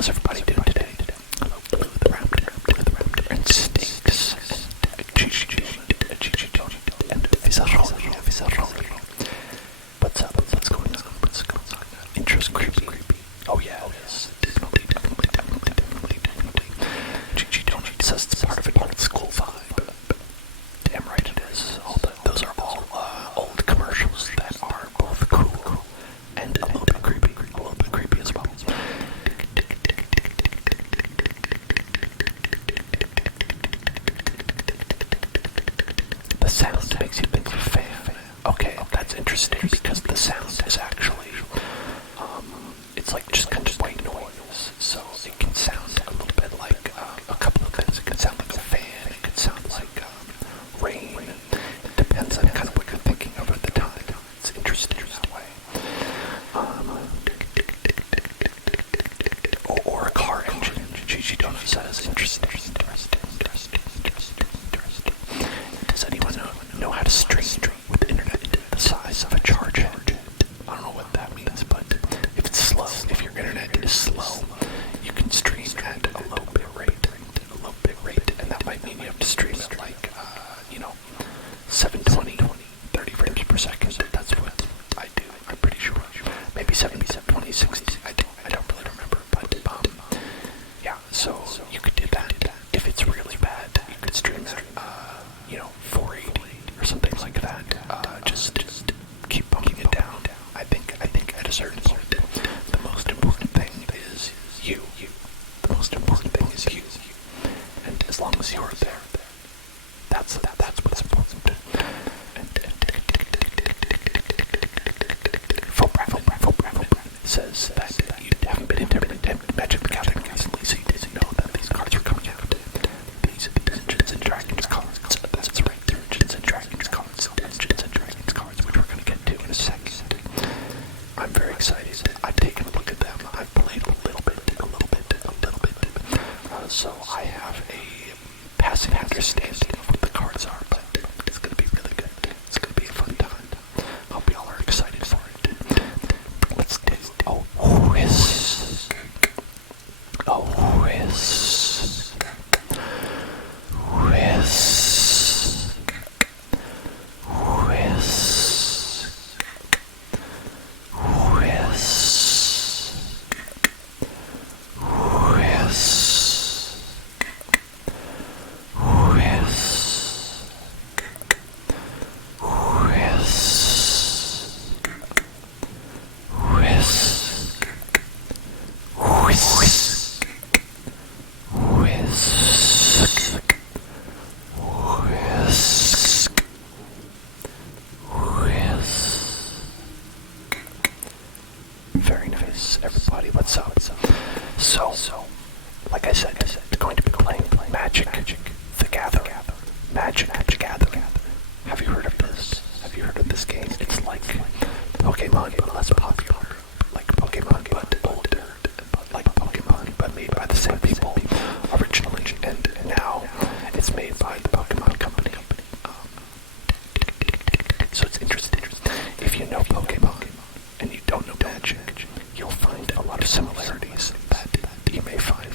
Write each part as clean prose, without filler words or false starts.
How's everybody doing today? Hello, Blue the Raptor, and Stinks, and Gigi Donut, and Vizarro. What's up? What's going on? Intro's creepy. Oh yeah, it is. Definitely. Gigi Donut says it's part of an old school vibe. Damn right it is. Those are all old commercials that are both cool and a little bit creepy. As well. The sound makes you think of a fan. Okay, that's interesting because the sound is actually, it's like just kind of white noise. So it can sound a little bit like a couple of things. It can sound like a fan. It could sound like rain. It depends on kind of what you're thinking of at the time. It's interesting that way. Or a car engine. Gigi Donut says interesting. Does anyone know how to stream with internet the size of a charge head? I don't know what that means, but if it's slow, if your internet is slow, you can stream at a low bit rate, and that might mean you have to stream at like, 720, 30 frames per second. That's what I do. I'm pretty sure. Maybe 70, 20, 60. I don't really remember, but yeah. So you could do that. If it's really bad, you could stream at 480 or something like that. Just keep bumping it down. I think at a certain point, the most important thing is you. The most important thing is you. And as long as you're there, that's what's important. Says that you haven't been into Magic the Gathering recently, so you didn't know that these cards were coming out. These Dungeons and Dragons cards. That's right, Dungeons and Dragons cards. Dungeons and Dragons cards, which we're going to get to in a second. I'm very excited. I've taken a look at them. I've played a little bit. So I have a passing understanding of what the cards are, but it's going to be really good. It's going to be a fun time. Hope y'all are excited for it. Let's do. Oh, whiz. Very nice, everybody. What's up? So, like I said, we're going to be playing Magic the Gathering. Magic the Gathering. Have you heard of this? Have you heard of this game? It's like Pokemon, but less popular. Like Pokemon, but older. Like Pokemon, but made by the same people originally, and now it's made by the Pokemon Company. So it's interesting. If you know Pokemon and you don't know Magic, you'll find a lot of similarities that you may find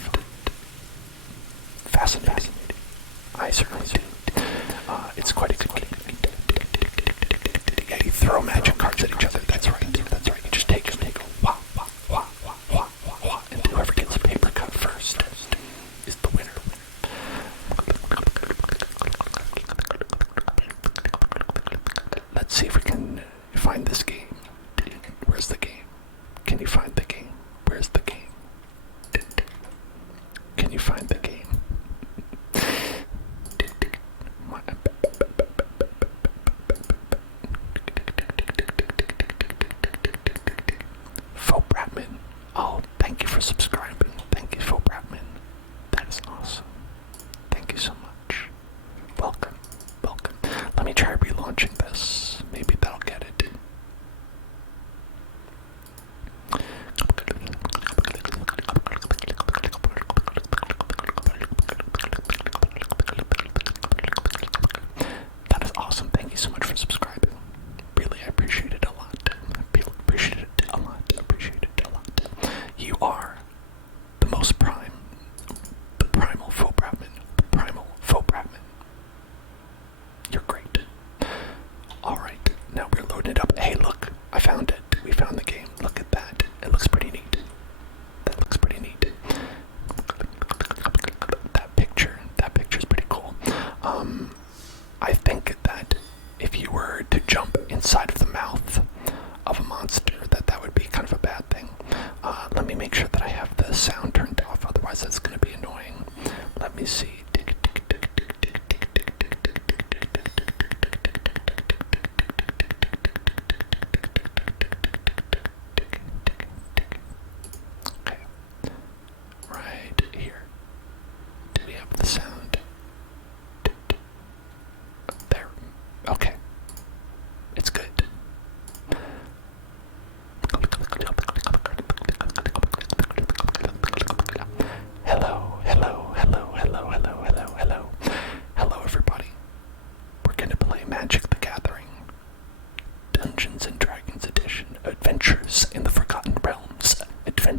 fascinating. I certainly do. It's quite a good game. Yeah, you throw magic cards at each other. That's right. You just take them and you go wah, wah, wah, wah, wah, wah, wah, and whoever gets a paper cut first is the winner. Let's see if we can find this game. Where's the game? Can you find the game? Where's the game? Can you find the game? Bratman. Oh, thank you for subscribing. Thank you, Bratman. That is awesome. Thank you so much. Welcome. Let me try relaunching this. Maybe that'll get it. That is awesome. Thank you so much for subscribing. Really, I appreciate it a lot. You are the most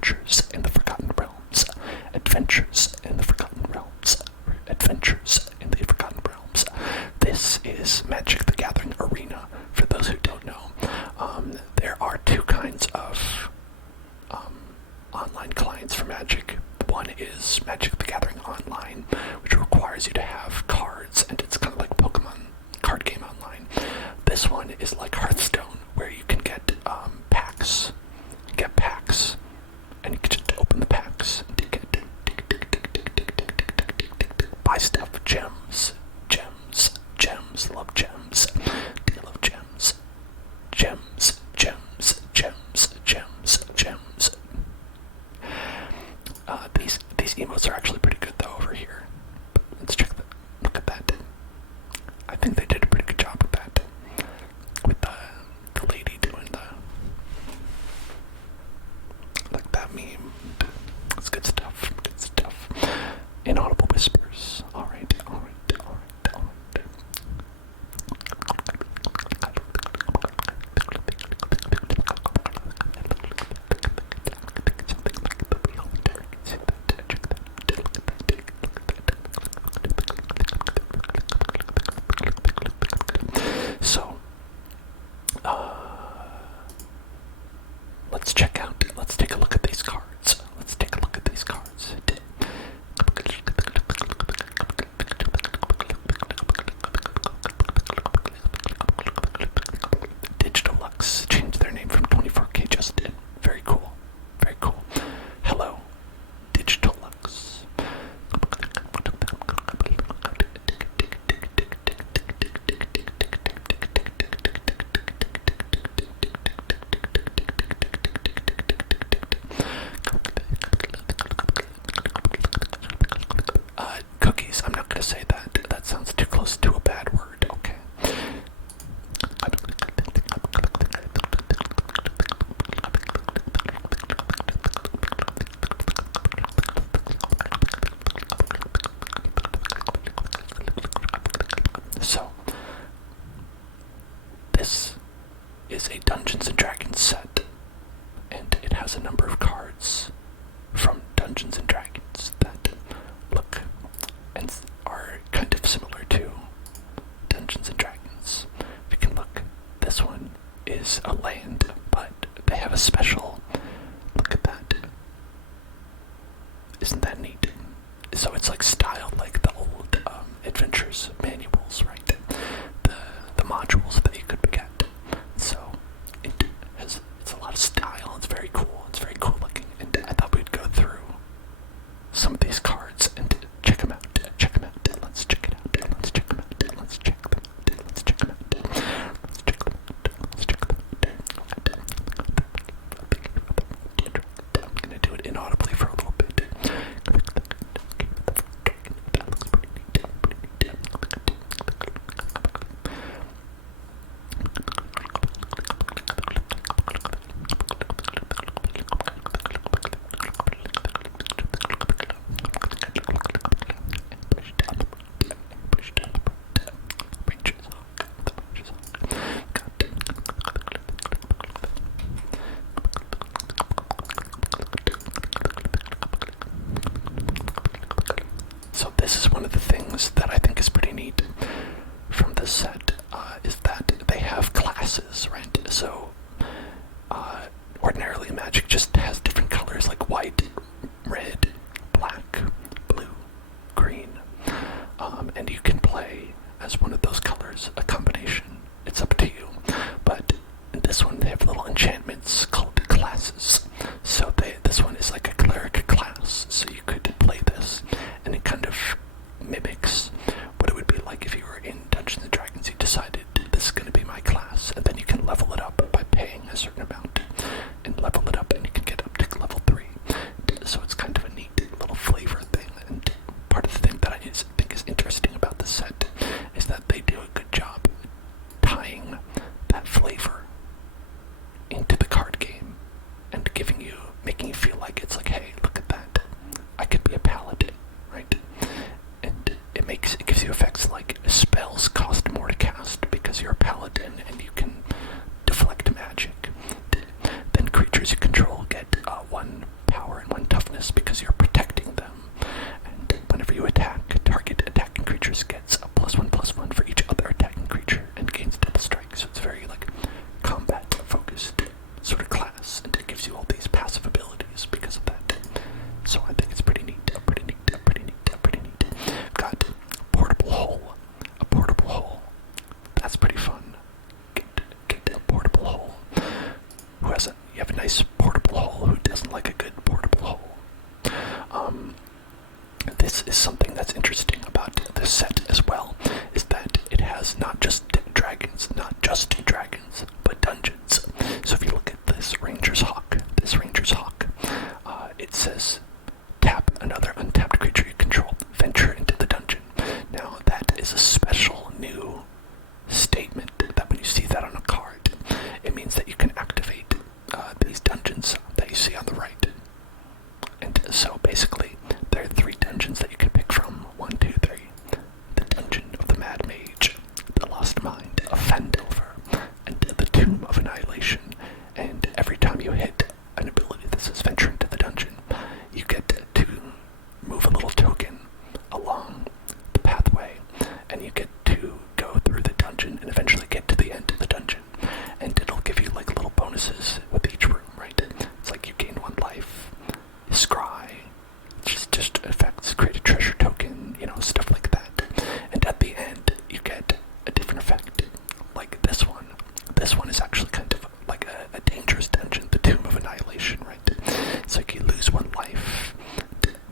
Adventures in the Forgotten Realms. Adventures in the Forgotten Realms. Adventures in the Forgotten Realms. This is Magic the Gathering Arena. For those who don't know, there are two kinds of online clients for Magic. One is Magic the Gathering Online, which requires you to have cards, and it's kind of like Pokemon card game online. This one is like Hearthstone, where you can get packs. Get packs, and you can just open the packs and buy stuff. Gems. Love gems. Love gems. Gems. These emotes are actually pretty good though over here. Let's check that. Look at that. I think they did a pretty good job with that. With the lady doing like that meme. It's good stuff. Good stuff. Inaudible whispers. Alright. So, let's take a look at these cards. Digital Lux changed their name from 24K just did. Very cool. Hello, Digital Lux. Cookies, I'm not going to say that. That sounds too close to a bad word. Okay. So, this is a Dungeons & Dragons set, and it has a number of cards from Dungeons & Dragons that look and are kind of similar to Dungeons & Dragons. If you can look, this one is a land, but they have a special, look at that. Isn't that neat? So it's like styled like the old adventures manuals, right? The modules that you could get. So it's a lot of style. It's very cool. It's very cool looking. And I thought we'd go through some of these cards and check them out. Let's check it out. Let's check them out. I'm gonna do it inaudibly for a little bit. That looks pretty neat. So this is one of the things that I think is pretty neat from this set, is that they have classes, right? So ordinarily Magic just has different colors like white, red, black, blue, green, and you can play as one of those colors, a combination. It's up to you. But in this one they have little enchantments called classes. So this one is like a cleric class, so you could play this, and it kind of mimics what it would be like if you were in Dungeons & Dragons. You decided this is going to be my class, and then you can level it up by paying a certain amount, and level it up, and you can get up to level 3. So it's kind of a neat little flavor thing, and part of the thing that I think is interesting about this set is that they do a good job tying that flavor into the card game and making you feel like it's like, hey, look at that. I could be a paladin, right? And it gives you effects like spells cost more to cast because you're a paladin and you can deflect magic. Then creatures you control get 1 power bonus because you're protecting them. And whenever you attack, target attacking creatures gets a +1/+1 for each other attacking creature and gains double strike. So it's very like combat focused sort of class, and it gives you all these passive abilities because of that. So I think it's pretty neat. Got a portable hole. That's pretty fun. Get a portable hole. You have a nice portable hole. Who doesn't like a good portable hole? This is something that's interesting about this set as well, is that it has not just dragons, but dungeons. So if you look at this Ranger's Hawk, it says tap another untapped creature you control, venture into the dungeon. Now that is a special new statement that when you see that on a card, it means that you can activate these dungeons that you see on the right. And so basically, there are 3 dungeons that you can pick from. 1, 2, 3. The Dungeon of the Mad Mage, the Lost Mind of Fandover, and the Tomb of Annihilation. And every time you hit an ability that says venture into the dungeon, you get to move a little token along the pathway, and you get to go through the dungeon and eventually get to the end of the dungeon. And it'll give you like little bonuses with each room, right? It's like you gain 1 life, scry, just effects, create a treasure token, stuff like that. And at the end, you get a different effect, like this one. This one is actually kind of like a dangerous dungeon, the Tomb of Annihilation, right? It's like you lose 1 life,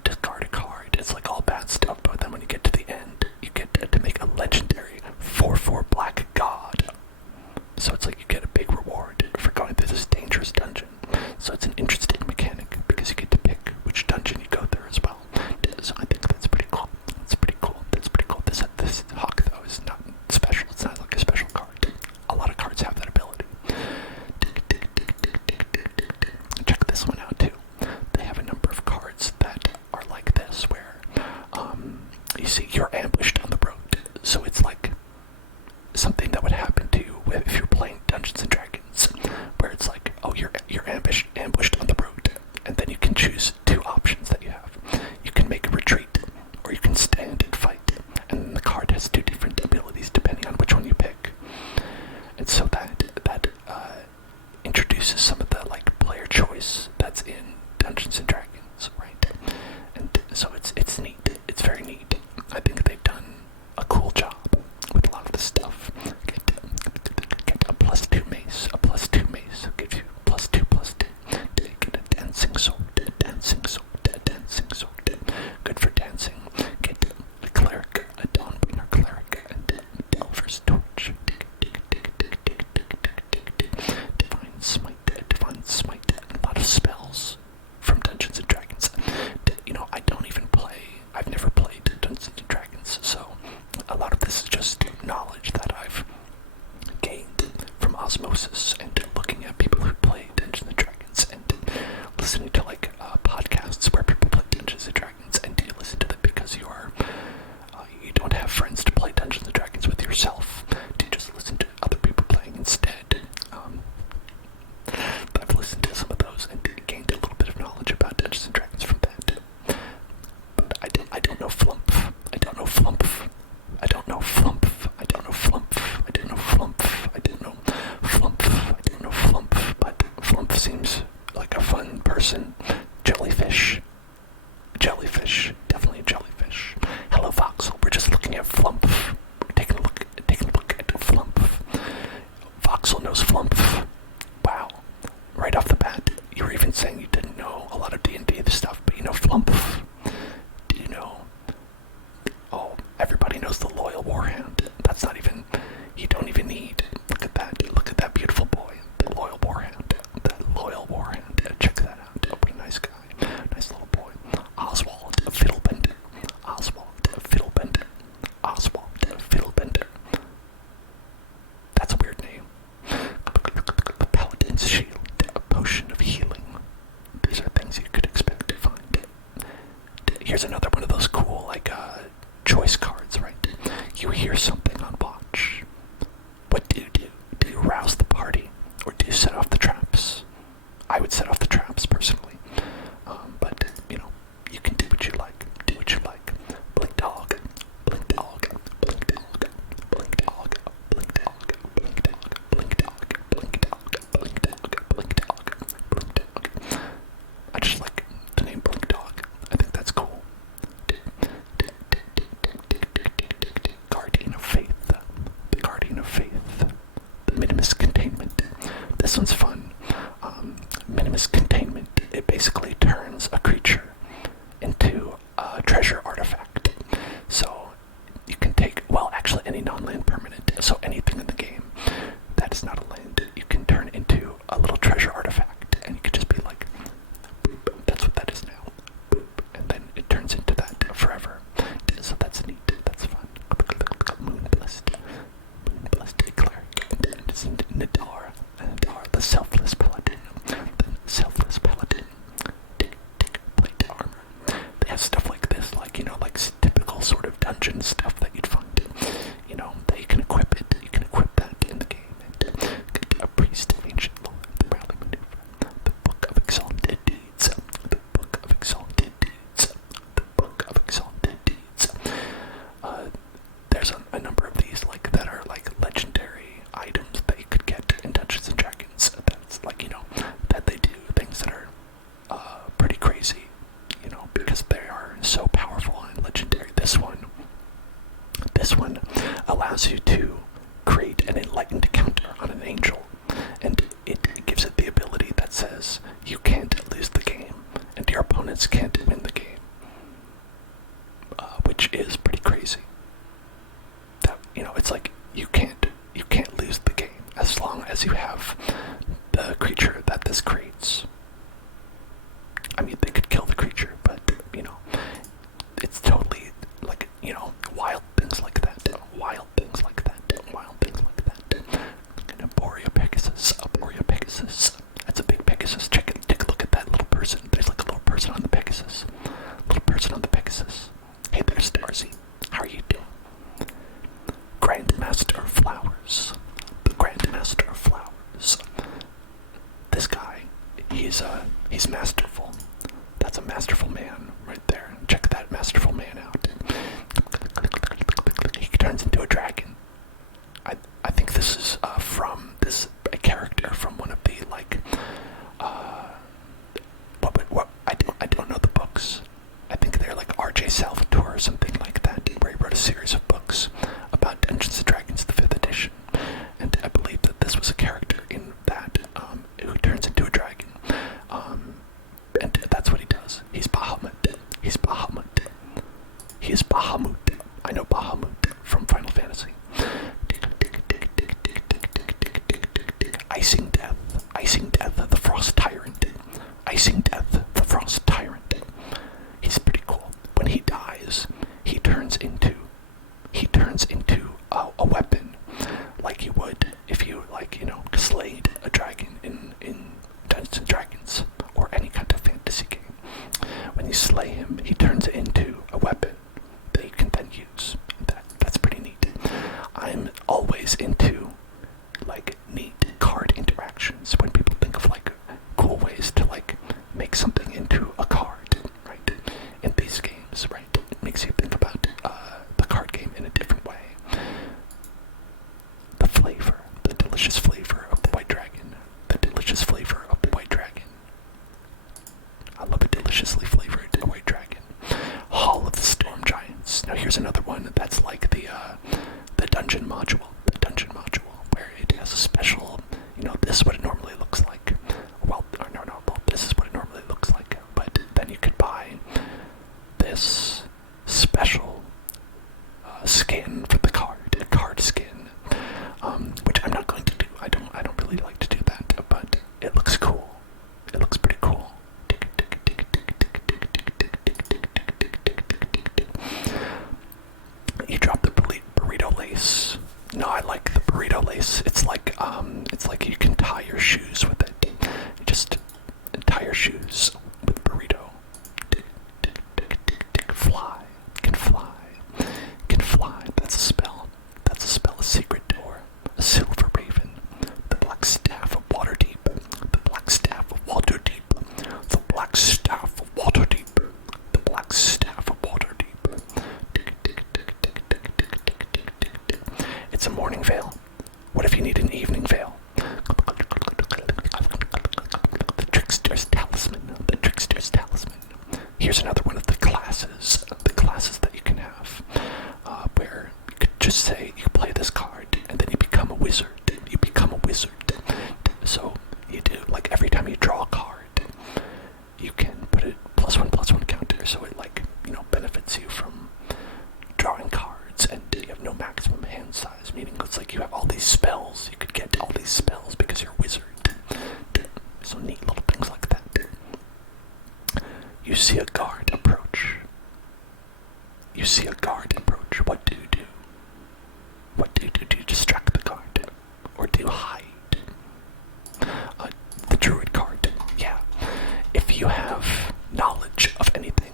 discard a card, it's like all bad stuff, but then when you get to the end, you get to make a legendary 4/4 Black God. So it's like you get a big reward for going through this dangerous dungeon. So it's an interesting mechanic because you get to pick which dungeon you go through as well. So I think that's pretty cool. This Hawk though is not special. It's not like a special card. A lot of cards have that ability. Check this one out too. They have a number of cards that are like this, where you see you're ambushed on the road. So it's like something that would happen to you if you're playing Dungeons and Dragons, where it's like, oh, you're ambushed on the road, and then you can choose 2 options that you have. You can make a retreat, or you can stand and fight, and the card has 2 different abilities depending on which one you pick. And so that introduces some of the like player choice that's in Dungeons and Dragons, right? And so it's neat. It's very neat. I think they've done a cool job with a lot of this stuff. Get a +2 mace. A +2 mace gives you +2/+2. Get a dancing sword. Good for dancing. Get a cleric, a Dawnbringer cleric, and a Delver's torch. Divine smite. A lot of spells from Dungeons and Dragons. I've never played Dungeons and Dragons, so a lot of this is just knowledge that I've gained from osmosis and looking at people who play Dungeons and Dragons and listening to like podcasts where people play Dungeons and Dragons, and you listen to them because you don't have friends to play Dungeons and Dragons with yourself. Do you just listen to other people playing instead? I've listened to some of those and gained a little bit of knowledge about Dungeons and Dragons from that. But I don't know Flump. But Flump seems like a fun person. Jellyfish, definitely a jellyfish. Hello Voxel, we're just looking at Flump. Taking a look at Flump. Voxel knows Flump. Wow. Right off the bat, you were even saying you didn't know a lot of D&D stuff, but you know Flump. Do you know? Oh, everybody knows the Loyal Warhound. That's not even, you don't even need. Look at that beautiful boy. The Loyal Warhound. Check that out. Oh, what a nice guy. Nice little boy. Oswald Fiddlebender. That's a weird name. The Paladin's Shield. A potion of healing. These are things you could expect to find. Here's another one of those cool, choice cards, right? You hear something on watch. What do you do? Do you rouse the party? Or do you set off the traps? I would set off the traps, personally. But, allows you to create an enlightened counter on an angel, and it gives it the ability that says you can't lose the game, and your opponents can't win the game, which is pretty crazy. That, it's like you can't lose the game as long as you have the creature that this creates. I mean, they could kill the creature, but it's totally like wild things like that. Wild things like that. Wild things like that. And Borea Pegasus. That's a big Pegasus. Take a look at that little person. There's like a little person on the Pegasus. Hey there, Starzy. How are you doing? Grandmaster of Flowers. The Grandmaster of Flowers. This guy, he's masterful. That's a masterful man right there. Check that masterful man out. He turns into a dragon. I think this is from a character from one of the I don't know the books. I think they're like R.J. Salvatore or something like that, where he wrote a series of books about Dungeons & Dragons, the 5th edition. And I believe that this was a character in that who turns into a dragon. And that's what he does. He's Bahamut. He is Bahamut. I know Bahamut from Final Fantasy. Icing Death, the Frost Tyrant. He's pretty cool. When he dies, he turns into a weapon, like you would if you slayed a dragon in Dungeons and Dragons or any kind of fantasy game. When you slay him, he turns into a weapon that you can then use. That's pretty neat. I'm always into neat card interactions when people think of cool ways to make something into a card, right? In these games, right? It makes you think about the card game in a different way. The delicious flavor of the White Dragon. I love a deliciously flavored White Dragon. Hall of the Storm Giants. Now here's another one that's like the dungeon module. Where it has a special, this is what it normally looks like. Well, this is what it normally looks like. But then you could buy this special skin for the card, a card skin, which I'm not going to do. I don't really like to do that, but it looks cool. It looks pretty cool. You drop the burrito lace. No, I like the burrito lace. It's like you can tie your shoes with it. You just tie your shoes with burrito. Fly. Can fly. That's a spell. A secret door. A silver raven. The black staff of Waterdeep. It's a morning veil. What if you need an evening veil? The Trickster's Talisman. Here's another one of the classes that you can have, where you could just say you play this card, and then you become a wizard. So you do, every time you draw a card, you can put it +1/+1 counter, so it benefits you from drawing cards, and you have no maximum hand size, meaning it's like you have all these spells. You could get all these spells because you're a wizard. So neat little things like that. You see a guard approach. What do you do? Do you distract the guard? Or do you hide? The druid card. Yeah. If you have knowledge of anything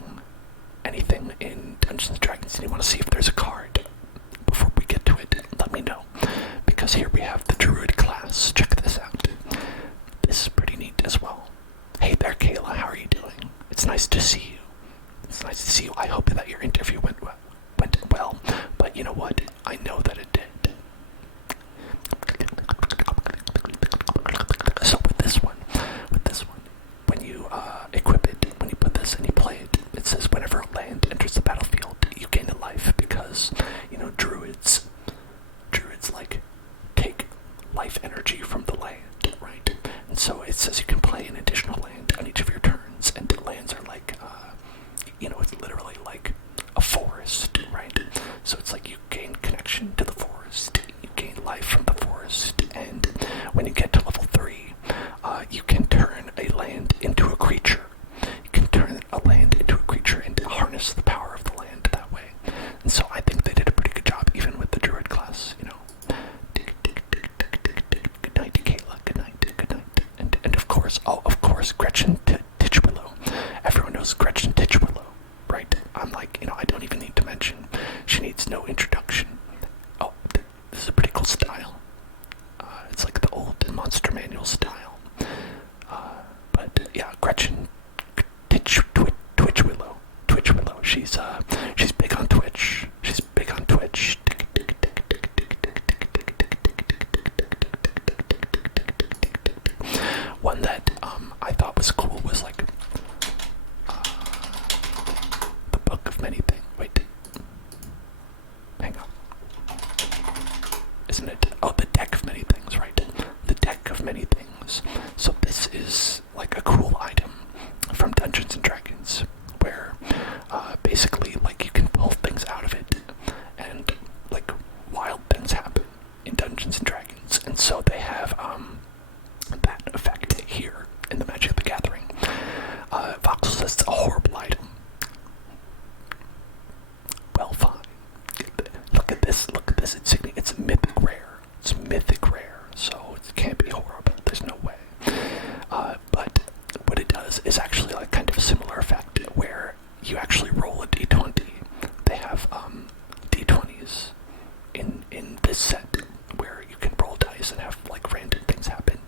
in Dungeons & Dragons and you want to see if there's a card, before we get to it, let me know. Because here we have the druid class. Check this out. This is pretty neat as well. Hey there, Kayla. How are you doing? It's nice to see you. I hope that your interview went well. But you know what? I know that it did. So with this one, when you equip it, when you put this and you play it, it says whenever a land enters the battlefield, you gain a life because, druids no introduction. Oh, this is a pretty cool style. It's like the old Monster Manual style. But yeah, Gretchen Twitch Willow. She's big on Twitch. She's big on Twitch. One that I thought was cool was like the Book of Many Things. Wait, hang on. Isn't it? Oh, the Deck of Many Things, right? The Deck of Many Things. So this is like a cool item from Dungeons and Dragons, where basically like you can pull things out of it, and like wild things happen in Dungeons and Dragons, and so they have that effect here in the Magic the Gathering. Voxel says it's a horrible item. Well, fine. Look at this insignia. It's mythic rare. It's mythic rare, so it can't be horrible. There's no way. But what it does is actually like kind of a similar effect where you actually roll a d20. They have d20s in this set where you can roll dice and have like random things happen,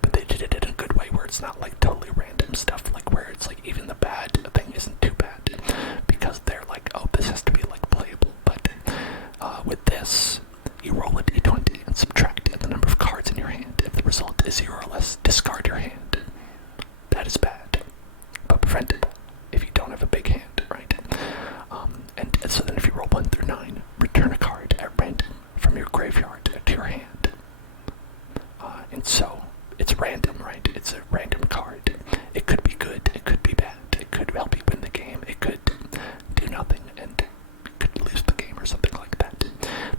but they did it in a good way where it's not like totally random stuff, like where it's like even the bad thing isn't too bad, because they're like, oh, this has to be like playable. But with this, you roll a d20 and subtract the number of cards in your hand. If the result is 0 or less, discard your hand. That is bad, but preventable if you don't have a big hand, right? And so then if you roll 1 through 9, return a card at random from your graveyard to your hand. And so it's random, right? It's a random card. It could be good, it could be bad, it could help you win the game, it could do nothing and you could lose the game or something like that.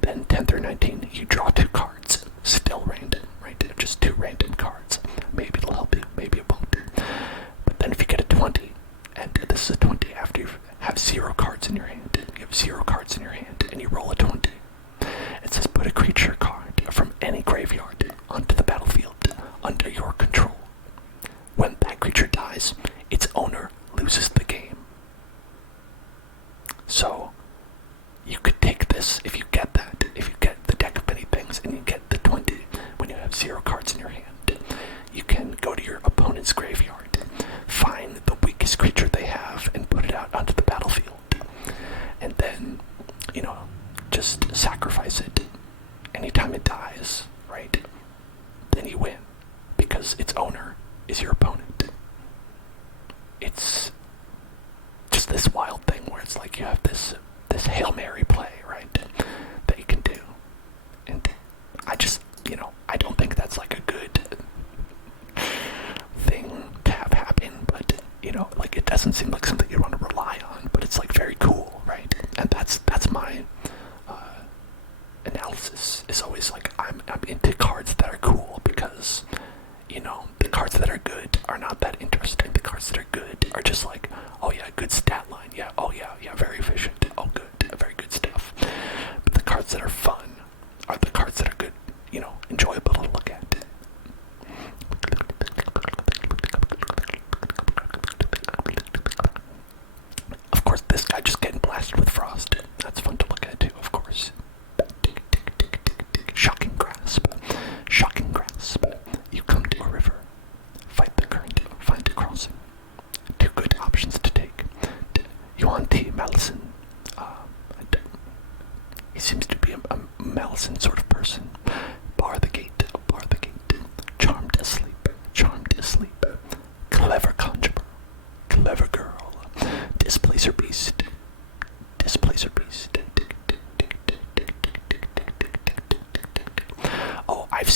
Then 10 through 19, you draw 2 cards, still random, right? Just 2 random cards. Maybe it'll help you, maybe it won't. But then if you get a 20, and this is a 20 after you have 0 cards in your hand, you have 0 cards in your hand, and you roll a 20. It says put a creature card from any graveyard onto the battlefield under your control. When that creature dies, its owner loses the game. So, you could take this, if you get that, if you get the Deck of Many Things and you get the 20 when you have 0 cards in your hand, you can go to your opponent's graveyard, find the weakest creature they have, and put it out onto the battlefield. And then, just sacrifice it. Anytime it dies, right, then you win, because its owner is your opponent. It's just this wild thing where it's like you have this Hail Mary play, right, that you can do. And I just, I don't think that's like a good thing to have happen, but, like it doesn't seem like something you want to rely on, but it's like very cool, right? And that's my analysis is always like I'm into cards that are cool because the cards that are good are not that interesting. The cards that are good are just like, oh yeah, good stat line, yeah, oh yeah, very efficient, oh good, very good stuff. But the cards that are fun are the cards that are good, enjoyable to look at. Of course, this guy just getting blasted with frost. That's fun to look at too, of course. Shocking grasp. Shocking grasp. You come to a river. Fight the current. Find a crossing. 2 good options to take. Yuan T. Malison. He seems to be a Malison sort of person. Bar the gate. Bar the gate. Charmed asleep. Charmed asleep. Clever conjurer. Clever girl. Displacer beast. Displacer beast. Oh, I've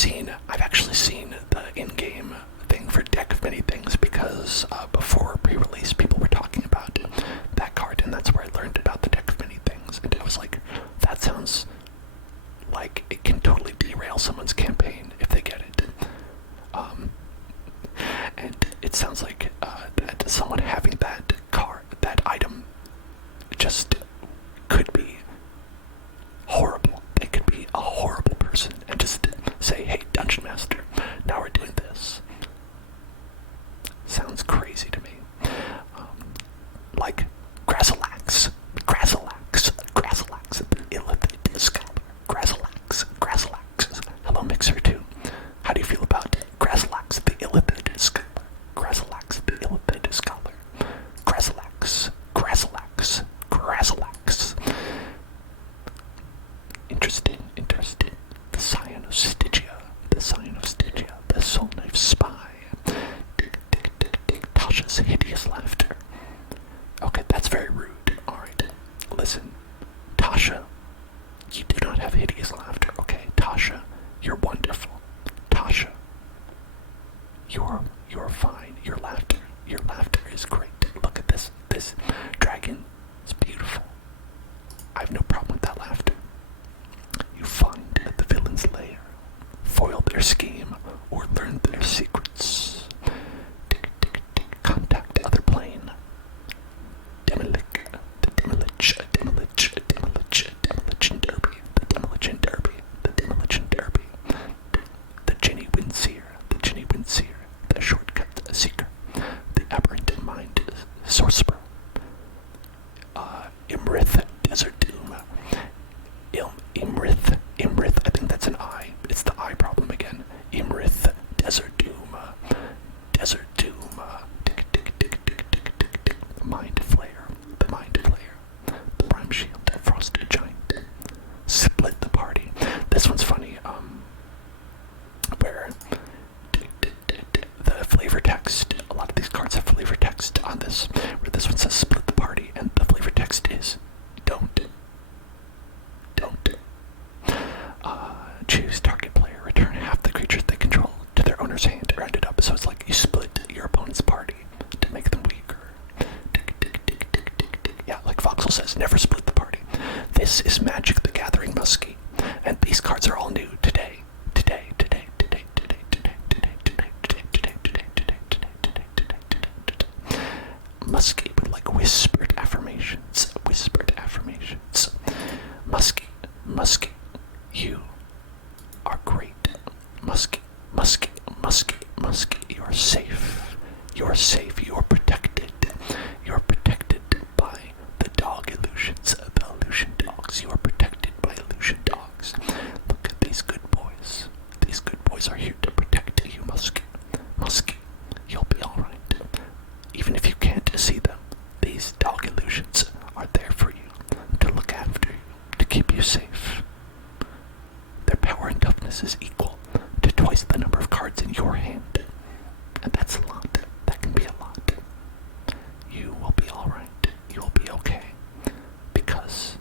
actually seen the in-game thing for Deck of Many Things because before pre-release people were talking about that card, and that's where I learned about the Deck of Many Things, and I was like, that sounds like it can totally derail someone's campaign if they get it. And it sounds like that someone having that card, that item, just could be horrible. They could be a horrible person and just say, hey, Dungeon Master, now we're doing this. Sounds crazy to me. Like Grassalax, Okay, that's very rude. Alright. Listen, Tasha, you do not have hideous laughter, okay? Tasha, you're wonderful. Tasha, you're fine. Your laughter is great. Look at this dragon. It's beautiful. I have no problem with that laughter. You find the villain's lair, foil their scheme, or learn their secrets. Tick, tick, tick. Contact other plane. Demolition Derby, the Demolition Derby, the Demolition Derby, the Ginny Winseer, the Shortcut Seeker, the Aberrant Mind Sorcerer, Imrith Desert Doom, Imrith, I think that's an I, it's the I problem again, Imrith Desert Doom, tick, tick, tick, tick, tick, tick, tick, Mind Flayer, the Rhyme Shield, Frosted Giant, Split the Party. This one's funny, where the flavor text, a lot of these cards have flavor text on this, where this one says split the party, and the flavor text is don't. Choose target player, return half the creatures they control to their owner's hand or end it up. So it's like you split your opponent's party to make them weaker. Yeah, like Voxel says, never split the party. This is Magic the Gathering Muskie, and these cards are all new today. Muskie with like whispered affirmations. Muskie, you are great. Muskie, you're safe. You're protected. You're protected by the dog illusions, the illusion dogs. You are protected by illusion dogs. Look at these good boys. These good boys are here to protect you, Muskie. You'll be alright. Even if you can't see them, these dog illusions are there for you, to look after you, to keep you safe. Their power and toughness is equal to twice the number of cards in your hand. And that's a lot. That can be a lot. You will be alright. You will be okay. Because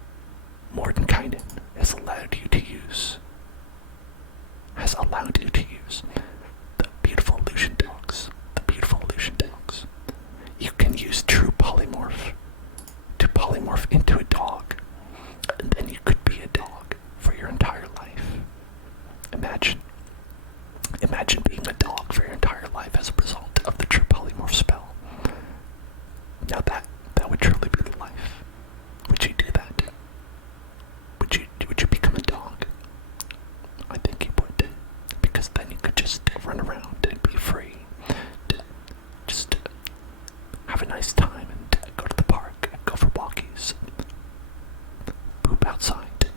Mordenkainen has allowed you to use the beautiful illusion dogs. You can use true polymorph to polymorph into a dog, and then you could be a dog for your entire life. Imagine being a dog for your entire life as a result of the true polymorph spell. Now that would truly be the life. Would you do that? Would you become a dog? I think you would, because then you could just run around and be free. Just have a nice time and go to the park, go for walkies, poop outside.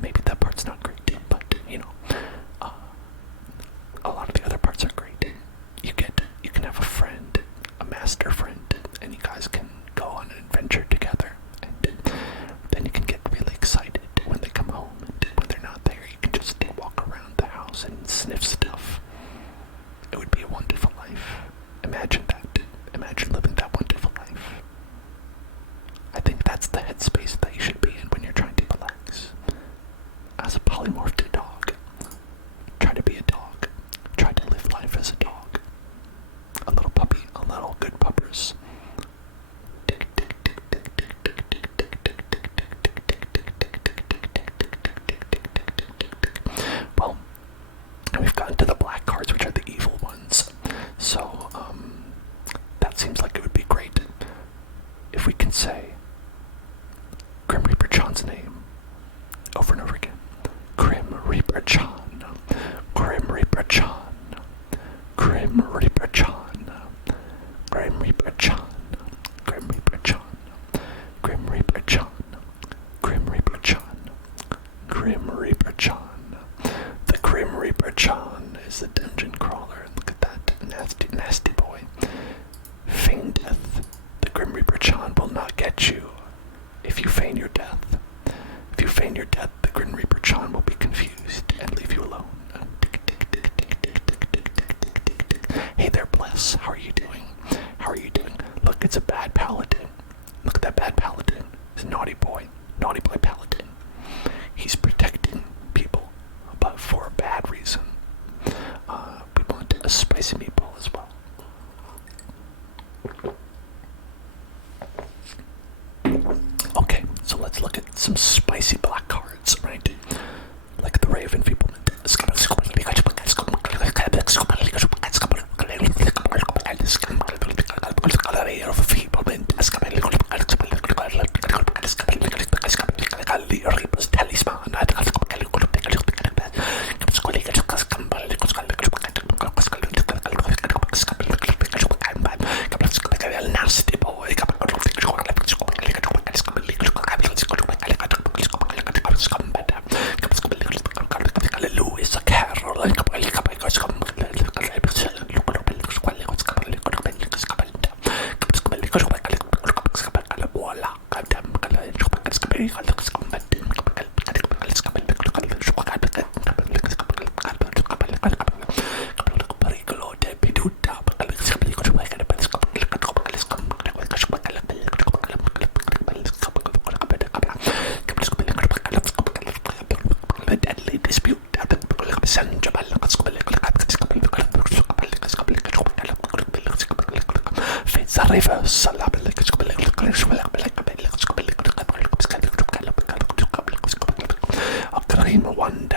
Maybe that part's not great, but a lot of the other parts are great. You can have a friend, a master friend, and you guys can go on an adventure together, and then you can get really excited when they come home, and when they're not there, you can just walk around the house and sniff stuff. It would be a wonderful life. Imagine that. Imagine living that wonderful life. I think that's the headspace that you should be in when you're trying to relax. As a polymorphed dog, try to be a dog. Try to live life as a dog. A little puppy, a little good puppers. Well, we've gotten to the black cards, which are the evil ones. So, that seems like it would be great if we can say Grim Reaper John's name over and over again. Grim Reaper John. Grim Reaper John. Grim Reaper John. Grim Reaper John. Grim Reaper John. Grim Reaper John. Grim Reaper John. Grim Reaper John. The Grim Reaper John is the dungeon crawler. Look at that nasty boy. Feign death. The Grim Reaper John will not get you if you feign your death. If you feign your death, the Grim Reaper John will be confused and leave you alone. Hey, let's look at some spicy black cards, right? Like the Ray of Enfeeblement. Nasty boy. Louis Carroll. The deadly dispute. Fates are reverse. A green wonder.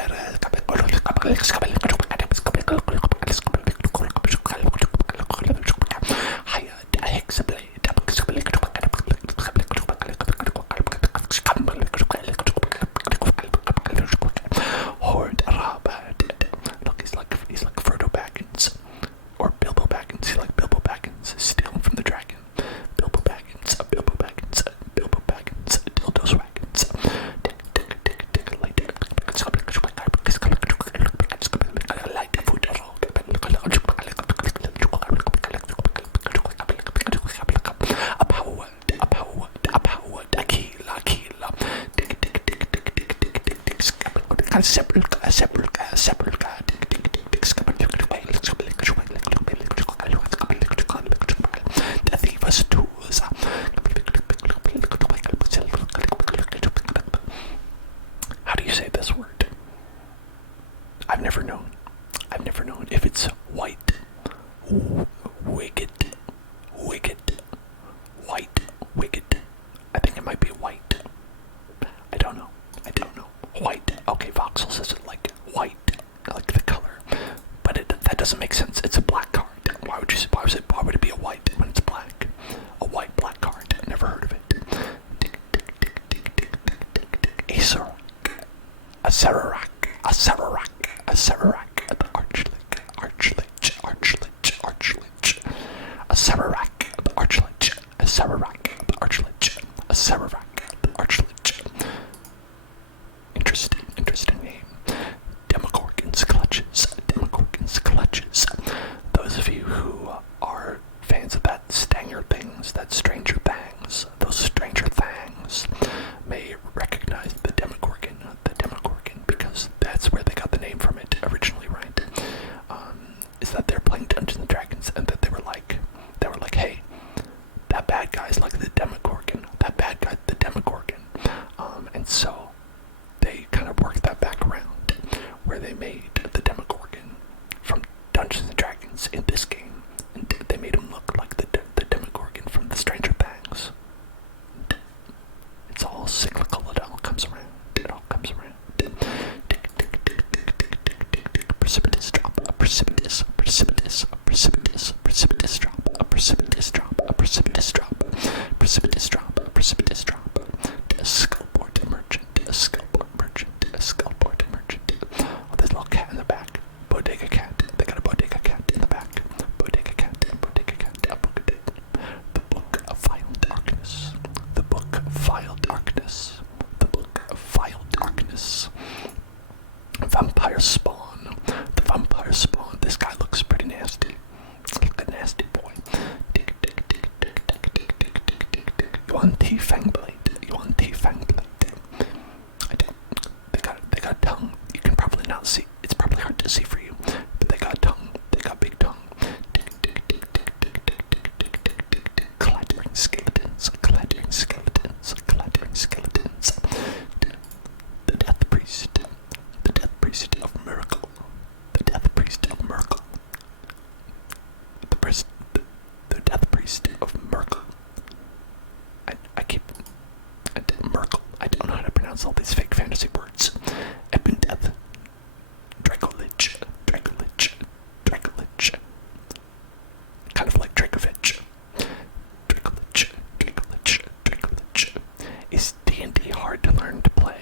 Hired a hexablade. Horde Robert. Look, he's like Frodo Baggins. Or Bilbo Baggins. He's like Bilbo Baggins, stealing from the dragon. Bilbo Baggins, Bilbo Baggins, Bilbo Baggins, dildos wagons. The thieves tools. How do you say this word? I've never known. If it's white, wicked, white, wicked. I think it might be white. I don't know. White. Okay, Voxel says it like white, like the color, but that doesn't make sense. It's a black card. Why would it be a white when it's black? A white black card. Never heard of it. A Sararak, the Archlich, a Sararak, the Archlich, Interesting name. Demogorgon's Clutches. Those of you who are fans of that Stranger Things, those Stranger Things may recognize the Demogorgon, because that's where they got the name from it originally, right? Is that they're playing Dungeons and Dragons, and that they were like, hey, that bad guy's like the Demogorgon. And so they kind of worked that back around, where they made the Demogorgon from Dungeons and Dragons in this game, and they made him look like the Demogorgon from the Stranger Things. It's all cyclical. It all comes around. Precipitous drop. A precipitous drop. A skullport merchant. Oh, there's a little cat in the back. Bodega cat. They got a bodega cat in the back. Bodega cat. The Book of Vile Darkness. Vampire Spawn. The Vampire Spawn. This guy looks pretty nasty. Like a nasty boy. You want T-Fang Blade? I don't. They got a tongue. You can probably not see. It's probably hard to see for you. But they got a tongue. They got big tongue. Clattering skeletons. The Death Priest of Miracle. The Death Priest of Miracle. The Death Priest of Miracle. I keep pronounce all these fake fantasy words. Epindeth, Dracolich, Dracolich, Dracolich. Kind of like Dracovic. Dracolich, Dracolich, Dracolich. Is D&D hard to learn to play?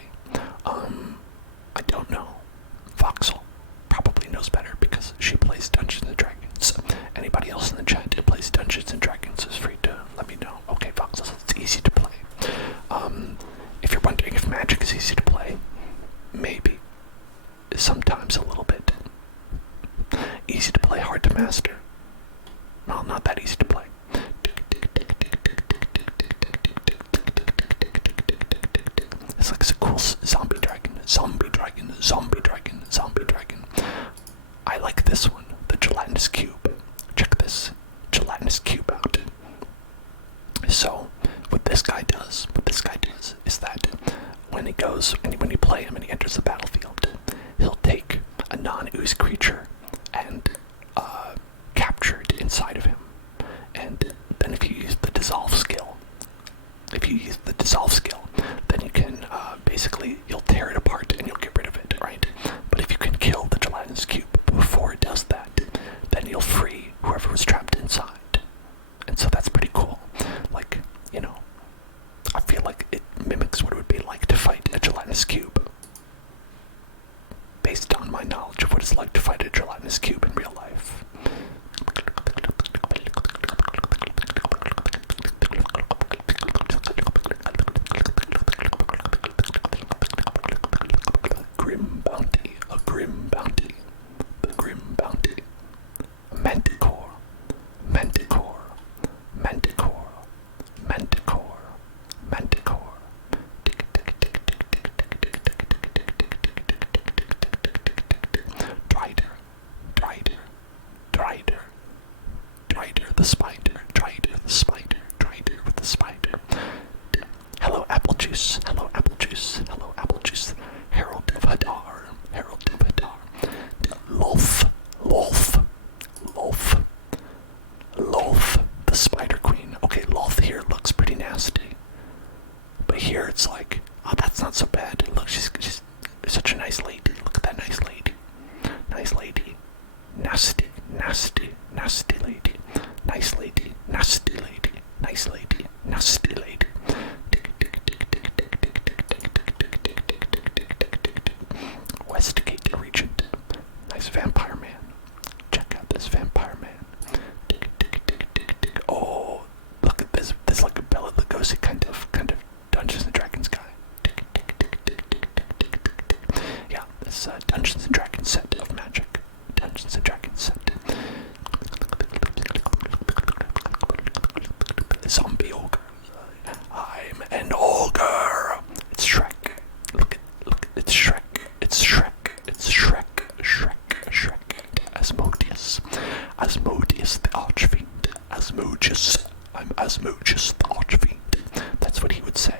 I don't know. Voxel probably knows better because she plays Dungeons and Dragons. Anybody else in the chat who plays Dungeons and Dragons is free to let me know. Okay, Voxel, it's easy to play. If you're wondering if Magic is easy to play, maybe. Sometimes a little bit. Easy to play, hard to master. Well, not that easy to play. It's like a cool zombie dragon, zombie dragon, zombie dragon, zombie dragon. I like this one, the gelatinous cube. Check this gelatinous cube out. So, what this guy does is that when you play him and he enters the battlefield, he'll take a non-ooze creature and capture it inside of him. And then if you use the dissolve skill, then you can basically, you'll tear it apart and you'll get rid of it, right? But if you can kill the gelatinous cube before it does that, then you'll free whoever was trapped inside. And so that's pretty cool. Like, I feel like it mimics what it would be like to fight a gelatinous cube. Based on my knowledge of what it's like to fight a gelatinous cube in real life. Grim bounty, a grim bounty, the grim bounty. Manticore, manticore, manticore, manticore, manticore. Drider, drider, drider, drider the spider, drider the spider, drider with the spider. Hello apple juice, hello apple juice, hello apple juice. Herald of Hadar, herald of Hadar. Lolth, Lolth, Lolth, Lolth, the spider queen. Okay, Lolth here looks pretty nasty. But here it's like, oh, that's not so bad. Look, she's such a nice lady. Look at that nice lady. Nice lady. Nasty, nasty, nasty lady. Nice lady, nasty lady. Nice lady, nasty lady. Westgate Regent. Nice vampire man. Check out this vampire man. Oh, look at this. This is like a Bela Lugosi kind of Dungeons and Dragons guy. Yeah, this Dungeons and Dragons set of magic. Dungeons and Dragons set. Zombie ogre. I'm an ogre. It's Shrek. Look, it's Shrek. It's Shrek. It's Shrek. Shrek. Asmodeus. Asmodeus the Archfiend. Asmodeus. I'm Asmodeus the Archfiend. That's what he would say.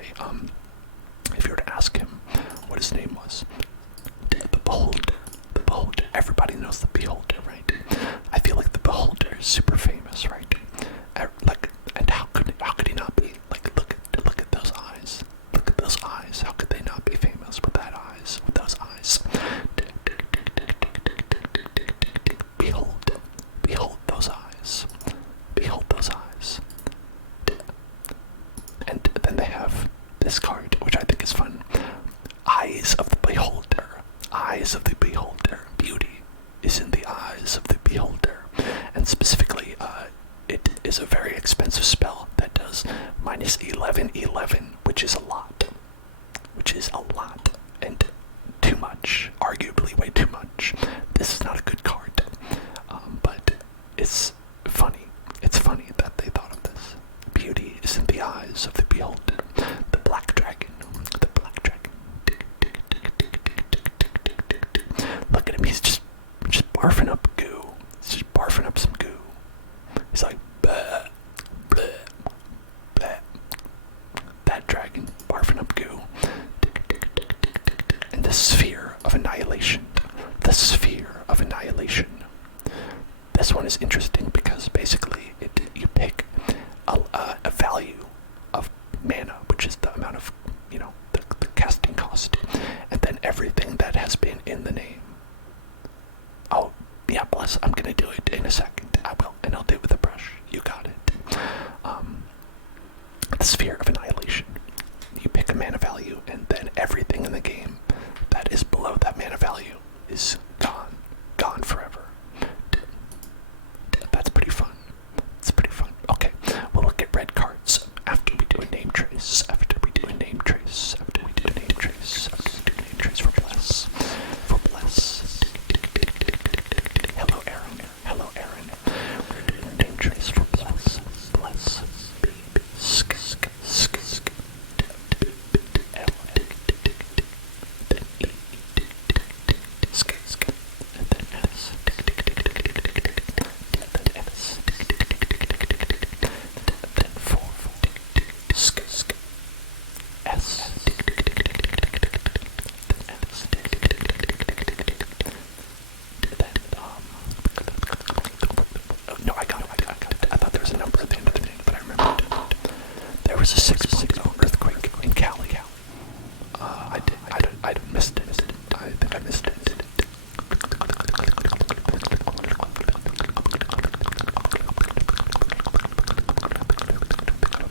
If you were to ask him what his name was. The Beholder. The Beholder. Everybody knows the Beholder, right? I feel like the Beholder is super famous, right? And how could he not be? Like, look at those eyes. Look at those eyes. How could they not be famous with that eyes? With those eyes. Behold those eyes. Behold those eyes. And then they have this card, which I think is fun. Eyes of the Beholder. Eyes of the Beholder. Beauty is in the eyes of the Beholder. And specifically, it is a very expensive spell that does minus 11/11, which is a lot. And too much. Arguably way too much. This is not a good card. But it's funny. It's funny that they thought of this. Beauty is in the eyes of the Beholder. The Black Dragon. The Black Dragon. Look at him. He's just barfing up goo. He's just barfing up some goo. He's like, bleh, bleh, bleh. That dragon barfing up goo. And the Sphere of Annihilation. The Sphere of Annihilation. This one is interesting because basically you pick a value of mana, which is the amount of, the casting cost, and then everything that has been in the name. Oh, yeah, bless. I'm gonna do it in a second. I will, and I'll do it with a brush. You got it. The sphere of annihilation. You pick a mana value, and then everything in the game that is below that mana value is gone. Gone forever. That's pretty fun. It's pretty fun. Okay, we'll look at red cards after we do a name trace. After we do a name trace. After we do a name trace. After we do a name trace for bless. For bless. Hello, Aaron. Hello, Aaron. We're doing a name trace for bless. Bless. Sk. Sk. Sk. Sk. L. Then E. Sk. Sk. And then S. Then S. Then 4. Sk. Sk. S. No, I got it. I thought there was a number at the end of the name, but I remembered. There was a 6.0 earthquake in Cali. I missed it. I think I missed it.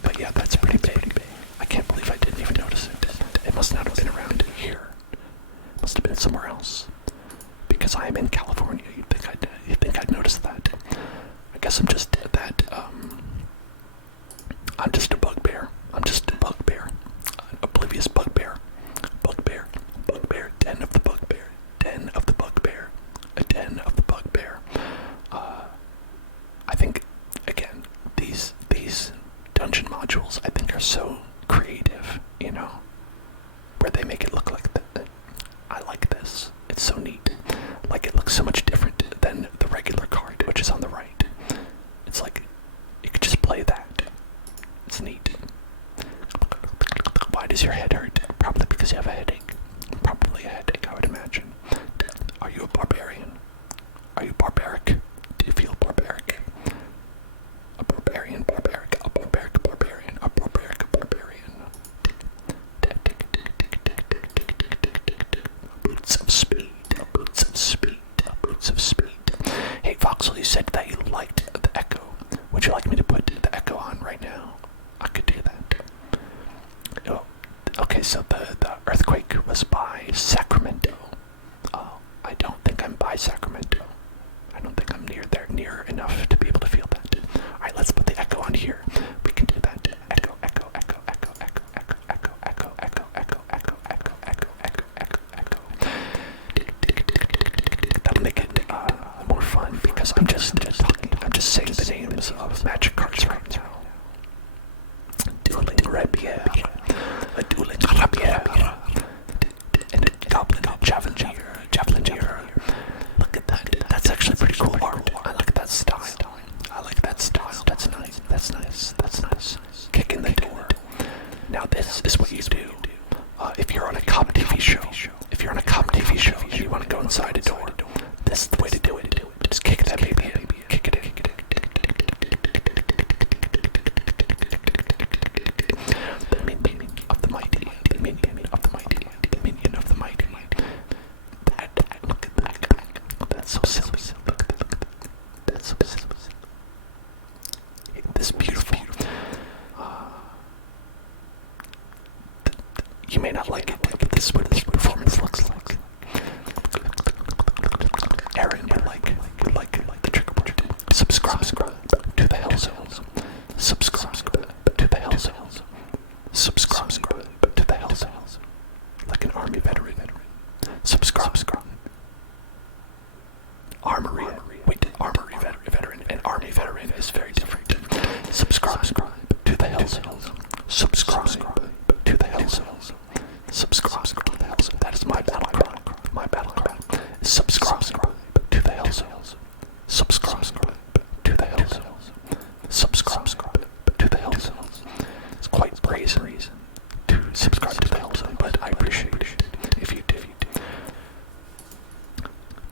But yeah, that's pretty big. I can't believe I didn't even notice it. It must not have been around here. It must have been somewhere else. Because I am in California, you'd think I'd notice that. I guess I'm just that, I'm just a bugbear. I'm just a bugbear. An oblivious bugbear. Bugbear. Bugbear. Den of the bugbear. Den of the bugbear. A den of the bugbear. I think, again, these dungeon modules, I think, are so creative, you know, where they make it look like that. I like this. It's so neat. Like, it looks so much different than the regular card, which is on the right. It's like, you could just play that. It's neat. Why does your head hurt? Probably because you have a headache. Probably a headache, I would imagine. Are you a barbarian? Are you barbaric? Do you feel barbaric? A barbarian, barbaric, a barbaric, barbarian, a barbaric, barbarian. Boots of speed, boots of speed, boots of speed. Hey Voxel, you said that you liked the echo. Would you like me to put the echo on right now? I could do that. Oh, okay, so the earthquake was by Sacramento. Oh, I don't think I'm by Sacramento. I don't think I'm near enough to be able to feel that. Alright, let's put the echo on here. We can do that. Echo, echo, echo, echo, echo, echo, echo, echo, echo, echo, echo, echo, echo, echo, echo, echo. That'll make it more fun because I'm just talking. I'm just saying the names of magic cards right now. Dueling rapier, a dueling rapier, and a goblin javelineer. Look at that. That's actually pretty cool art. I like that style. That's nice. That's nice. That's nice. Kick in the door. Now this is what you do. If you're on a cop TV show, and you want to go inside a door, this is the way to do it. Just kick that baby in. Kick it in. The minion of the mighty. The minion of the mighty. The minion of the mighty. Look at that. That's so silly. Look at that. That's so silly. This beautiful. You may not like it, but this is what this performance looks like. Aaron would like the trigger word. Subscribe to the Hell Zones. Subscribe to the Hell Zones. Subscribe to the Hell Zones. Like an army veteran. Subscribe. Armory. Wait, armory veteran and army veteran is very different. Subscribe to the Hell Zones. Subscribe to the Hell Zones. Subscribe to the Hell Zones. That is my battle cry. My battle cry. Subscribe to the Hell Zones. Subscribe to the Hell Zones. Subscribe to the Hell Zones. It's quite brazen to subscribe to the Hell Zone, but I appreciate it if you do.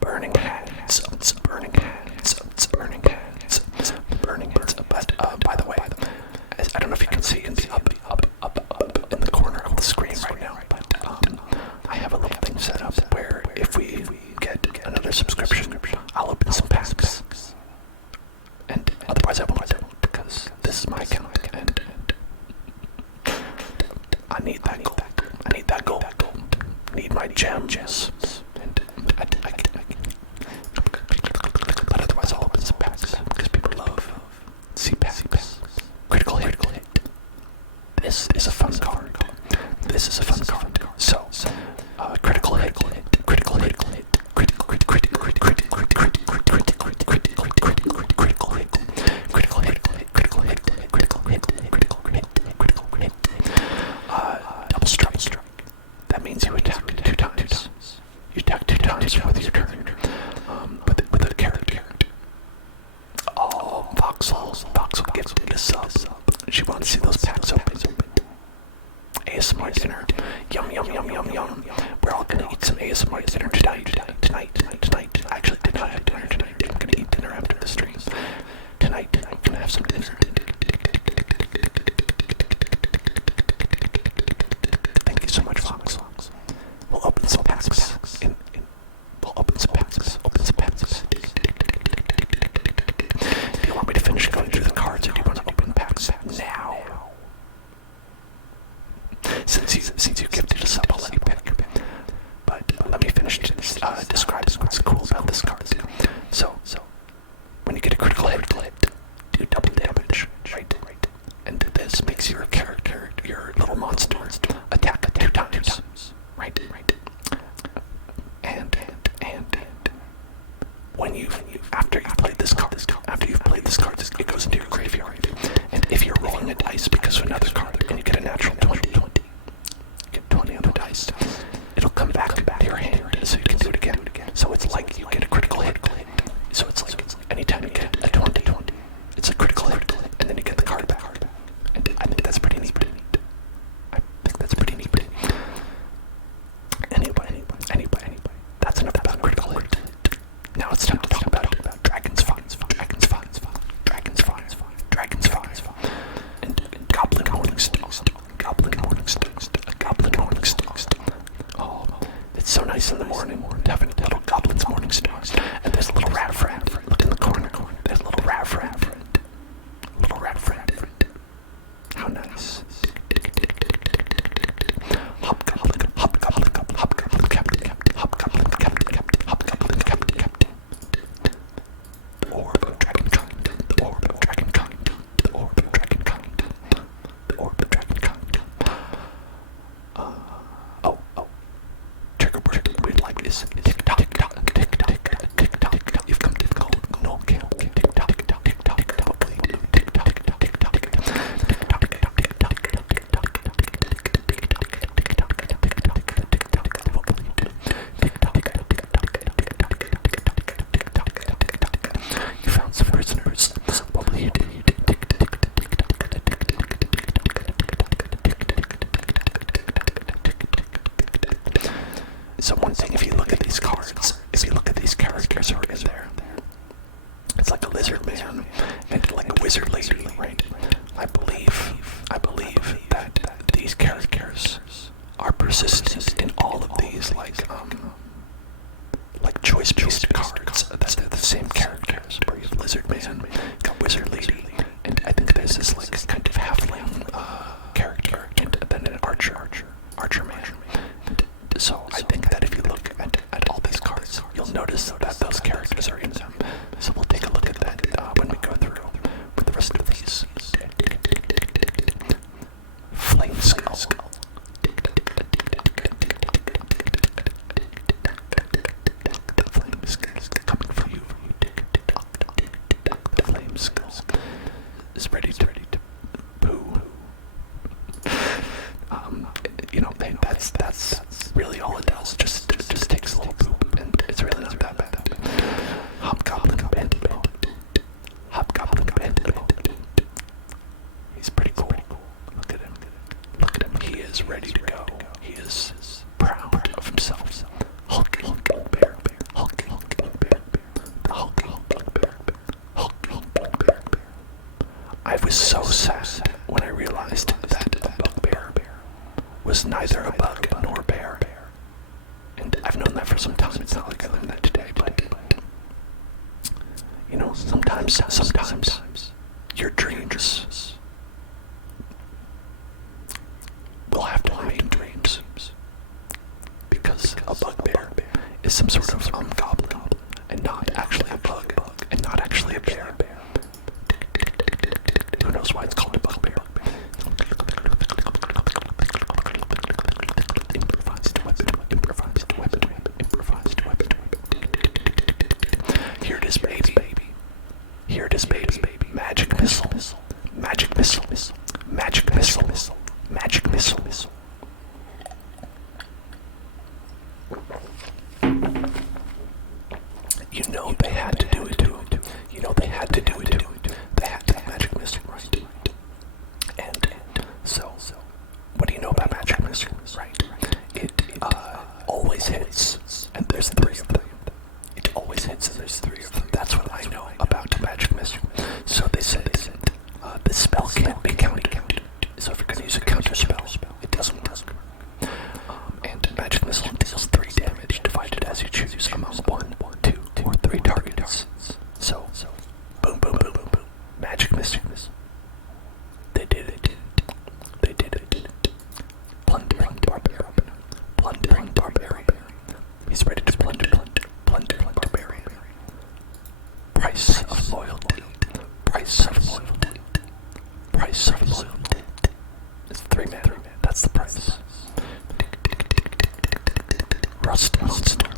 Burning hands. Burning hands. Burning hands. Burning hands. But by the way, I don't know if you can see I need that gold. I need that gold. Need my gems. And but otherwise I'll open some packs because people love C-packs. Critical hit. This is a fun card. So, critical hit. Double strike. That means you attack 2 times. You attack 2 times with your turn. But with a character. Oh, Voxel gives me a sub. She wants to see those packs open. ASMR dinner. Yum. We're all gonna eat some ASMR dinner tonight. I actually did not have dinner tonight. I'm gonna eat dinner after the stream. Tonight, I'm gonna have some dinner. Thank you so much, Fox. We'll open some packs. We'll open some packs. Do you want me to finish going through the cards, or do you want to open packs now? Since you gifted us up, I'll let you pick. But let me finish describing what's cool about this card. So when you get a critical hit, do double damage, right? And this makes your character, your little monster, attack 2 times, right? And when after you've played this card, it goes into your graveyard. And if you're rolling a dice because of another card, and you get a natural 20, get 20 on the dice, it'll come back to your hand, so you can do it again. So it's like you get a critical hit. So it's like anytime you get a 20, it's a critical hit, and then you get the card back. And I think that's pretty neat. Anyway, that's enough about critical hit. Now it's time to talk about Dragon's Fire. And Goblin Morningstar. Oh, it's so nice in the morning to have a little Goblin's Morningstar. And there's a little rat friend. Look in the corner. There's a little rat friend. How nice. Hobgoblin Captain. The Orb of Dragonkind. Trigger word we'd like is tick-tock. You've come difficult. No kill. Tick-tock. You found some prisoners. What will you do? So one thing, if you look at these cards, if you look at these characters who are in there, it's like a lizard man and like a wizard lady, right? I believe that these characters are persistent in all of these, like choice-based cards. That they're the same characters. Where you have lizard man, got wizard lady, and I think there's this like kind of halfling character, and then an archer man. So I think that if you look at all these cards, you'll notice that those characters are in them. So we'll take a look at that when we go through with the rest of these. Flame Skull. The Flame Skull is coming for you. The Flame Skull is ready to poo. That's really all it does. Just takes a little poop, and it's really not that bad. Hobgoblin Bandit. He's pretty cool. Look at him. He is ready to go. He is proud of himself. Hulking bear. The hulking bear. I was so sad when I realized that the bugbear was neither a bug nor bear. And I've known that for some time. It's not like I learned that today, but sometimes your dreams will have to is some sort of goblin, and not actually a bug, and not actually a bear. Who knows why it's called a bugbear? Improvised weapon. Here it is, baby. Here it is, baby. Magic missile. Magic missile. Magic missile. Magic missile. You know they had to do it too. They had to have magic missile, right? And so, what do you know about magic missile, right? It always hits, and there's 3 of them. It always hits, and there's 3 of them. That's what I know about magic missile. So they said the spell can't be counted. So if you're going to use a counter spell, it doesn't work. And magic missile deals 3 damage, divided as you choose among 1, 2, or 3 targets. So boom, boom, boom, boom, boom. Magic missile. They did it. Plundering barbarian. He's ready to plunder barbarian. Price of loyalty. It's 3 mana. That's the price. Rust monster.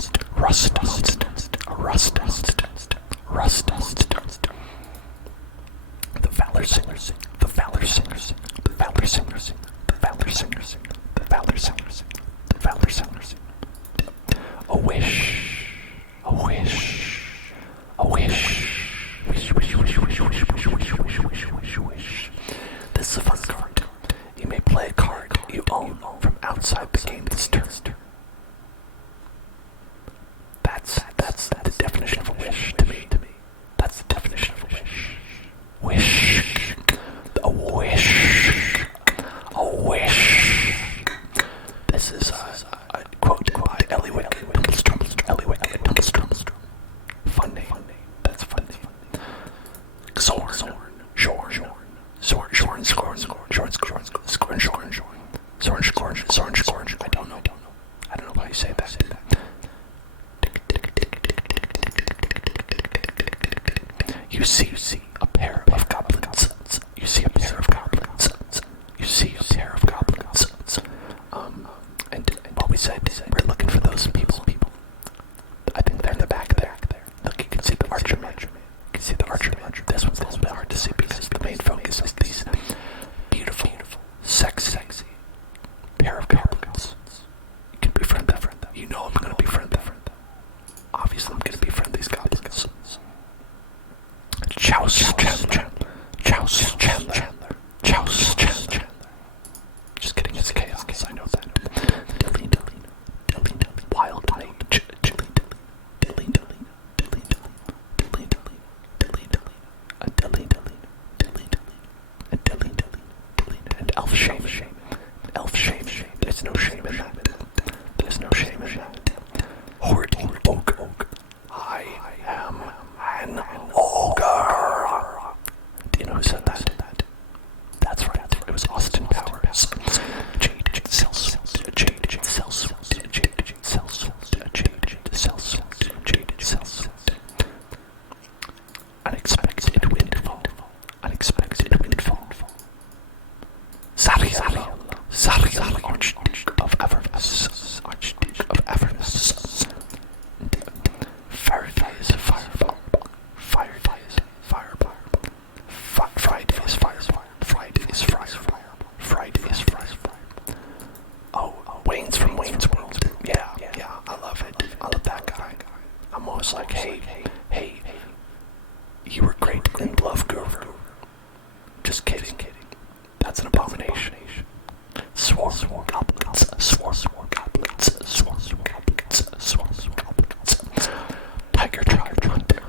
The Valor Singers. A wish. This is a fun card. You may play a card you own from outside the game this turn. That's the definition of a wish to me. That's the definition of a wish. A wish. This is a quote by Eliwick Tumblestrom. Fun name. That's a fun name. Zorn. I don't know why you say that. You see a pair of goblins. And what we said, we're looking for those people. I think they're in the back there. Look, you can see the archer man. This one's a little bit hard to see because the main focus is these beautiful, sexy pair of goblins. You can befriend them. You know I'm going to befriend them. Obviously, I'm going to befriend these goblins. Chouse Chandler. Just kidding, it's chaos. I know that. Wild Mage. And Elf Shame. There's no shame in that. Horde Oak. I am an ogre. Do you know who said that? That's right. It was Austin Powers. Jade Cells. Unexpected windfall. Zariel, Archduke of Avernus. Friday's fireball. Oh, Wayne's from Wayne's World. Yeah, I love it. I love that guy. I'm always like, hey, you were great in Love Guru. Just kidding. That's an abomination. Swarm goblins. Tiger Tribe Hunter.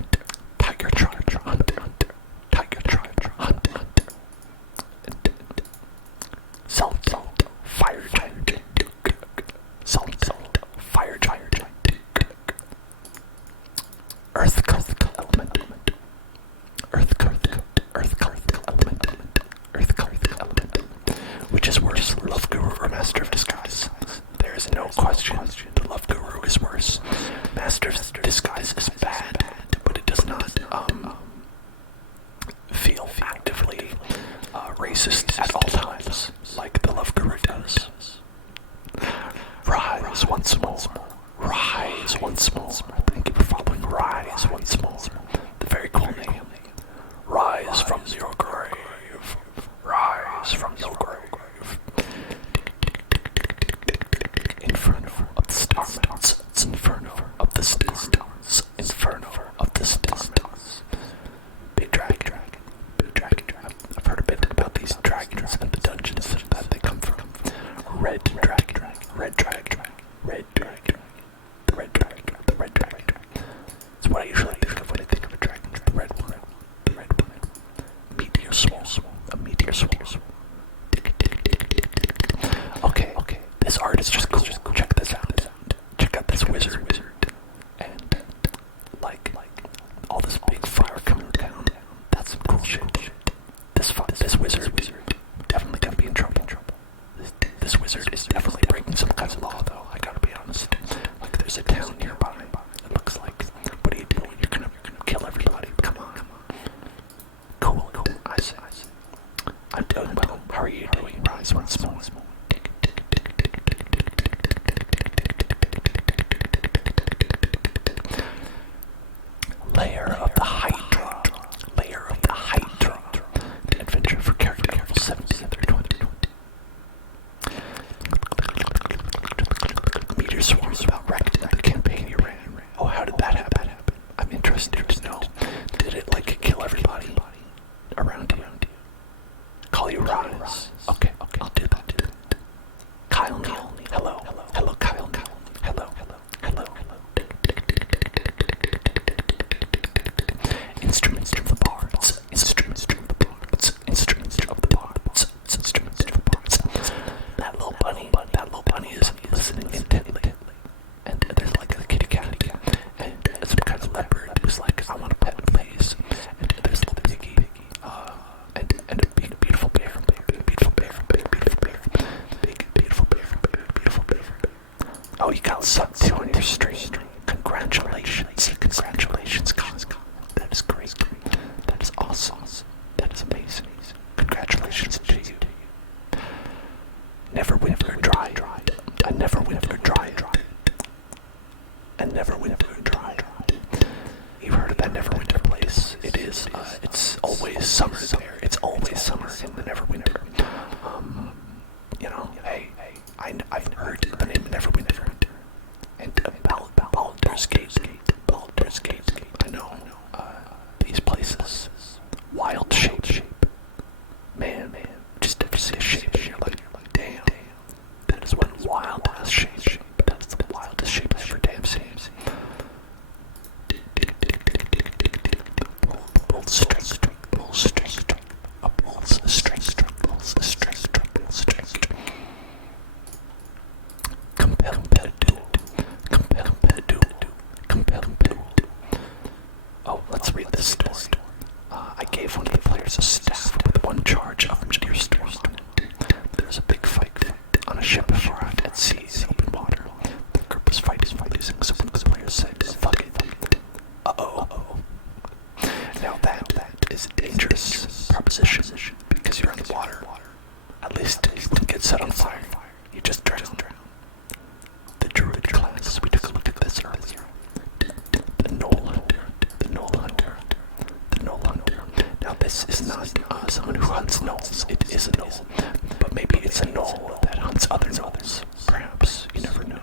Salt. Fire Giant. Earth Element. Which is worse, Love Guru or Master of rise once more. Rise once more. Thank you for following Rise once more. The very cool name. Rise from your grave. Rise from your grave. Inferno of the stars. Inferno of the stars. Inferno of the stars. Big dragon. Big dragon. I've heard a bit about these dragons and the dungeons that they come from. Red dragon. Red dragon. Red dragon. The red dragon. The red dragon. It's what I usually think of when I think of a dragon. The red one. The red one. Meteor swarm. A meteor swarm. Okay. This art is just cool. Check this out. Check out this wizard. And like all this big fire coming down. That's some cool shit. This wizard definitely gonna be in trouble. This wizard is definitely breaking some kind of law, though. I gotta be honest. Like there's a town nearby. It looks like. What are you doing? You're gonna kill everybody. Come on. Cool. I see. I'm doing well. How are you doing? Rise once more. Layer of the Hydra. The adventure for character level 17 through 20. Meteor swarms about wrecked the campaign you ran. Oh, how did that happen? I'm interested to know. Did it kill everybody around you? Call you Rise. Okay, I'll do that. Kyle. Hello, Kyle. Hello. Instruments of the bards. That little bunny is listening intently. And there's a kitty cat. And some kind of leopard who's I want a pet, please. And there's a little piggy. And a big, beautiful bear. Oh, you got sub 2 on your stream. Congratulations, guys. That is great. That is awesome. That is amazing. Congratulations to you. Never winter dry. I never winter dry. You've heard of that Neverwinter place? It is. It's always summer there. It's always summer in the Neverwinter. Hey, I've heard the name Neverwinter. And Baldur's Gate. I know. These places. Wild shape. Man. Just to see a shape and you're like, damn. That is one wild ass shape. That's the wildest shape I've ever damn seen. Bull string. A bull's string. Compel duel. Oh, let's read this story. I gave one of the players a staff with one charge of meteor storm on it. There was a big fight on a ship before out at sea in open water. The group was fighting, so one of the players said, fuck it. Uh-oh. Now that is a dangerous proposition because you're in the water. At least you wouldn't get set on fire. You just drown. The druid class, we took a look at this earlier. The Knoll Hunter. Now this is not someone who hunts gnolls. It is a gnoll. But maybe it's a gnoll that hunts other gnolls. Perhaps. You never know.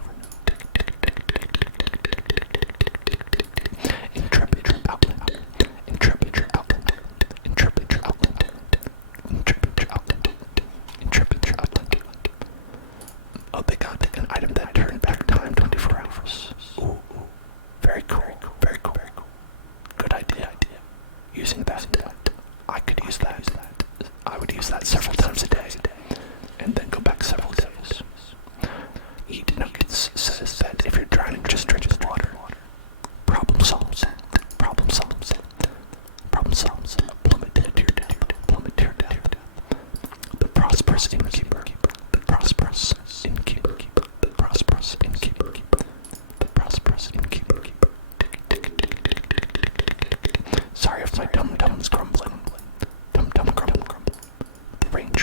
Intrepid outlander. Oh, they got an item that turned back time 24 hours. Ooh. Very cool. Good idea. Using that. I could use that. I would use that several times a day. And then go back several days. Eat Nuggets says that if you're drowning, just drink the water. Problem solves. Plummet to your death. The prosperous innkeeper. Sorry if my dum-dum's grumbling. The range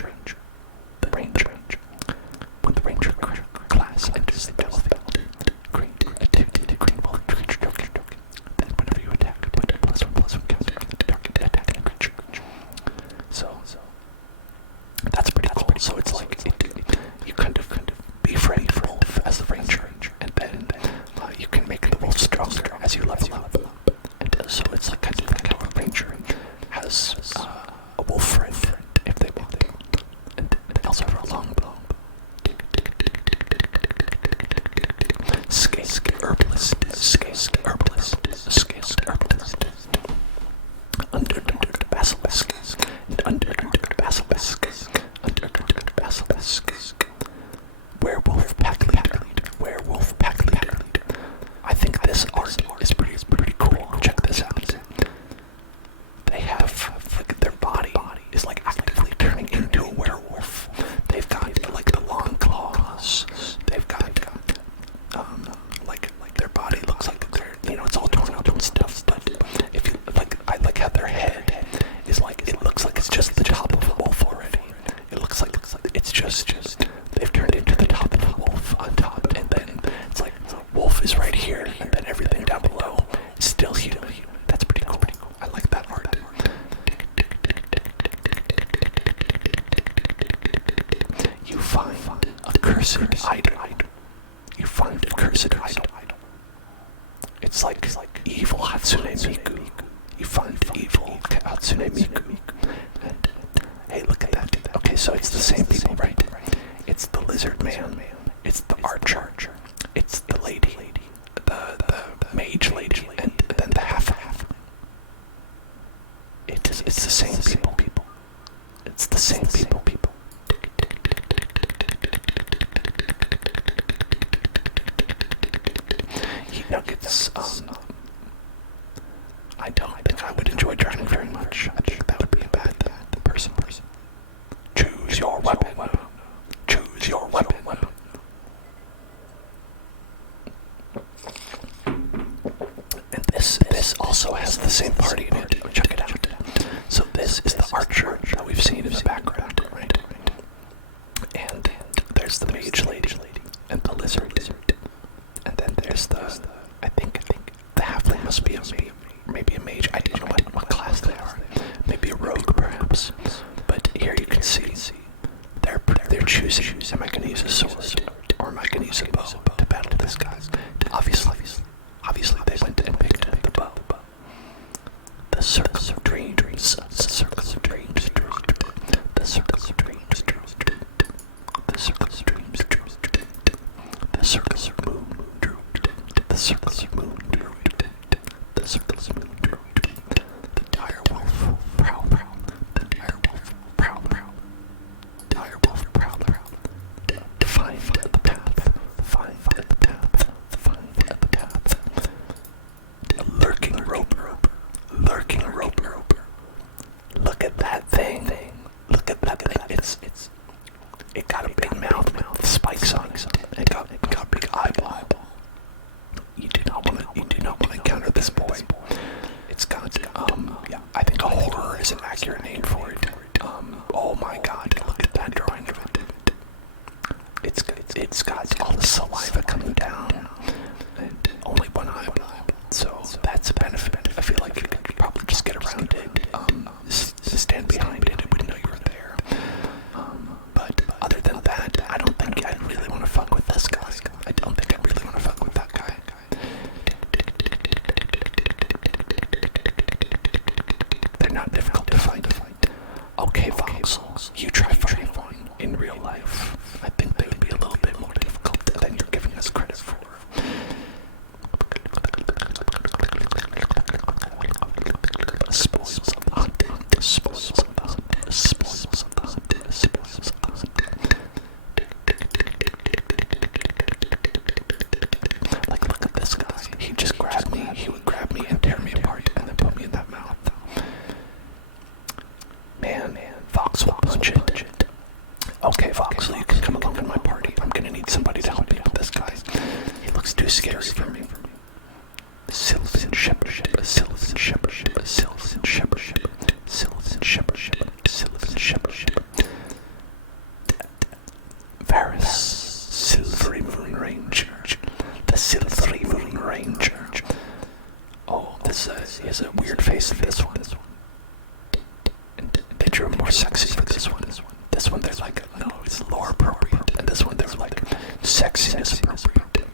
cursed idol. You find a cursed idol. It's like evil Hatsune Miku. You find evil Hatsune Miku. And hey, look at that. Okay, so it's the same people, right? It's the lizard man. It's the archer. It's the lady. The mage lady. And then the half. It's the same people. It's the same people. Heat nuggets, I don't think I would enjoy driving very much. I think that would be a bad person. Choose your weapon. Choose your weapon. And this also has the same party in it. Check it out. So this is the archer that we've seen in the background, right? And there's the mage lady and the lizard. And then there's I think the halfling must be maybe a mage. I don't know what class they are. Maybe a rogue, perhaps. But here you can see they're choosing. Am I going to use a sword or am I going to use a bow to battle this guy? Obviously, they went and picked the bow. The circle of dreams. The circle of dreams. The circle of dreams. The circle of dreams. The circles of moon. The circles of moon. The circles of moon. The dire wolf. Prowl. The dire wolf. Prowl. Dire wolf. Prowl. Find the path. Find the path. Find the path. Lurking roper. Lurking roper. Look at that thing. Look at that thing. It got a big mouth with spikes on it. It got a big eyeball. You do not want to encounter this boy. It's got I think a horror is an accurate name for it. Oh my God! Look at that drawing of it. It's got all the saliva coming down and only one eyeball. So that's a benefit. I feel like you could probably just get around it. Stand behind it. It wouldn't know you were there. But other than that, I don't think I really want to fuck with this guy. I don't think I really want to fuck with that guy. They're not difficult to find. Okay, voxels, you try fighting one in real life. I think they would be a little bit more difficult than you're giving us credit for. Spoils of the hunt. Spoils of the hunt. Spoils of the hunt. Spoils of the hunt. Like, look at this guy. He just grabbed me. He would grab me and tear me apart and then put me in that mouth. Man, Vox will punch it. Okay, Voxel, you can come along in my party. I'm gonna need somebody to help me with this guy. He looks too scary for me. Sylvan shepherd, Sylvan shepherd, Sylvan shepherd, Sylvan shepherd, Sylvan shepherd. Varus, silvery moon ranger, the silvery moon ranger. Oh, he has a weird face in this one. And they drew him more sexy for this one. This one they're like, no, it's lore appropriate. And this one they were like, sexiness appropriate.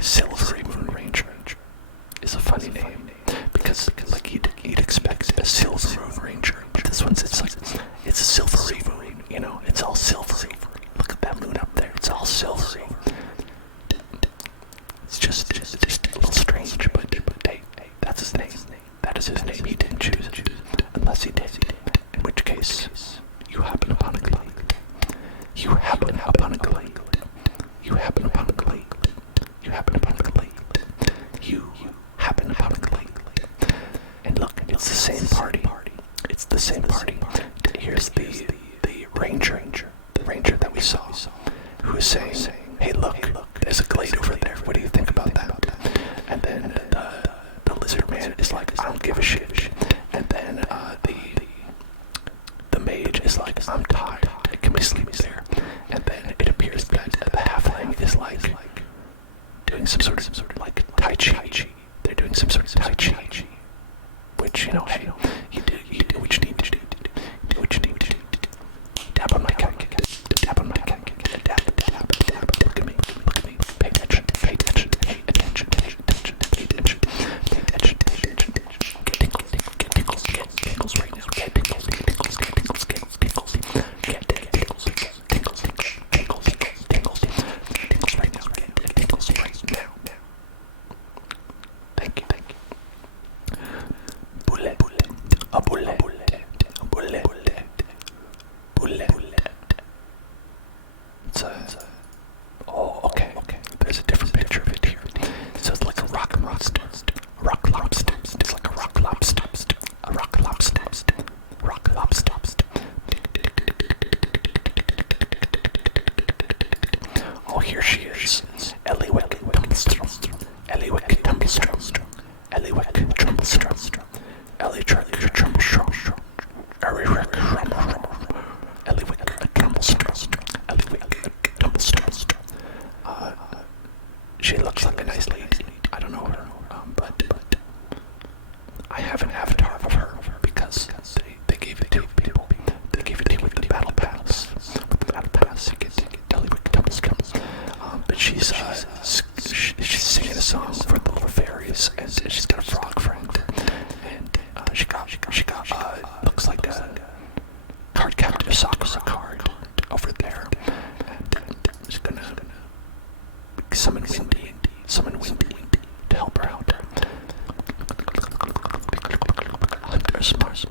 Silvery Moon Ranger is a funny name because like you'd expect a silver moon ranger, but this one's it's a silvery moon, you know, it's all silvery. Look at that moon up there, it's all silvery. It's just a little strange, but hey, that's his name. That is his name. He didn't choose it, unless he did. In which case, you happen upon a glade. You happen upon a glade. You happen upon a glade. You happen upon a glade. You happen upon a glade. And look, it's the same party. It's the same party. Here's the ranger, the ranger that we saw, who is saying, "Hey, look, there's a glade over there. What do you think about that?" And then the lizard man is like, "I don't give a shit." And then the mage is like, "I'm tired. Can we sleep there?" And then it appears that the halfling is like doing some sort of like tai chi. They're doing some sort of tai chi, which, you know, hey, you do what you need to do. Do what you need to do. Tap on my couch. here she is. Eliwick Tumblestrom. Eliwick Tumblestrom. Eliwick Tumblestrom. Elitrick Tumblestrom. Eliwick Tumblestrom. Eliwick Tumblestrom. She looks like a nice lady. I don't know her, but I have an avatar of her because they gave it to people. They gave it to you with the battle pass. With the battle pass, you get Eliwick Tumblestrom. But she's singing a song for the little fairies, and she's got a frog friend, and she got looks like a card captain, a Sakura card over there, and she's gonna summon Windy to help her out. Hunter's Mars.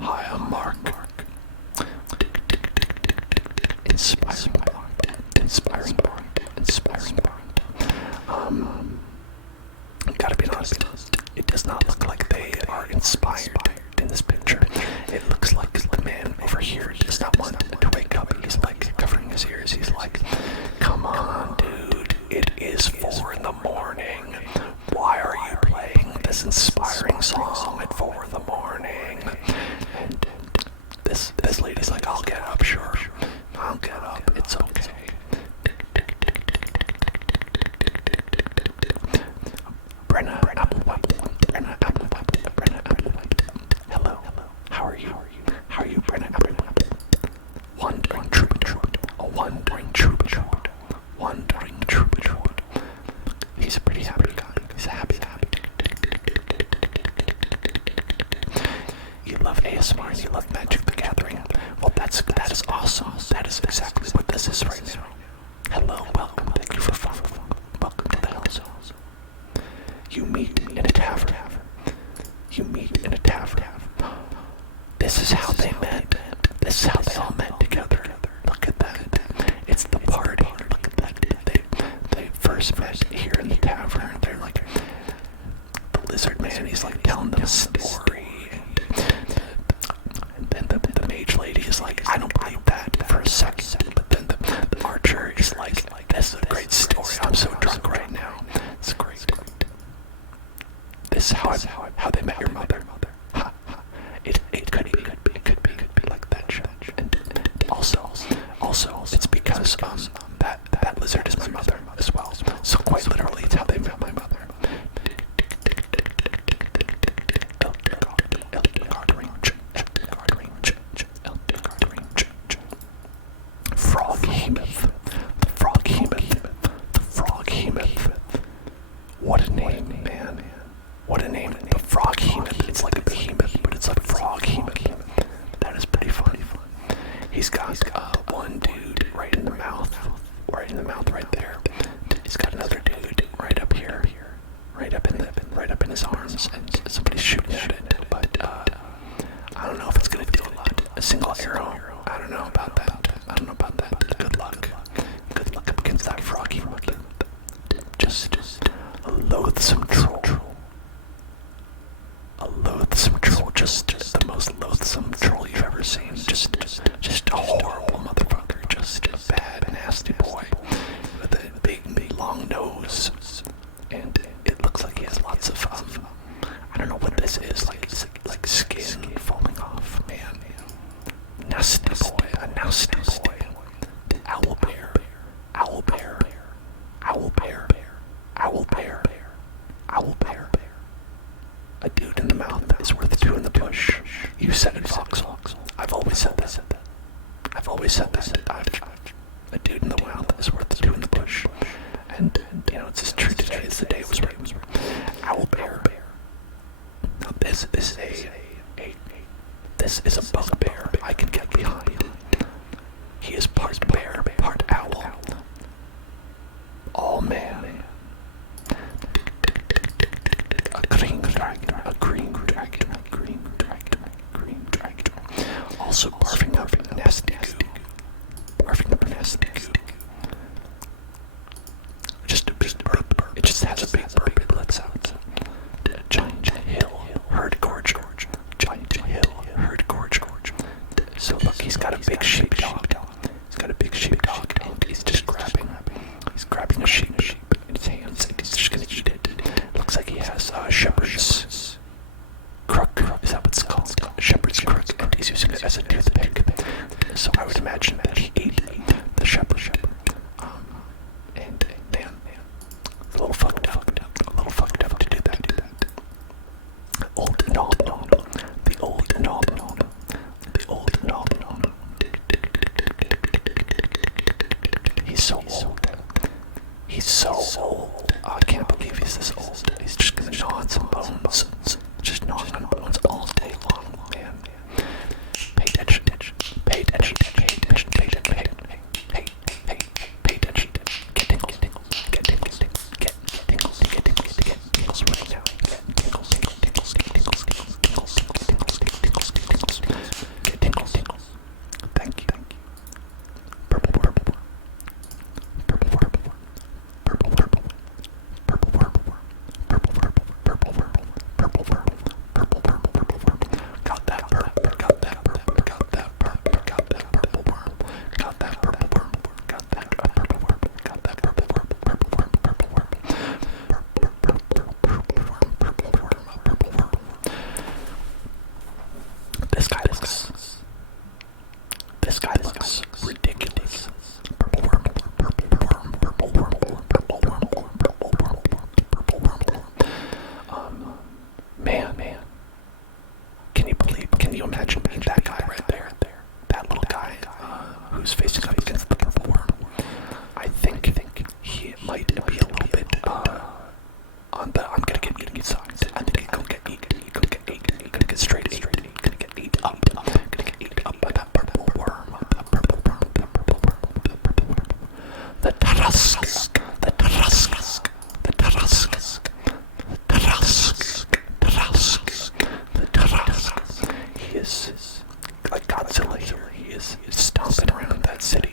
Hi, I'm Mark. Inspiring part. Gotta be honest, it does not look like they are inspired in this picture. It looks like the man over here does not want to wake up. He's like covering his ears. He's like, come on, dude, it is 4 in the morning. Why are you playing this inspiring song at 4 in the morning? And this lady's like, I'll get up, sure. I'll get up, it's okay. Brenna Applewhite. Hello. How are you, Brenna Applewhite? Wandering troubadour. He's a pretty happy guy. He's a happy. You love ASMR and you love Magic the Gathering. Well, that is awesome. That is exactly what this is right now. Hello, welcome. Thank you for following. Welcome to the Hell Zone. You meet in a tavern. This is how they met. This is how they all met together. Look at that. It's the party. Look at that. They first met here in the tavern. They're like, the lizard man, he's like telling them a story. And then the mage lady is like, I don't believe that for a second. But then the archer is like, this is a great story. I'm so drunk right now. It's great. This is how they met your mother. It could be like that show. And also it's because that lizard is my mother as well. So quite literally, it's how they met my mother. Frog Hemoth. What a name, man. What a name. The Frog Hemoth. It's like a behemoth, but it's a Frog Hemoth. That is pretty funny. He's got one dude right in the mouth right there. He's got another dude right up here, right up in his arms, and somebody's shooting at it. But I don't know if it's gonna do a lot. A single arrow. I don't know about that. Good luck up against that Frog Hemoth. Just a loathsome troll. Just the most loathsome troll you've ever seen. Just a horrible motherfucker. Just a bad, nasty boy with a big, long nose. And it looks like he has lots of I don't know what this is. Like skin falling off. Man, nasty boy. A nasty boy. Owl bear. A dude in the mouth is worth 2 in the bush. You said it, Voxel. I've always said that. A dude in the mouth is worth 2 in the bush. And it's as true today as the day was written. Owl bear. Now this is a bugbear I can get behind. He is part bear, part owl. Oh man. A green dragon. Also barfing up nasty goo. Just a big burp. It just has a big burp it lets out. Giant hill, herd gorge. So look, he's got a big sheepdog. He's got a sheepdog, and he's just grabbing a sheep in his hands, and he's just gonna eat it. Looks like he has shepherd's crook. Is that what it's called? Shepherd's crook, and he's using it as a toothpick. So I would imagine that he ate the shepherd. And man, a little fucked up to do that. Old knob. The old knob. He's so old. I can't believe he's this old. He's just gonna gnaw on some bones. Just gnawing on bones all day long, man. Pay attention. Pay attention. Get tingles. Get tingles right now. Get tingles. Get tingles. Thank you. Purple. Got that purple worm. Got that purple worm. Got that purple worm. Got that purple worm. This guy looks ridiculous. Purple worm. Man. Can you imagine being that guy right there? That little guy who's facing up against the purple worm. I think he might be a little bit on the I'm gonna get eaten side. I think he's gonna get eaten. He's gonna get eaten. He's gonna get straight eaten. He's gonna get eaten up. Gonna get eaten up by that purple worm. The Tarask. He is like Godzilla here. He is stomping around that city.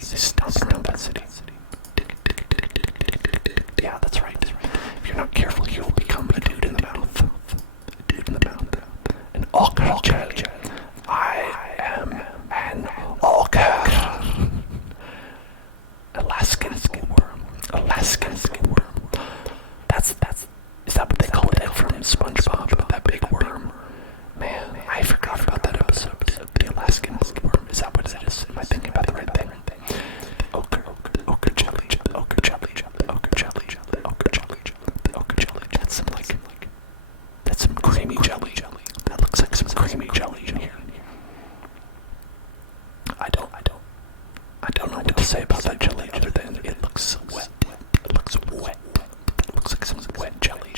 Yeah, that's right. If you're not careful, you will become a dude in the mouth. An ochre. I am an ochre. Alaskan worm. Is that what they call it from SpongeBob? That big worm. Man, I forgot about that episode. The Alaskan worm. Is that what it is? Am I thinking about the right thing? Ochre jelly. That's some creamy jelly. That looks like some creamy jelly in here. I don't know what to say about that jelly other than it looks wet. It looks like some wet jelly.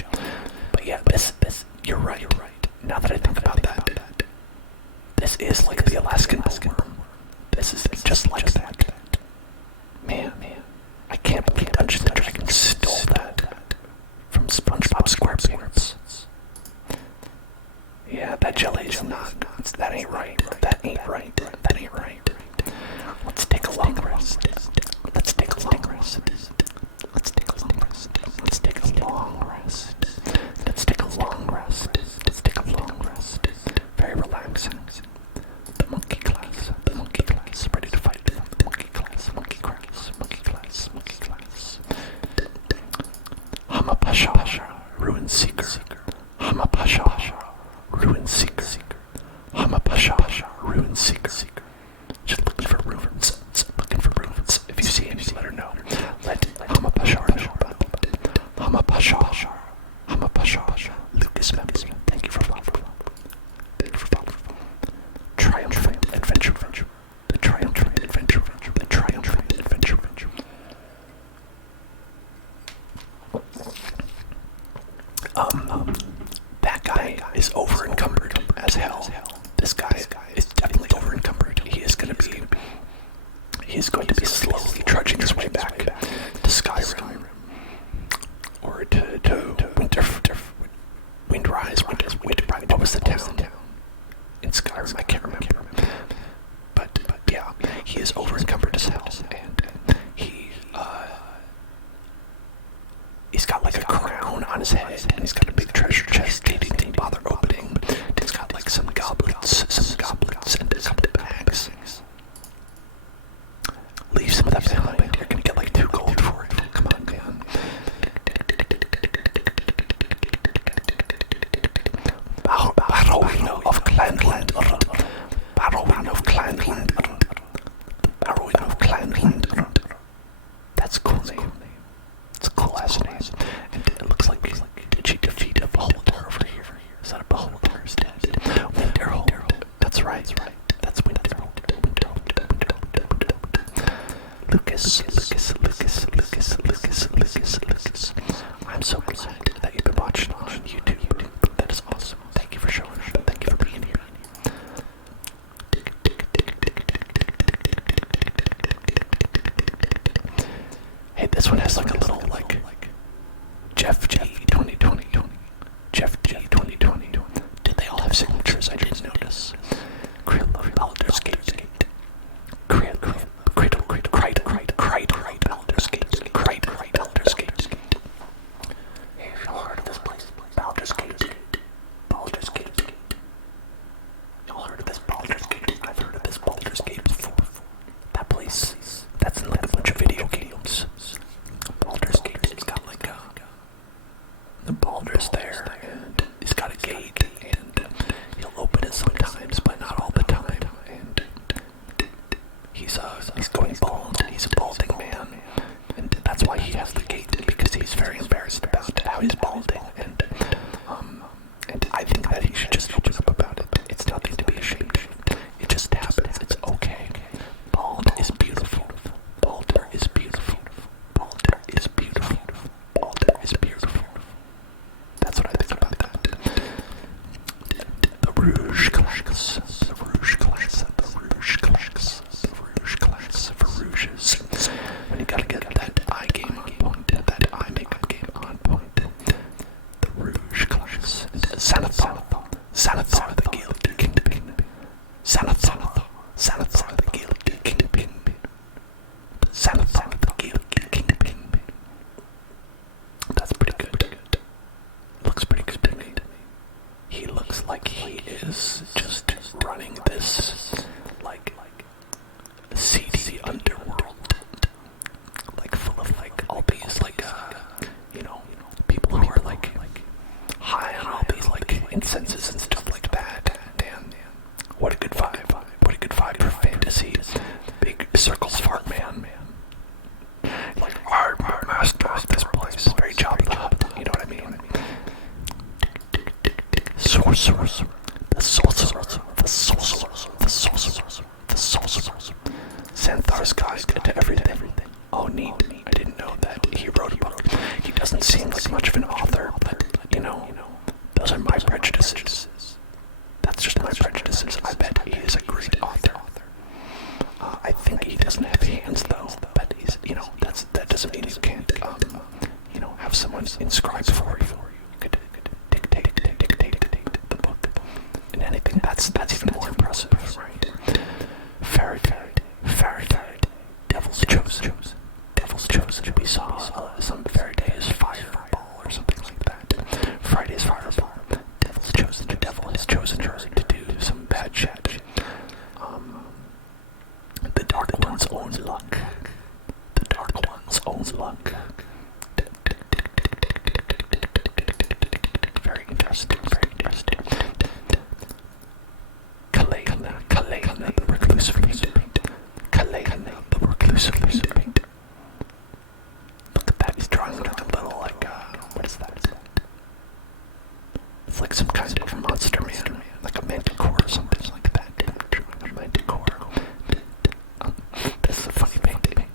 But yeah, this you're right. Now that I think about that, this is like the Alaskan worm. This is just like that. Man, I can't believe Dungeons & Dragons stole that from SpongeBob SquarePants. Yeah, that jelly is not. That ain't right. Let's take a long rest. Let's take a long rest. Very relaxing. The monkey class. Ready to fight. The monkey class. Hamapasha, ruin seeker. Hamapasha, ruin seeker. Just looking for ruins. If you see any, let her know. Let Hamapasha know about it. Hamapasha. Lucas Members, thank you for following. Triumphant adventure. The triumphant adventure. That guy is over encumbered as hell. This guy is definitely over encumbered. He is going to be slowly trudging his way back to Skyrim. Or to Windrise. What was the town in Skyrim? I can't remember. But yeah, he is over encumbered as hell, and he's got like a crown on his head, and he's got a big treasure chest he didn't bother opening. He's got like some goblets, and a couple bags. Leave some of that Lucas. I'm so glad that you've been watching on YouTube. That is awesome. Thank you for showing up. Thank you for being here. Hey, this one has like a little like Jeff G 2020. Jeff G 2020. Did they all have signatures? I didn't notice. Baldur's Gate. Baldur's Gate. Baldur's Gate. Hey, have y'all heard of this place? Baldur's Gate. Baldur's Gate. Y'all heard of this Baldur's Gate? I've heard of this Baldur's Gate before. That place, that's in like a bunch of video games. Baldur's Gate, it's got like the Baldur's there, and he's got a gate, and he'll open it sometimes, but not all the time, and he's going bald. He's a balding man, and that's why he has the gate, because he's very embarrassed about how he's balding, and I think that he should just open up about it. It's nothing to be ashamed of. It just happens. It's okay. Bald is beautiful. Balder is beautiful. Balder is beautiful. Balder is beautiful. That's what I think about that. The Rouge class. The Rouge class. The Rouge class. The Rouge class for rouges. When you gotta get that eye game on point, that eye makeup game on point. The Rouge class. Xanathar. Xanathar the guilty kingpin. Xanathar the guilty kingpin. Xanathar the guilty kingpin. That's pretty good. Looks pretty good to me. He looks like he is just running this like seedy underworld, like full of like all these like people who are like high on all these like incenses and stuff like that. And what a good vibe. What a good vibe for fantasy. Big circles fart man. Like, I'm the master of this place. Very Jabba the Hutt, you know what I mean? Sorcerers. The sorcerers. The sorcerers. The sorcerers. The sorcerers. Xanthar's guide to everything. Oh, neat. I didn't know that he wrote a book. He doesn't seem like much of an author, but, those are my prejudices. That's just my prejudices. I bet he is a great author. I think he doesn't have hands, though, but he's, that doesn't mean you can't, have someone inscribe for you. You could dictate the book. And anything, that's even more impressive, right? Faraday. Devil's Chosen. We saw some Faraday's Fireball or something like that. Friday's Fireball. Devil's Chosen. The devil has chosen her to do some bad shit. The Dark One's own luck. The Dark One's own luck. Very interesting. Kalena, the reclusive paint. Kalena, the reclusive paint. Look at that, he's drawing like a little, what is that? It's like some kind of monster man, like a manticore or something like that. A manticore. This is a funny painting.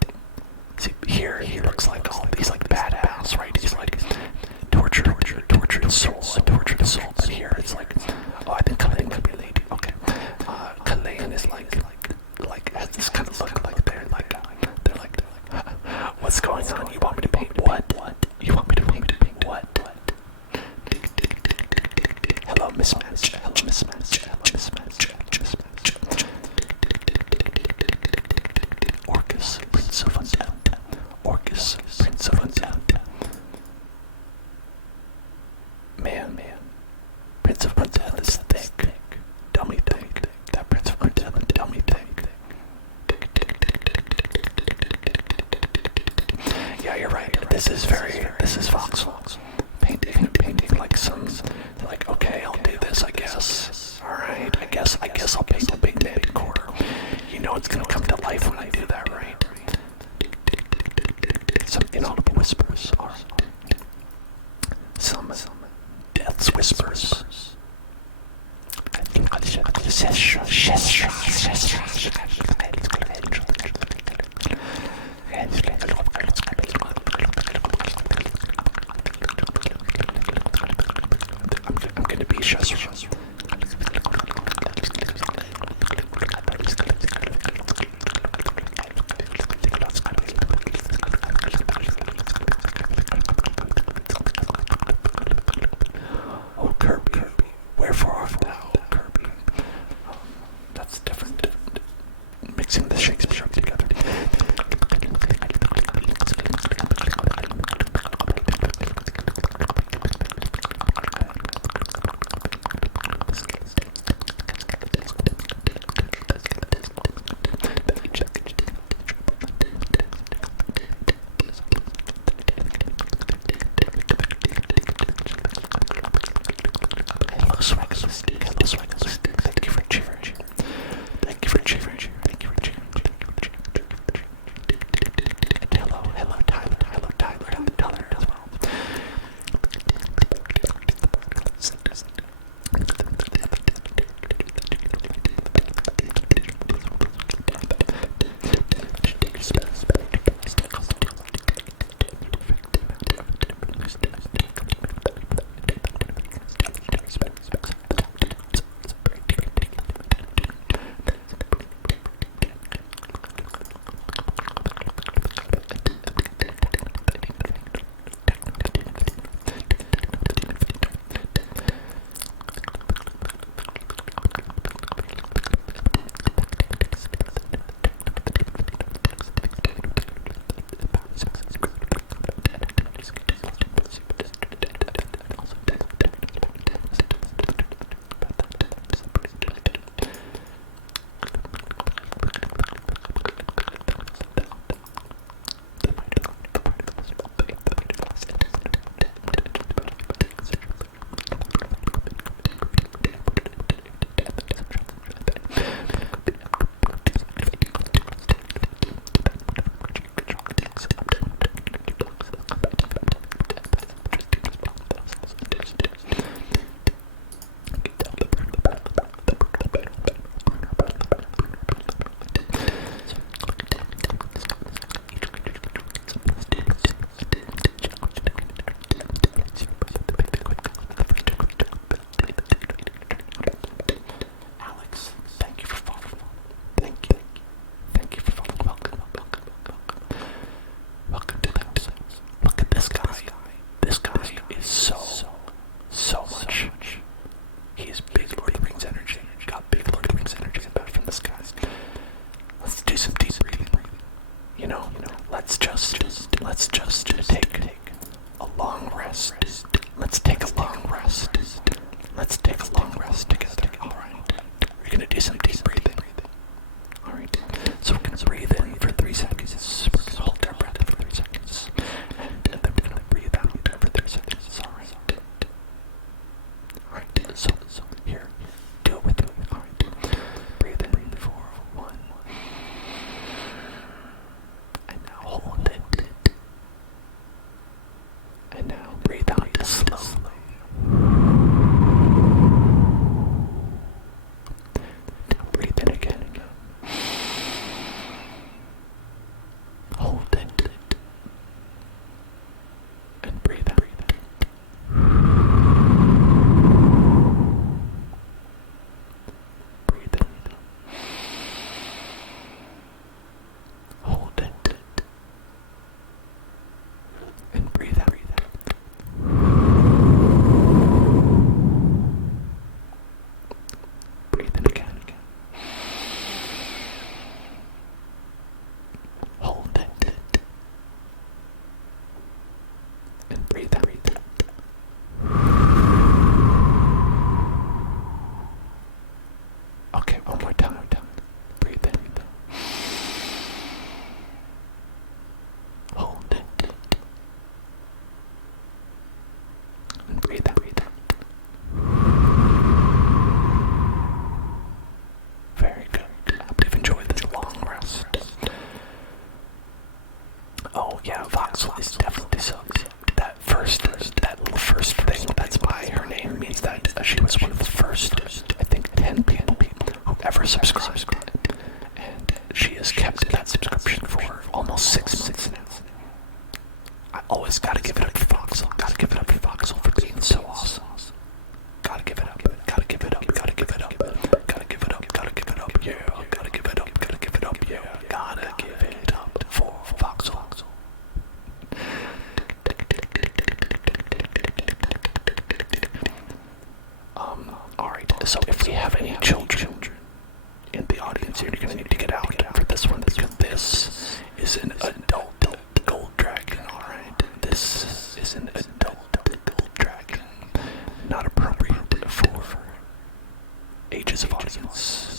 See, here he looks like all these like badass, right? He's like tortured soul. But here it's like, oh, I think Kalain could be a lady. Okay. Kalain is like has this kind of look like they're like, what's going on? You want me to paint what? You want me to paint what? Hello, mismatch. Orcus, Prince of Undead. Man. Prince of Undead is thick. Dummy thick. That Prince of Undead, dummy thick. Yeah, you're right. This is Fox. Painting like some, like, okay, I'll do this, I guess. Alright, I guess I'll paint a big manticore. It's gonna come to life when I do that, right? Some inaudible whispers are some death's whispers. do some deep breathing. Let's just take a long rest. Let's take a long rest. Let's take a long rest together. All right. We're gonna do some deep breathing. All right. So we're gonna breathe in for 3 seconds. We're gonna hold our breath for 3 seconds, and then we're gonna breathe out for 3 seconds. All right. All right. So here, do it with me. All right. Breathe in for 1, and now hold it. And now breathe out slowly. Now breathe in again. Hold it. And breathe out. Breathe in. Hold it. And breathe out. Breathe in again. Hold it. And breathe out. Okay, one more time. Breathe in. Hold it. And breathe out. Very good. I hope you've enjoyed this long rest. Oh yeah, Voxel is definitely so. That little first thing that's by her name means that she was one of the first, I think, 10 people who ever subscribed. And she has kept that subscription for almost 6 months now. I always gotta give it up for Voxel. Gotta give it up for Voxel for being so awesome. Gotta give it up. Gotta give it up. Gotta give it up. Gotta give it up. Gotta give it up. Yeah. Gotta give it up. Gotta give it up. Yeah. Gotta give it up for Voxel. Alright, so if we have any children in the audience here, you're gonna need to get out for this one, because this is an adult gold dragon, alright? This is an adult gold dragon, not appropriate for ages of audience.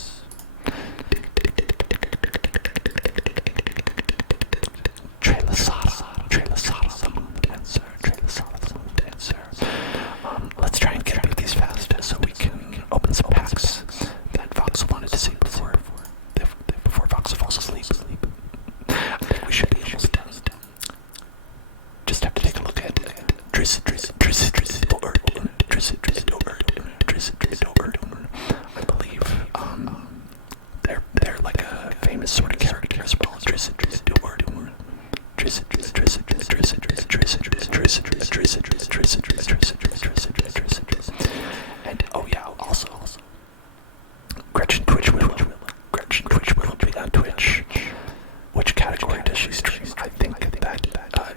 Let's try and get through these fast so we can open some packs that Voxel wanted to see before Voxel falls asleep. I think we should be almost done. Just have to take a look at I believe they're like a famous sort of character as well. And oh yeah, also Gretchen Twitch Willow be on Twitch. Which category does she stream? I think that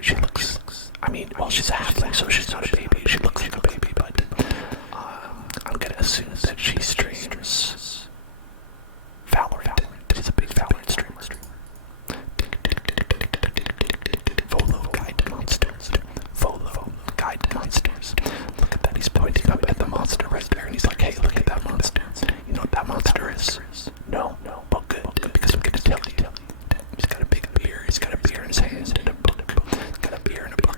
she looks, I mean, well, she's a halfling, so she's not a baby. She looks like a baby, but I'm gonna assume that she streams Valorant. She's a big Valorant streamer. Volo Guide Monsters. Volo Guide Monsters. Look at that, he's pointing up at the monster right there, and he's like, hey, look at that monster. You know what that monster is? No, but good, because I'm gonna tell you. He's got a big beer, he's got a beer in his hand, and a book. He's got a beer in a book,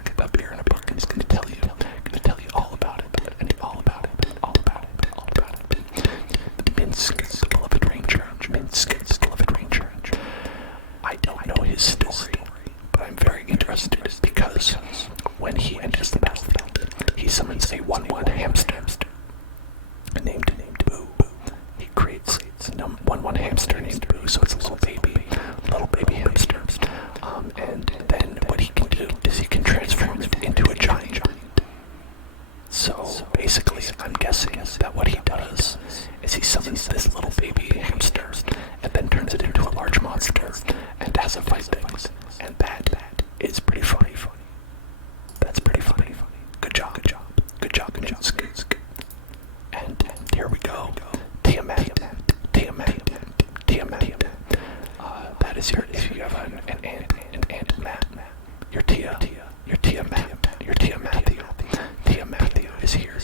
and he's gonna tell you all about it, and all about it. Minsk, the beloved ranger. I don't know his story, but I'm very interested because when he enters the battlefield, he summons a 1/1 hamster named Boo. He creates a 1/1 hamster named Boo, so it's a little baby hamster. And then what he can do is he can transform it into a giant. So basically, I'm guessing that what he does is he summons this little baby hamster and then turns it into a large monster and has a fight things. And that is pretty funny. That's pretty funny. Good job. And here we go. Tiamat. That Matt is here. If you have an aunt Matt, your Tia Matthew. Tia Matthew is here.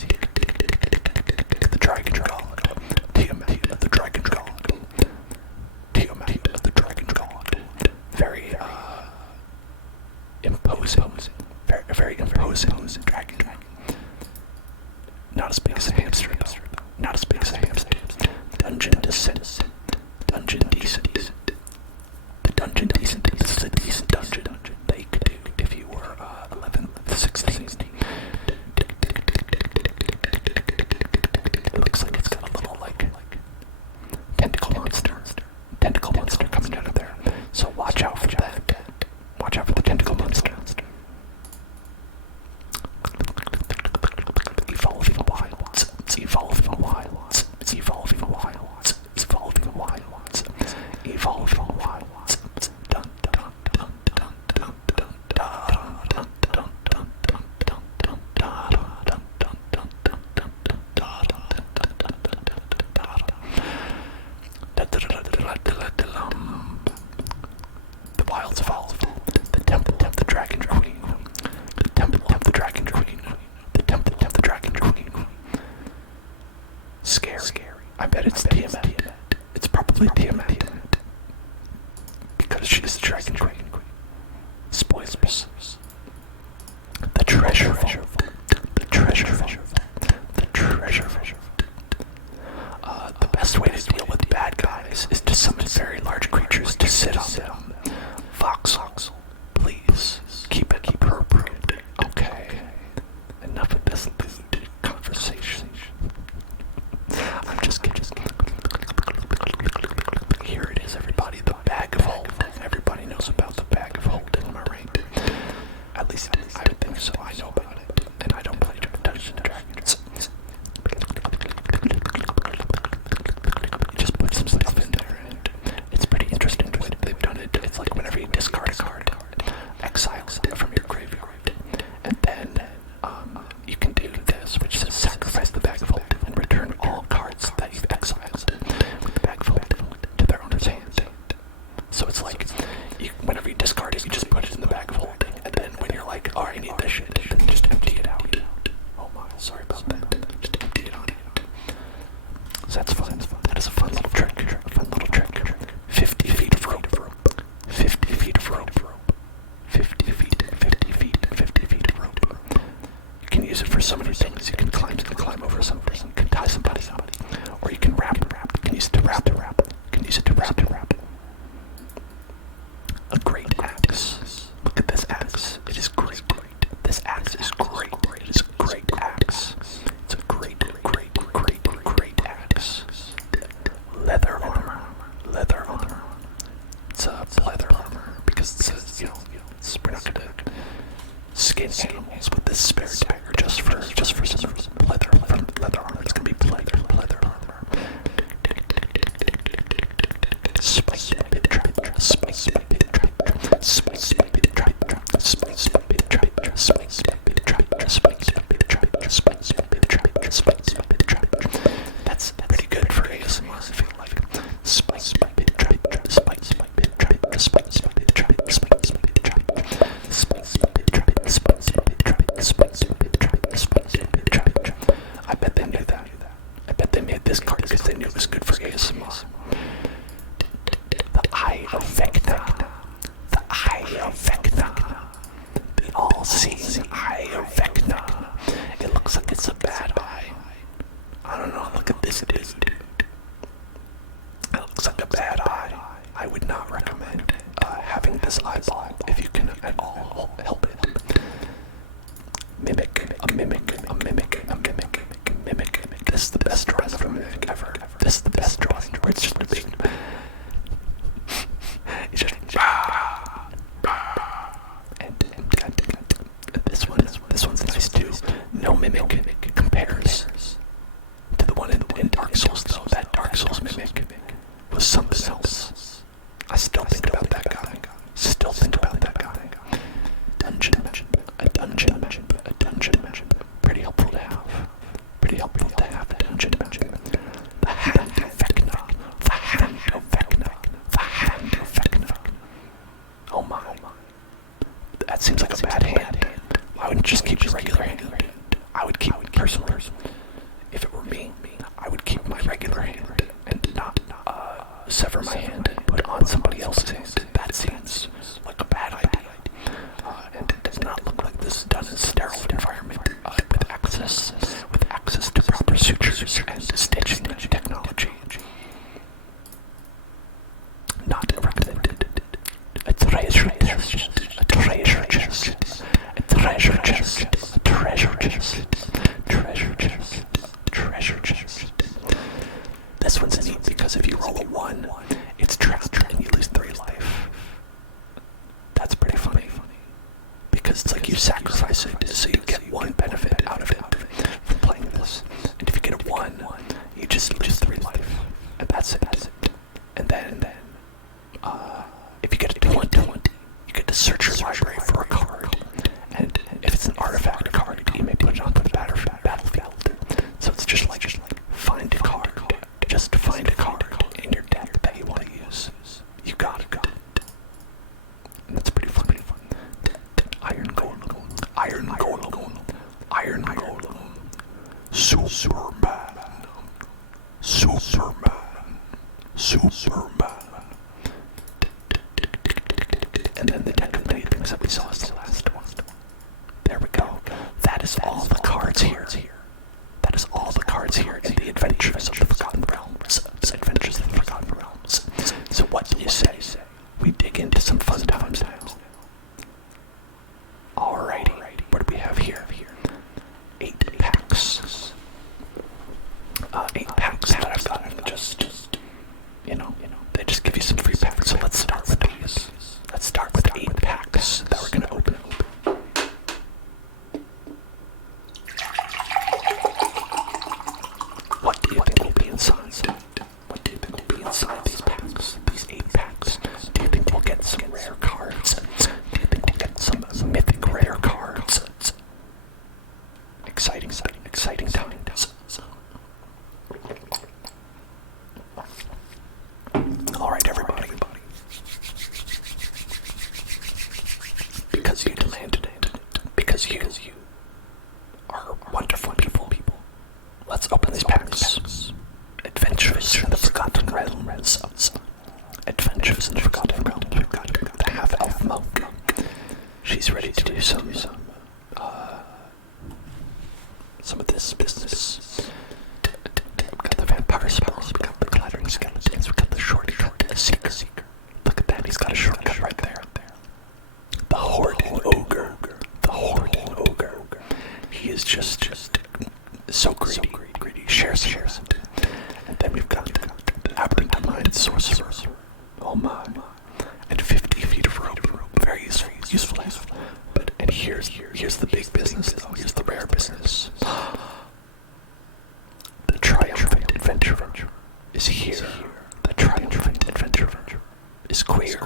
The Dragon God. Tia Matthew of the Dragon God. Tia Matthew of the Dragon God. Very imposing. Very imposing dragon. Not as big as a hamster though. Not as big as a hamster. Dungeon Descent. Dungeon Decent. The Dungeon Decent. This is a decent dungeon that you could do if you were 11, 16. It looks like it's got a little like tentacle monster coming out of there. So watch out for that. Watch out for the tentacle monster. Evolving wild. Evolving wild. Evolving wild. Evolving wild. Evolving wild. Dun dun dun dun dun dun dun dun dun dun the wilds evolve. The temple of the dragon queen. The temple of the dragon queen. The temple of the dragon queen. Scary. I bet it's Tiamat. It's probably Tiamat. Because she's the dragon queen. Spoilers. The treasure vault. The treasure vault. The treasure vault. The best way to deal with bad guys is to summon very large creatures to sit on them. Voxel, please keep it appropriate. Okay. Enough of this lewd conversation. I'm just kidding. Here it is, everybody. The bag of holding. Everybody knows about the bag of holding, am I right? At least I would think so. I know about it. And I don't play Dungeons and Dragons. You just put some stuff in there, and it's pretty interesting the way they've done it. It's like whenever you discard a card, exile it from your graveyard, and then you can do this, which says sacrifice the bag of holding and return all cards that you've exiled with the bag of holding to their owner's hand. So it's like, whenever you discard it, you just put it in the bag of holding, and then when you're like, oh, I need this shit, then you just empty it out. Oh my, sorry about that. Just empty it on you. So that's fun. That is a fun little trick. 50 feet of rope. 50 feet of rope. 50 feet of rope. You can use it for so many things. You can climb over something. You can tie somebody up. Or you can wrap. You can use it to wrap. You can use it to wrap. A great axe. Look at this axe. It is great. This axe is great. It is a great axe. It's a great axe. Leather armor. It's a leather armor because it says, we're not gonna skin animals with this spare dagger just for some leather armor. It's gonna be leather armor. Spice pit trap. That's pretty good for ASMR, I feel like. Spice pit trap. I bet they knew that. I bet they made this card because they knew it was good for ASMR. The Eye of Vecna. The Eye of Vecna. The all-seeing Eye of Vecna. It looks like it's a bad eye. I don't know, look at this dude. It looks like a bad eye. I would not recommend having this eyeball if you can at all help it. Mimic. This is the best drawing of a mimic ever. This is the best drawing where it's just a big... sacrifice it so you get one benefit out of it from playing this. And if you get a 1, you just lose 3 life. And that's it. And then if you get a 20, you get to search your library for a card. And if it's an artifact card, you may put it onto the battlefield. So it's just like find a card. Just find a card in your deck that you want to use. You got it. And that's pretty fun. Iron Golem. Superman. And then the deck of many things that we saw as the last one. There we go. That is all the cards here. That is all the cards here in the Adventures of the Forgotten Realms. So what do you say? We dig into some fun times now. Alrighty. What do we have here? 8 packs. 8 packs that I've gotten. Just they just give you some free packs. So let's start with these. Let's start with 8 packs that we're gonna open. What do you think will be inside? What do you think will be inside these packs? These 8 packs? Do you think we'll get some rare cards? Do you think we'll get some mythic rare cards? Exciting times. Alright, everybody. Because you demanded it. Because you are wonderful people. Let's open these packs. Adventures in the Forgotten Realms. Adventures in the Forgotten Realms. We've got the half-elf monk. She's ready to do some of this business. We've got the vampire spells. We've got the clattering skeletons. We've got the shortcut. The seeker. Look at that. He's got a shortcut right there. The hoarding ogre. He is just so greedy. Shares. And then we've got the absent mind sorcerer. Oh my. And 50 feet of rope. Very useful. And here's the big business though. Here's the rare business. The triumphant adventurer is here. The triumphant adventurer is queer.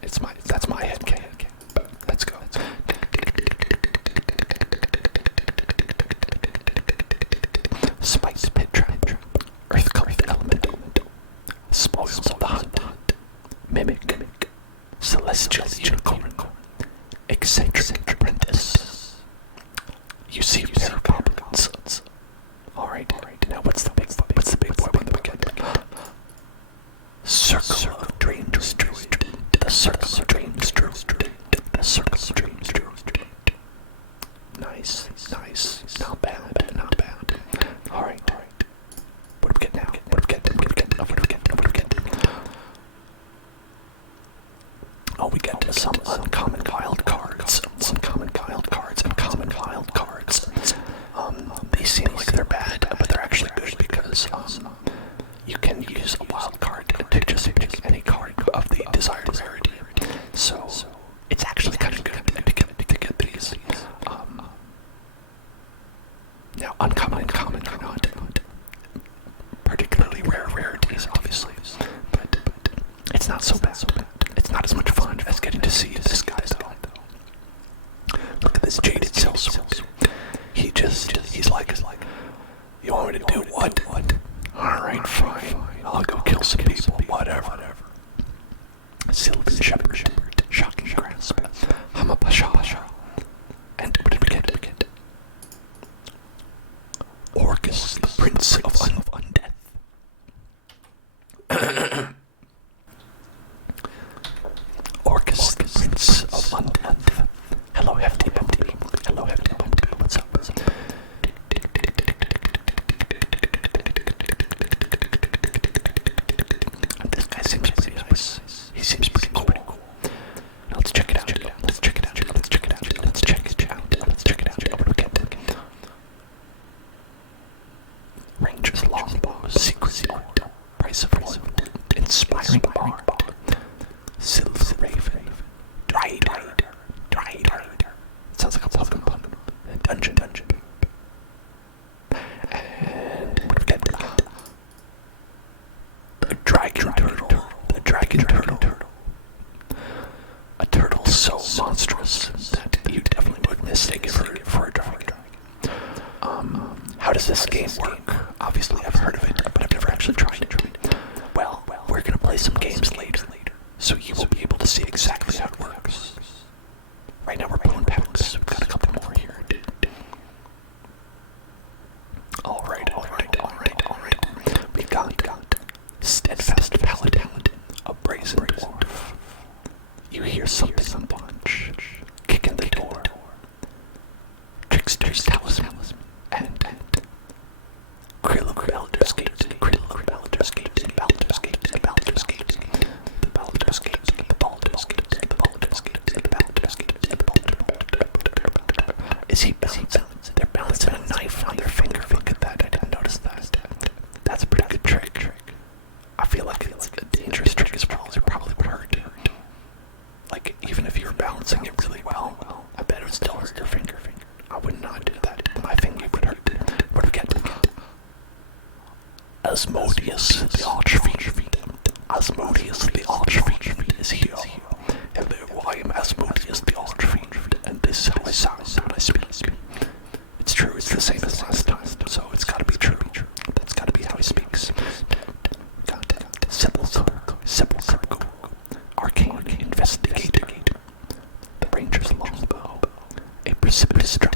That's my headcanon. Let's go. Spiked pit trap. Earth colored element. Spoils of the hunt. Mimic. Celestial unicorn. Eccentric apprentice. You see a pair of goblins. Alright. Now what's the big boy when we get there? Circle of dreams druid. The circle of dreams druid. The circle of dreams druid. Nice. Not bad. Alright. What do we get now? What do we get? Oh, we get some uncommon wild cards. And common wild cards. They seem like they're bad, but they're actually good because you can use a wild card to just pick any card of the desired rarity. So it's actually kind of good to get these. Now, uncommon and common are not particularly rare rarities, obviously, but it's not so bad. It's not as much fun as getting to see this guy, though. Look at this jaded sellsword. He's like, you want me to do what? Alright, fine. I'll go kill some people, whatever. Sylvan shepherd, shocking grasp, Hamapasha. And what did we get? Orcus, the prince of undeath. Orcus, the prince of undeath. Hello, hefty bumpy. What's up? This guy seems pretty nice. He seems pretty cool. Now let's check it out. Let's check it out. What do we get? Ranger's longbow, secret art, price of one, inspiring bar, silver raven, dry dungeon. And what do we get? A dragon turtle. A dragon turtle. A turtle so monstrous that you definitely would mistake it for a dragon. How does this game work? Obviously, I've heard of it, but I've never actually tried it. Well, we're gonna play some games later, so you will be able to see exactly how it works. Right now, we're pulling packs. We've got a couple more here. All right. We've got steadfast paladin, a brazen dwarf. You hear something on punch, kick in the door, trickster's talisman, and Baldur's Gate, Baldur's Gate, the Baldur's Gate, the Baldur's Gate, the Baldur's Gate, the Baldur's Gate, the Baldur's Gate, the Baldur's Gate, the Baldur's Gate. Is he balancing? They're balancing a knife on their finger. Look at that. I didn't notice that. That's a pretty good trick. I feel like it's a dangerous trick as well. It probably would hurt. Like, even if you were balancing it really well, I bet it would still hurt your finger. I would not do that. My finger would hurt. What do we get? Asmodeus the Archfiend. Asmodeus the Archfiend is here. Hello, I am Asmodeus the Archfiend, and this is how I sound when I speak. It's true, it's the same as last time, so it's gotta be true. That's gotta be how he speaks. Sepulchre, Arcane Investigator, the Ranger's Longbow, a precipitous drop,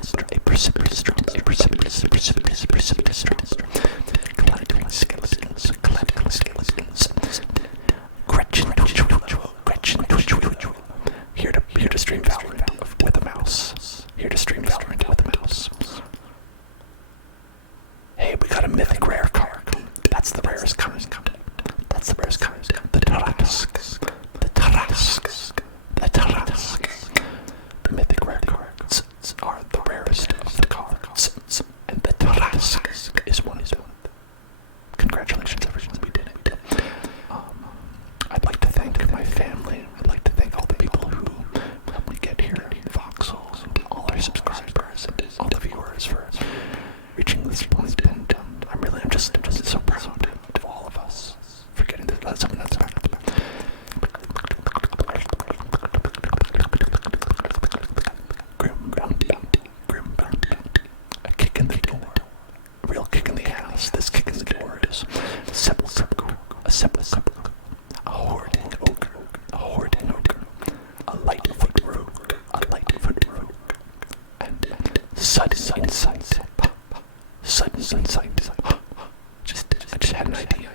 Clavicle skeletons, Gretchen, here to stream Valorant with a mouse. Hey, we got a mythic rare card. That's the rarest card. The Tarrasque. The mythic rare cards are the rarest of the cards, and the Tarrasque is one of them. Congratulations, everyone, we did it. I'd like to thank my family. I'd like to thank all the people who helped me get here, Voxels, all our subscribers, and all the viewers for reaching this point. And I'm just so proud of all of us for getting this. That's something that's back. Grim Bounty, a kick in the door, a real kick in the ass. This kick in the door is a sepulchre, a hoarding ogre, a lightfoot rogue, and sudden insight. I just had an idea.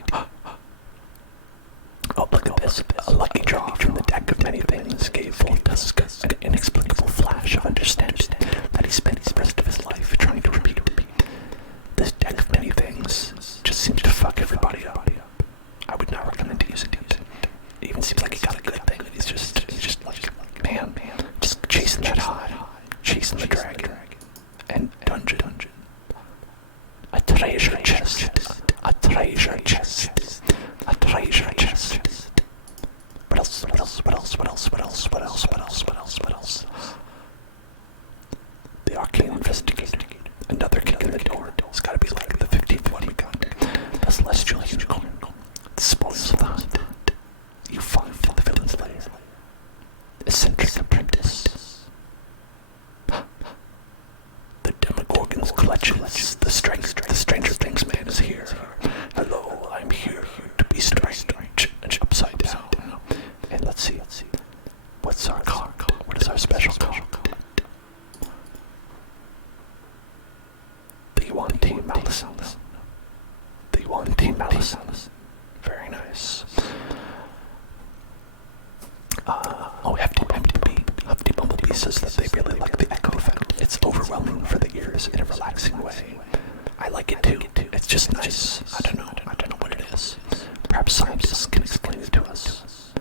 Oh, look at this. A lucky draw from the deck of many things gave Voltusk an inexplicable flash of understanding that he spent the rest of his life trying to repeat. This deck of many things just seems to fuck everybody up. I would not recommend using it. It even seems like he got a good thing, and he's just like, man, just chasing that high, chasing the dragon, and dungeon. A treasure chest. What else? The Arcane Investigator. Another kick in the door. It's gotta be like the 15th one we got. The Celestial Unicorn. The Spoils of the Hunt. You find the villain's lair. Eccentric Apprentice. The Demogorgon's clutches. The Stranger Things man is here. Hello, I'm here to be strange and upside down. And let's see. What's our card? What is our special card? The Yuan Team Malison. Very nice. Hefty Bumblebee says that they really like the echo effect. It's overwhelming for the ears in a relaxing way. I like it too. It's just nice. I don't know what it is. Perhaps scientists can explain it to us.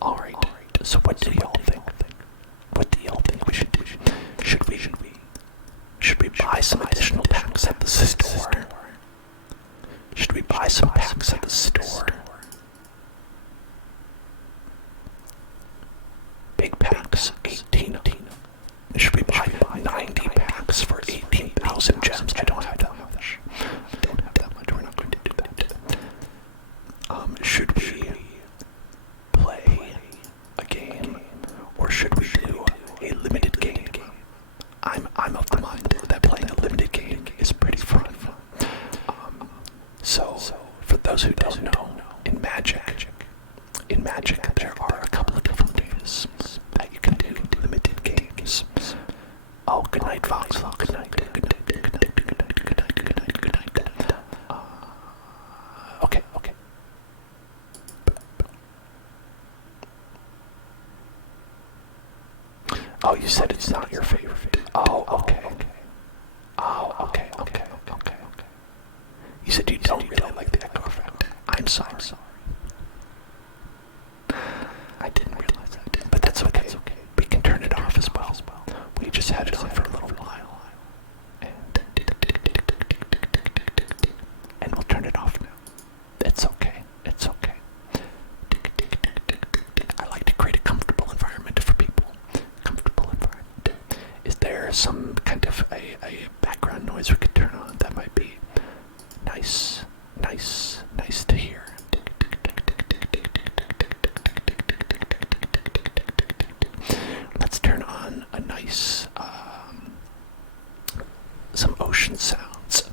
Alright, so what do y'all think? What do y'all think we should do? Should we buy some additional packs at the store? Should we buy some packs at the store? Big packs, 18. Should we buy 90 packs? box for 18,000 gems. I don't have that much. I don't have that much. We're not going to do that. Should we play a game, or should we do a limited game? I'm of the mind that playing a limited game is pretty fun. So for those who don't know, in Magic, there are a couple of different ways that you can do limited games. Oh, good night, Fox. Good night. Good night. Good night. Good night. Good night. Good night. Good night. Good night. Okay. Oh, you said it's not your favorite. Oh, okay. Oh, okay. You said you don't really like the echo effect. I'm sorry. I didn't realize that. But that's okay. We can turn it off as well. We just had it on for a little while. And we'll turn it off now. It's okay. I like to create a comfortable environment for people. Is there some kind of a background noise we could turn on that might be nice to hear? Let's turn on a nice, some ocean sounds.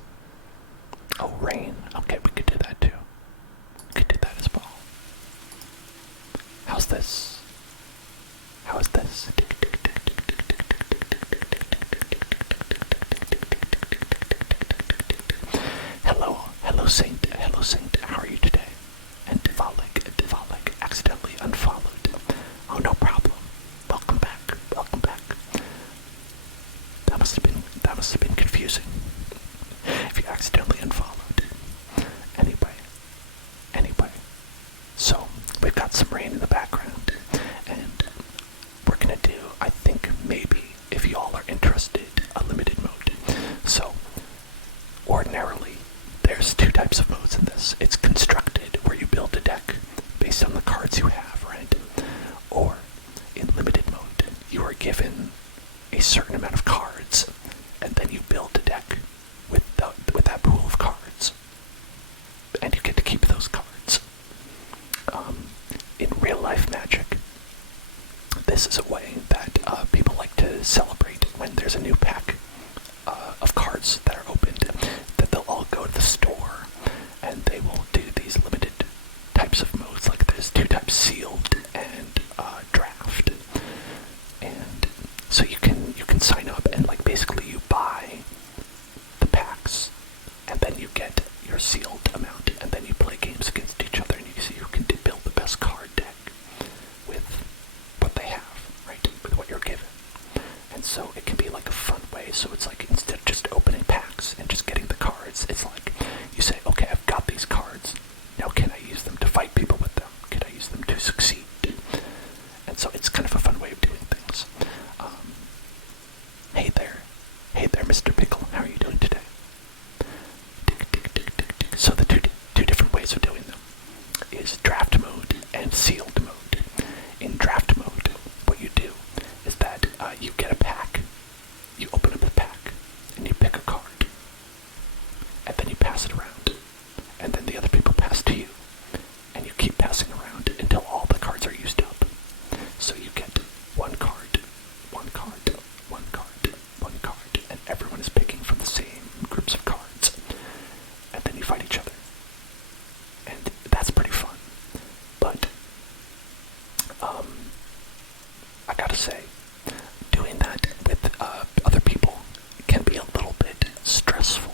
Oh, rain. Okay, we could do that too. We could do that as well. How's this? How is this? Hello Saint, how are you today? And Divalig accidentally unfollowed. Oh, no problem. Welcome back. That must have been confusing. If you accidentally unfollowed. Anyway. So, we've got some rain in the background, and we're gonna do, I think, maybe, if you all are interested, a limited mode. So, ordinarily, there's two types of modes in this. It's constructed, where you build a deck based on the cards you have, right? Or, in limited mode, you are given a certain amount of cards, and then you build a deck with that pool of cards. And you get to keep those cards. In real-life Magic, this is a way that people like to celebrate when there's a new pack of cards that are opened, that they'll all go to the store and they will do these limited types of modes. Like there's two types, sealed and draft. And so you can sign up and like basically you buy the packs and then you get your sealed amount and then you play games against each other and you see who can build the best card deck with what they have, right? With what you're given. And so it can be like a fun way. So it's like instead of just opening packs and just getting the cards, it's like you say, okay, I've got these cards. Now can I use them to fight people with them? Can I use them to succeed? And so it's kind of a fun way of doing things. Hey there, Mr. Pickle. How are you doing today? So the two different ways of doing them is draft mode and sealed mode. In draft mode, what you do is that you get a pack, you open up the pack, and you pick a card, and then you pass it around, and then the other people pass to you, and you keep passing around until all the cards are used up. So you get one card, and everyone is picking from the same groups of cards, and then you fight each other. And that's pretty fun. But, I gotta say, doing that with other people can be a little bit stressful.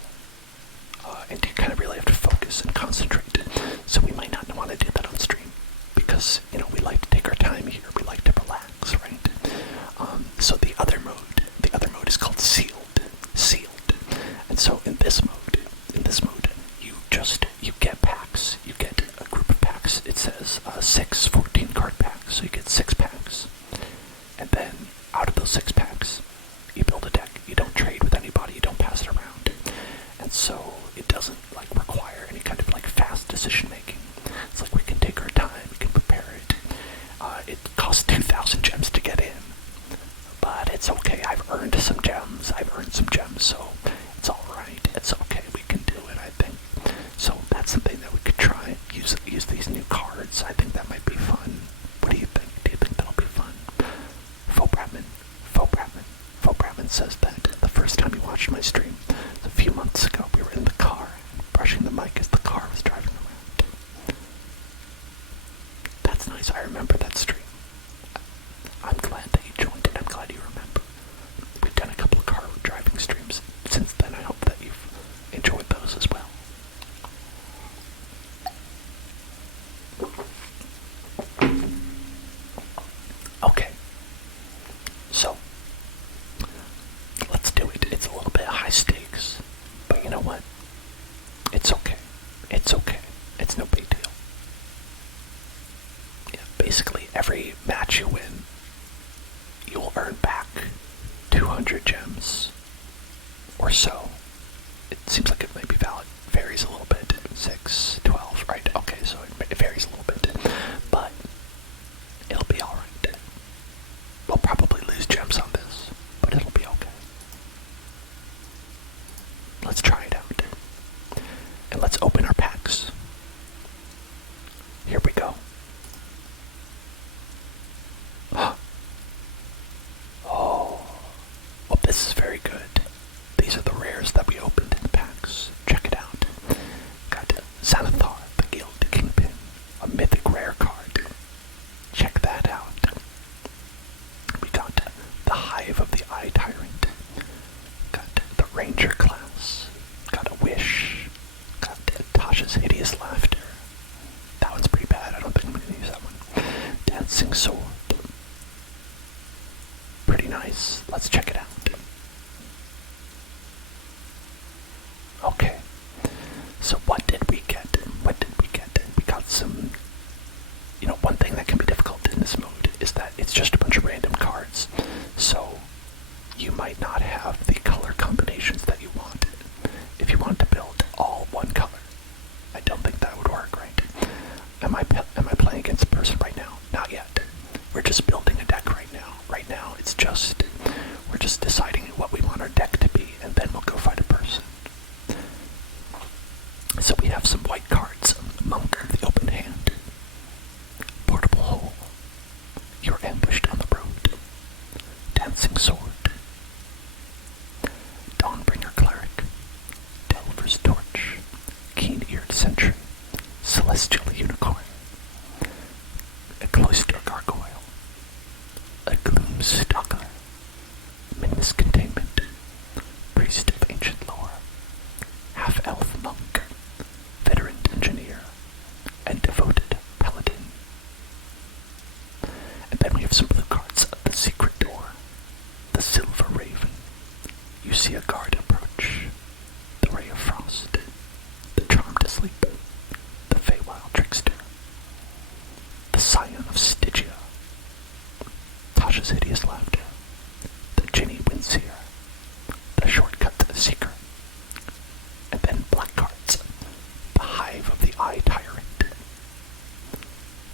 And you kind of really have to focus and concentrate. So we might not want to do that on stream. Because, we like to take our time here. We like to relax, right? So the other mode is called sealed. And so in this mode, you get packs. You get a group of packs. It says 6 14 card packs. So you get 6 packs. And then out of those 6 packs, you build a deck. You don't trade with anybody. You don't pass it around. And so it doesn't require any kind of fast decision making. It's like we can take our time. We can prepare it. It costs 2,000 gems to get in. But it's okay. I've earned some gems. Anyways, I remember that stream. I'm glad that you joined and I'm glad you remember. We've done a couple of car driving streams since then. I hope that you've enjoyed those as well. Okay, so let's do it. It's a little bit high stakes, but you know what? It's okay. It's okay. It's no big deal. Yeah, basically, every match you win, you will earn back 200 gems or so. It seems like it might be valid. Varies a little bit. 6, 12, right? Okay, so it varies a little bit. But it'll be alright. We'll probably lose gems on this, but it'll be okay. Let's try it out. And let's open our packs. Here we go. Oh, well, this is very good. These are the rares that we opened in the packs. Check it out. Got Xanathar, the Guild Kingpin, a mythic rare card. Check that out. We got the Hive of the Eye Tyrant. Got the Ranger class. Got a Wish. Got Tasha's Hideous Laughter. That one's pretty bad. I don't think I'm going to use that one. Dancing Sword. Pretty nice. Let's check it out. Okay. So what did we get? What did we get? We got some... You know, one thing that can be difficult in this mode is that it's just a bunch of random cards. So you might not have the color combinations that you want. If you want to build all one color, I don't think that would work, right? Am I playing against a person right now? Not yet. We're just building a deck right now. Right now, we're just deciding what we want our deck to be, and then we'll go fight a person. So we have some white cards. Monk of the Open Hand. Portable Hole. You're ambushed on the road. Dancing Sword. Dawnbringer Cleric. Delver's Torch. Keen-Eared Sentry. Celestial Unicorn. A Cloister Gargoyle. A Gloom Stalker. Midness Containment. Priest of Ancient Lore. Half-Elf Monk. Veteran Engineer. And Devoted Paladin. And then we have some blue cards. The Secret Door. The Silver Raven. You see a guard approach. The Ray of Frost. The Charm to Sleep. The Feywild Trickster. The Scion of Stygia. Tasha's Hideous Laughter. The Ginny Windseer. The Shortcut Seeker. And then black cards. The Hive of the Eye Tyrant.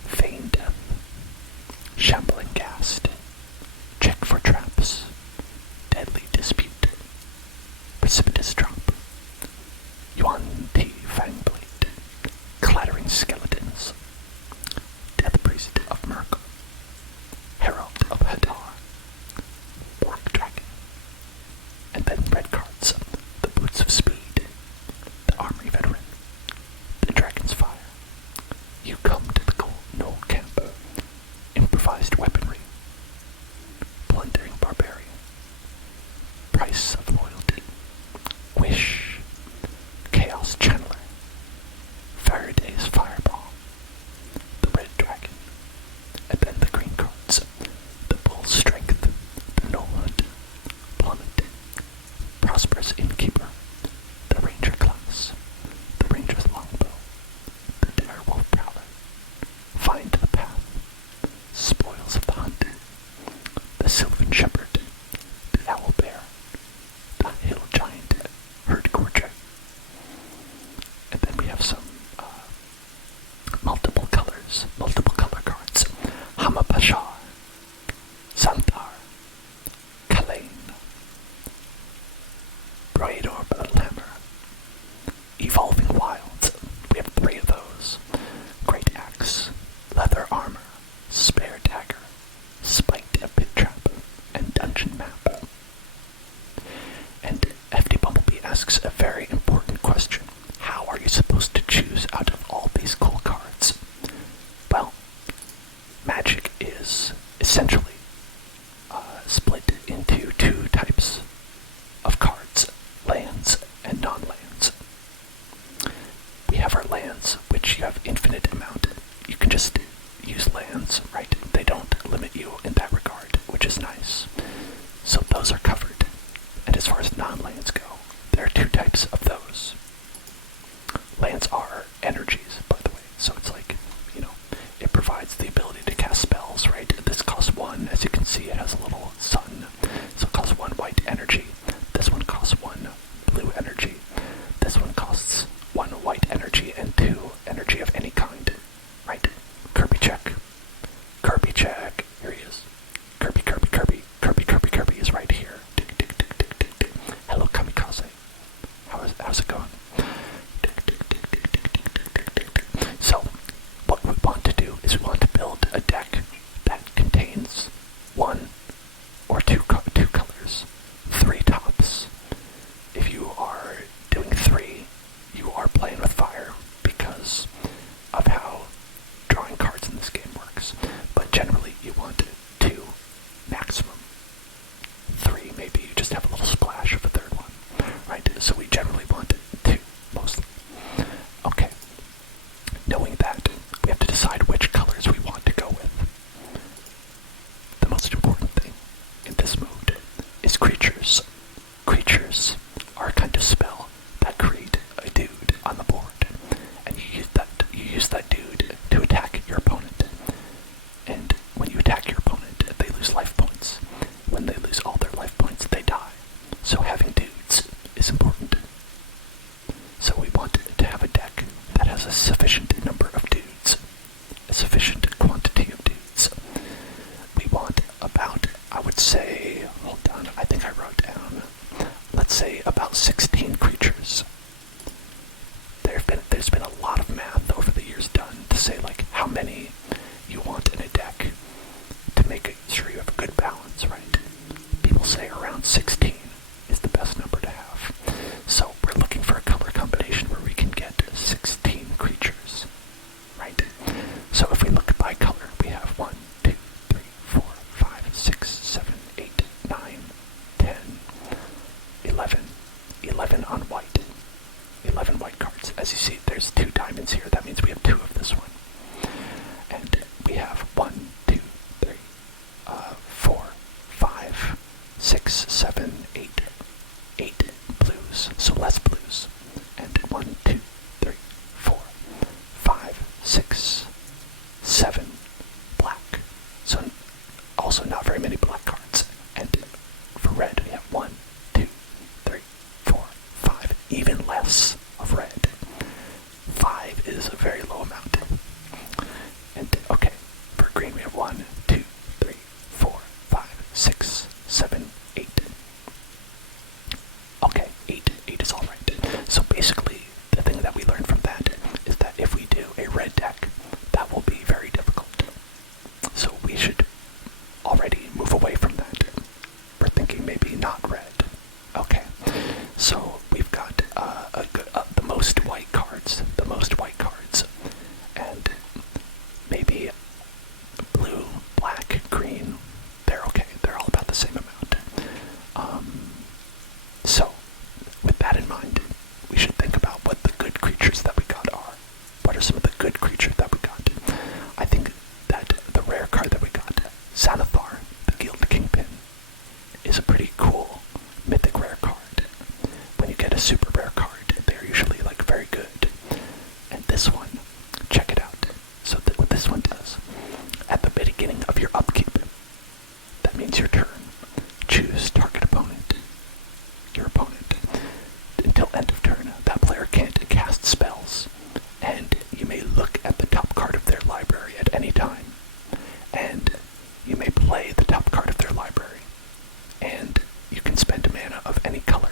Feign Death. Shambling Ghast. Check for Traps. Deadly Dispute. Precipitous Drop. Yuan Ti Fangblade. Clattering Skeletons. Death Priest of Merc. Herald of Hadar. Black Dragon. And then red cards. The Boots of Speed. The Armory Veteran. The Dragon's Fire. You come to the Knoll Camp. Improvised Weaponry. Plundering Barbarian. Price of Loyalty. Wish. Chaos Channeler. Faraday's Fireball. The Red Dragon. And then the green cards. The Bull's Strength. The Knoll Hunt. Plummet. Prosperous Innkeeper. The Ranger class. The Ranger's Longbow. The Direwolf Prowler. Find the Path. Spoils of the Hunt. The Sylvan Shepherd. The Owl Bear. The Hill Giant. Herd Gorger. And then we have some multiple color cards. Hamapashar. Xanthar. Kalain. Broidor Battlehammer. Evolving Wilds. We have 3 of those. Great Axe. Leather Armor. Spare Dagger. Spiked Pit Trap. And Dungeon Map. And FD Bumblebee asks a very important question. How are you supposed to choose out of all these cool cards? Well, is essentially split into two types of cards, lands and non-lands. We have our lands, which you have infinite amount. You can just use lands, right? They don't limit you in that regard, which is nice. So those are covered. And as far as non-lands go, there are two types of those. Lands are energies, by the way. So it's like, it provides the ability to cast spells, right? This costs 1. As you can see, it has a little sun. So it costs 1 white energy. This one costs 1 blue energy. This one costs 1 white energy and 2 energy of any kind, right? Kirby check. Kirby check. Here he is. Kirby is right here. Hello, Kamikaze. How's it going? So, what we want to do is we want to build a deck that contains 1 or 2 colors, 3 tops. If you are doing 3, you are playing with fire because of how drawing cards in this game works. But generally, you want 2 maximum. 3, maybe you just have a little splash of a third one, right? So we generally want 2, mostly. Okay. Knowing that, we have to decide which colors we want to go with. The most important thing in this mode is creatures. Creatures are a kind of spell that create a dude on the board, and you use that dude to attack your opponent. And when you attack your opponent, they lose life points. When they lose all their life points, they die. So having dudes is important. So we want to have a deck that has a sufficient number of dudes, a sufficient quantity of dudes. We want about, I would say, hold on, I think I wrote down, let's say about 16 creatures. There's been a lot of math over the years done to say like how many you want in a deck to make sure you have a good balance, right? People say around 16 is the best number to have. So we're looking for a color combination where we can get 16 creatures, right? So if we look by color, we have 1, 2, 3, 4, 5, 6, 7, 8, 9, 10, 11. 11 on white. 11 white cards. As you see, there's 2 diamonds here. That means we have 2 of this one. And we have 1, 2, 3, 4, 5, 6, 7, 8. 8 blues. So less blues. And 1, 2, 3, 4, 5, 6, 7 black. So also not very many black cards. And for red, we have 1, 2, 3, 4, 5. Even less of red. 5 is a very low amount. And okay, for green we have 1, 2, 3, 4, 5, 6, 7, 8. Okay, 8 is alright. So basically, the thing that we learned from that is that if we do a red deck, that will be very difficult. So we should already move away from that. We're thinking maybe not red. Okay, so we've got the most white cards, and maybe blue, black, green. They're okay. They're all about the same amount. So with that in mind, we should think about what the good creatures that we got are. What are some of the good creatures that we got? I think that the rare card that we got, Xanathar, the Guild Kingpin, is a pretty cool mythic rare card. When you get a super rare card, they're usually like very good. And this one, check it out. So what this one does, at the beginning of your upkeep, that means your turn, choose target opponent, your opponent. Until end of turn, that player can't cast spells, and you may look at the top card of their library at any time, and you may play the top card of their library, and you can spend mana of any color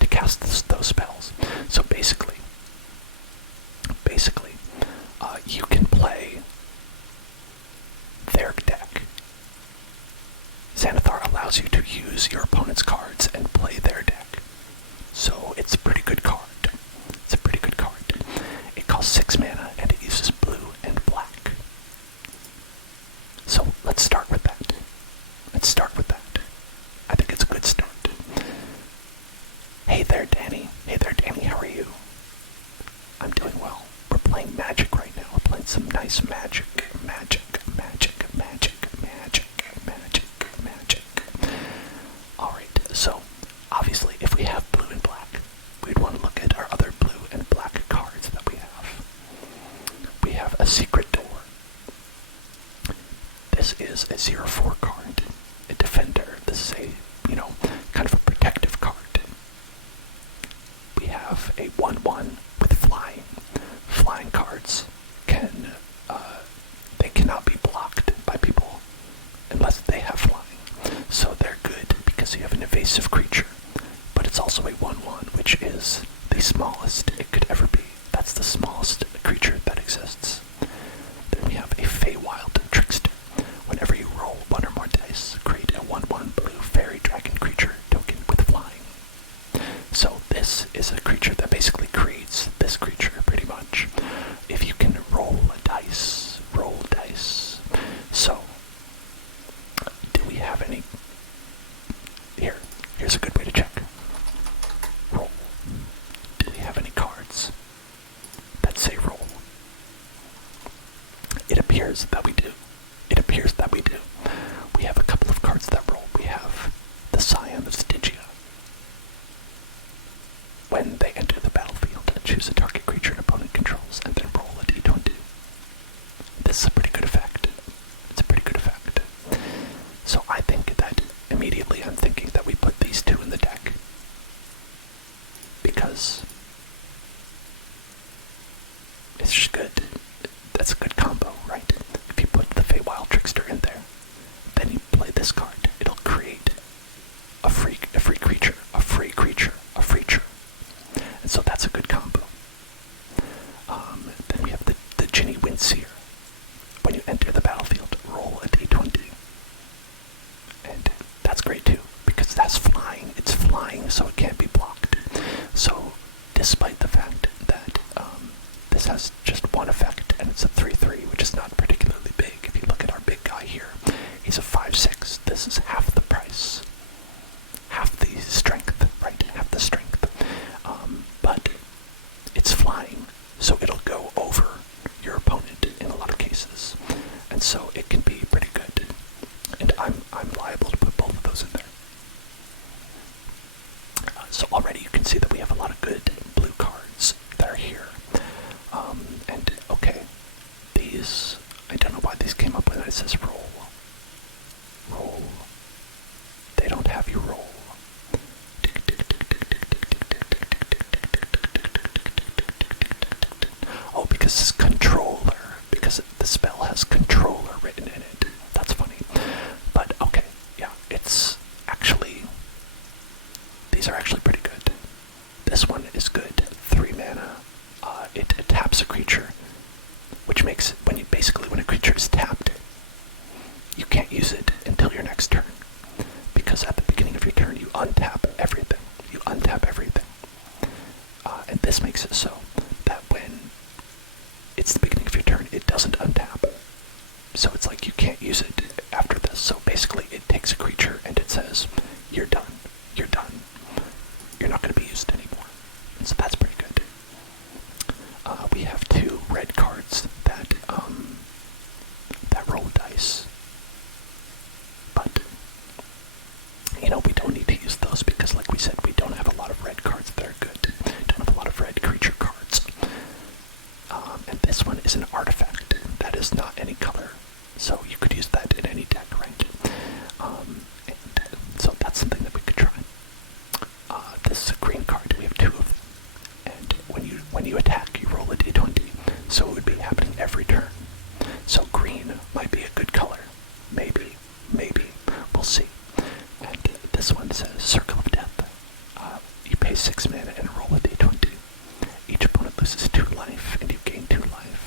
to cast those spells. So basically, you can play their deck. Xanathar allows you to use your opponent's cards and play their deck. So it's a pretty good card. It costs 6 mana and it uses blue and black. So this is a 0/4 card, a defender. This is a, kind of a protective card. We have a 1/1 with flying. Flying cards they cannot be blocked by people unless they have flying. So they're good because you have an evasive creature, but it's also a 1/1, which is the smallest it could ever be. That's the smallest creature that exists. Then we have a Feywild Trickster. Whenever you roll one or more dice, create a 1/1 blue fairy dragon creature token with flying. So this is a creature that basically creates this creature, pretty much. If you can roll dice. So, do we have any... Here's a good way to check. Roll. Do we have any cards that say roll? It appears that we do. We have a couple of cards that roll. We have the Scion of Stygia. When they enter the battlefield, choose a target creature an opponent controls, and then roll a d20. This is a pretty good effect. It's a pretty good effect. So I think that immediately I'm thinking that we put these two in the deck. Because it's just good. That's a good combo, right? If you put the Feywild Trickster in there, then you play this card. It'll create a free creature. And so that's a good combo. Then we have the Ginny Windseer. When you enter the battlefield, roll a d20. And that's great too, because that's flying. It's flying, so it can't be blocked. So, despite the fact that this has just one effect, and it's a 3/3, which is not particularly big. If you look at our big guy here, he's a 5/6. This is half the price. Half the strength, right? Half the strength. But it's flying, so it'll go over your opponent in a lot of cases. And so it can be pretty good. And I'm liable to put both of those in there. So already you can see that we have a lot of good blue cards that are here. And okay, these, I don't know why these came up when it says roll. Roll. They don't have you roll. Oh, because it's controller. Because the spell has controller written in it. That's funny. But okay, yeah, it's actually... These are actually pretty good. This one is good. 3 mana. It taps a creature, which makes it, when a creature is tapped, you can't use it until your next turn. Because at the beginning of your turn, you untap everything. And this makes it so that when it's the beginning of your turn, it doesn't untap. So it's like you can't use it after this. So basically, it takes a creature and it says, you're done. You're not going to be used anymore. And so that's pretty good. We have 2 red cards that roll dice. But we don't need to use those because, like we said, we don't have a lot of red cards that are good. Don't have a lot of red creature cards. And this one is an artifact that is not any color, so you could use that in any deck, right? And so that's something that we could try. This is a green card. We have 2 of them. And when you attack, you roll a d20. So it would be happening every turn. So green might be a good color. Maybe. We'll see. And this one says Circle of Death. You pay 6 mana and roll a d20. Each opponent loses 2 life and you gain 2 life.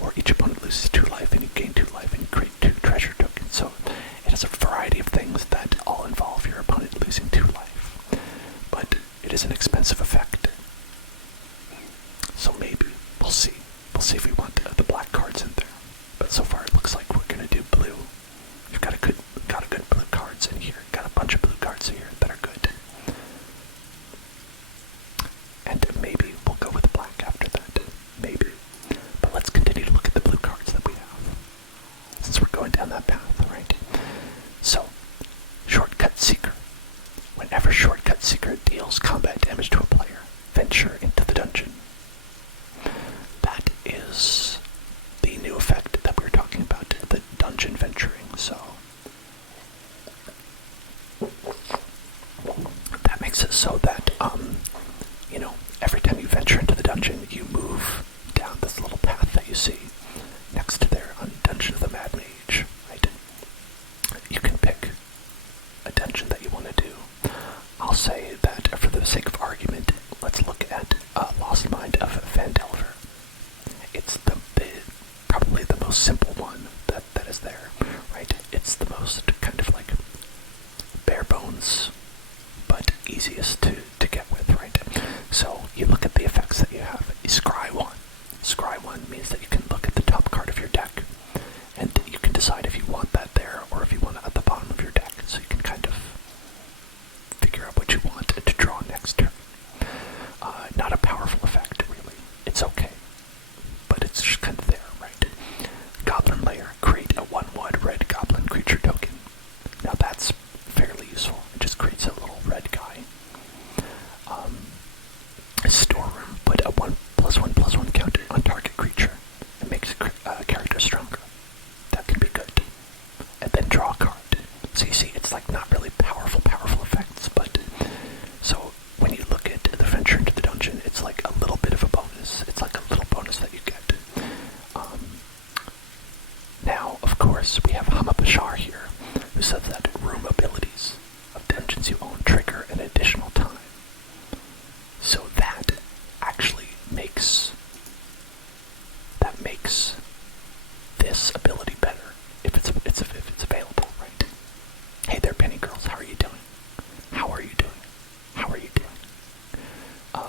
Or each opponent loses 2 life and you gain 2 life and you create 2 treasure tokens. So it has a variety of things that all involve your opponent losing 2 life. But it is an expensive effect. So maybe. We'll see. We'll see if we want the black cards in there. But so far it looks like we're is there, right? It's the most kind of like bare bones, but easiest to get with, right? So you look at the effects that you have. Scry 1. Scry 1 means that you can look at the top card of your deck, and you can decide if you want that there or if you want it at the bottom of your deck. So you can kind of figure out what you want to draw next turn. Not a powerful effect, really. It's okay, but it's just kind of there, right? Goblin Lair. Create a 1/1 red goblin creature token. Now that's fairly useful. It just creates a little red guy. Storeroom. Put a 1+1/+1 counter on target creature. It makes a character stronger. That can be good. And then draw a card. So you see, it's like not really powerful effects, but so when you look at the venture into the dungeon, it's like a little bit of a bonus. It's like a little bonus that you get. Now, of course, we have Hamabashar here, who says that room abilities of dungeons you own trigger an additional time. So that actually makes this ability better if it's available, right? Hey there, Penny Girls, how are you doing? How are you doing? How are you doing?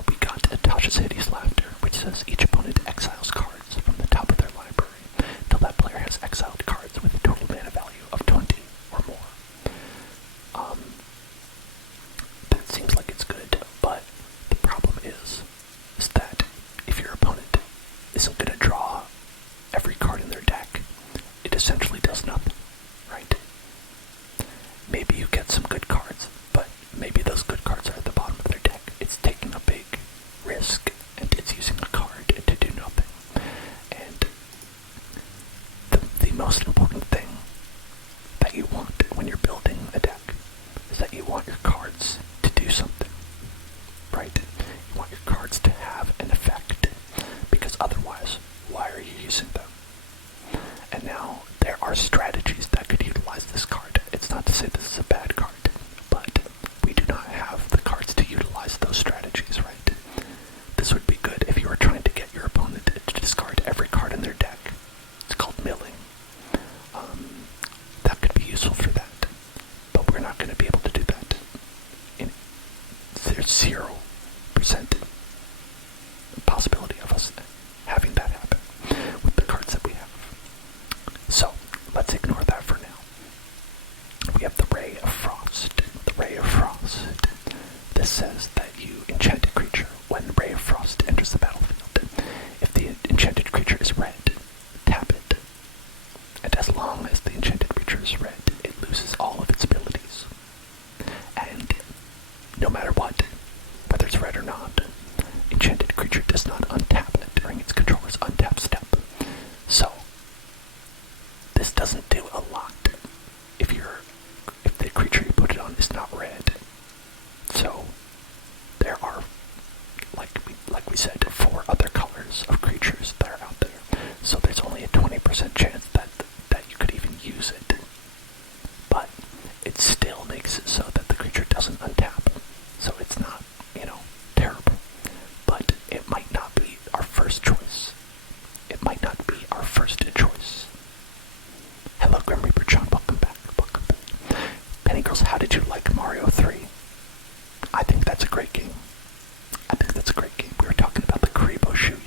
We got Tasha's Hideous Laughter, which says each opponent exiles cards from the top of their library until that player has exiled cards with a total mana value of 20 or more. That seems like it's good, but the problem is that if your opponent isn't going to draw every card in their deck, it essentially does nothing, right? Maybe you get some good cards, but maybe those good cards are at the bottom of their deck. It's taking a big risk, and it's using a card to do nothing. And the most important thing that you want when you're building a deck is that you want your cards to do something, right? You want your cards to have an effect, because otherwise, why are you using them? And now, there are strategies that could utilize this card. It's not to say this is a bad card, but we do not have the cards to utilize those strategies, right? This would be good if you were trying to get your opponent to discard every card in their deck. It's called milling. That could be useful for that, but we're not going to be able to do that. There's 0% possibility of us having that happen with the cards that we have. So, let's ignore that for now. We have the Ray of Frost. The Ray of Frost. This says that you enchant a creature when Ray of Frost enters the battlefield. If the enchanted creature is red, tap it. And as long as the enchanted creature is red, it loses all of its abilities. And no matter what, whether it's red or not, enchanted creature does not untap it during its controller's untap step. So, this doesn't do a lot if the creature you put it on is not red. So, there are, like we said, 4 other colors of creatures that are out there. So there's only a 20% chance that you could even use it. But it still makes it so that the creature doesn't untap. So it's not, terrible. But it might not be our first choice. It might not be our first choice. Hello, Grim Reaper John. Welcome back. Welcome back. Penny Girls, how did you like Mario 3? I think that's a great game. We were talking about the Karibo shoe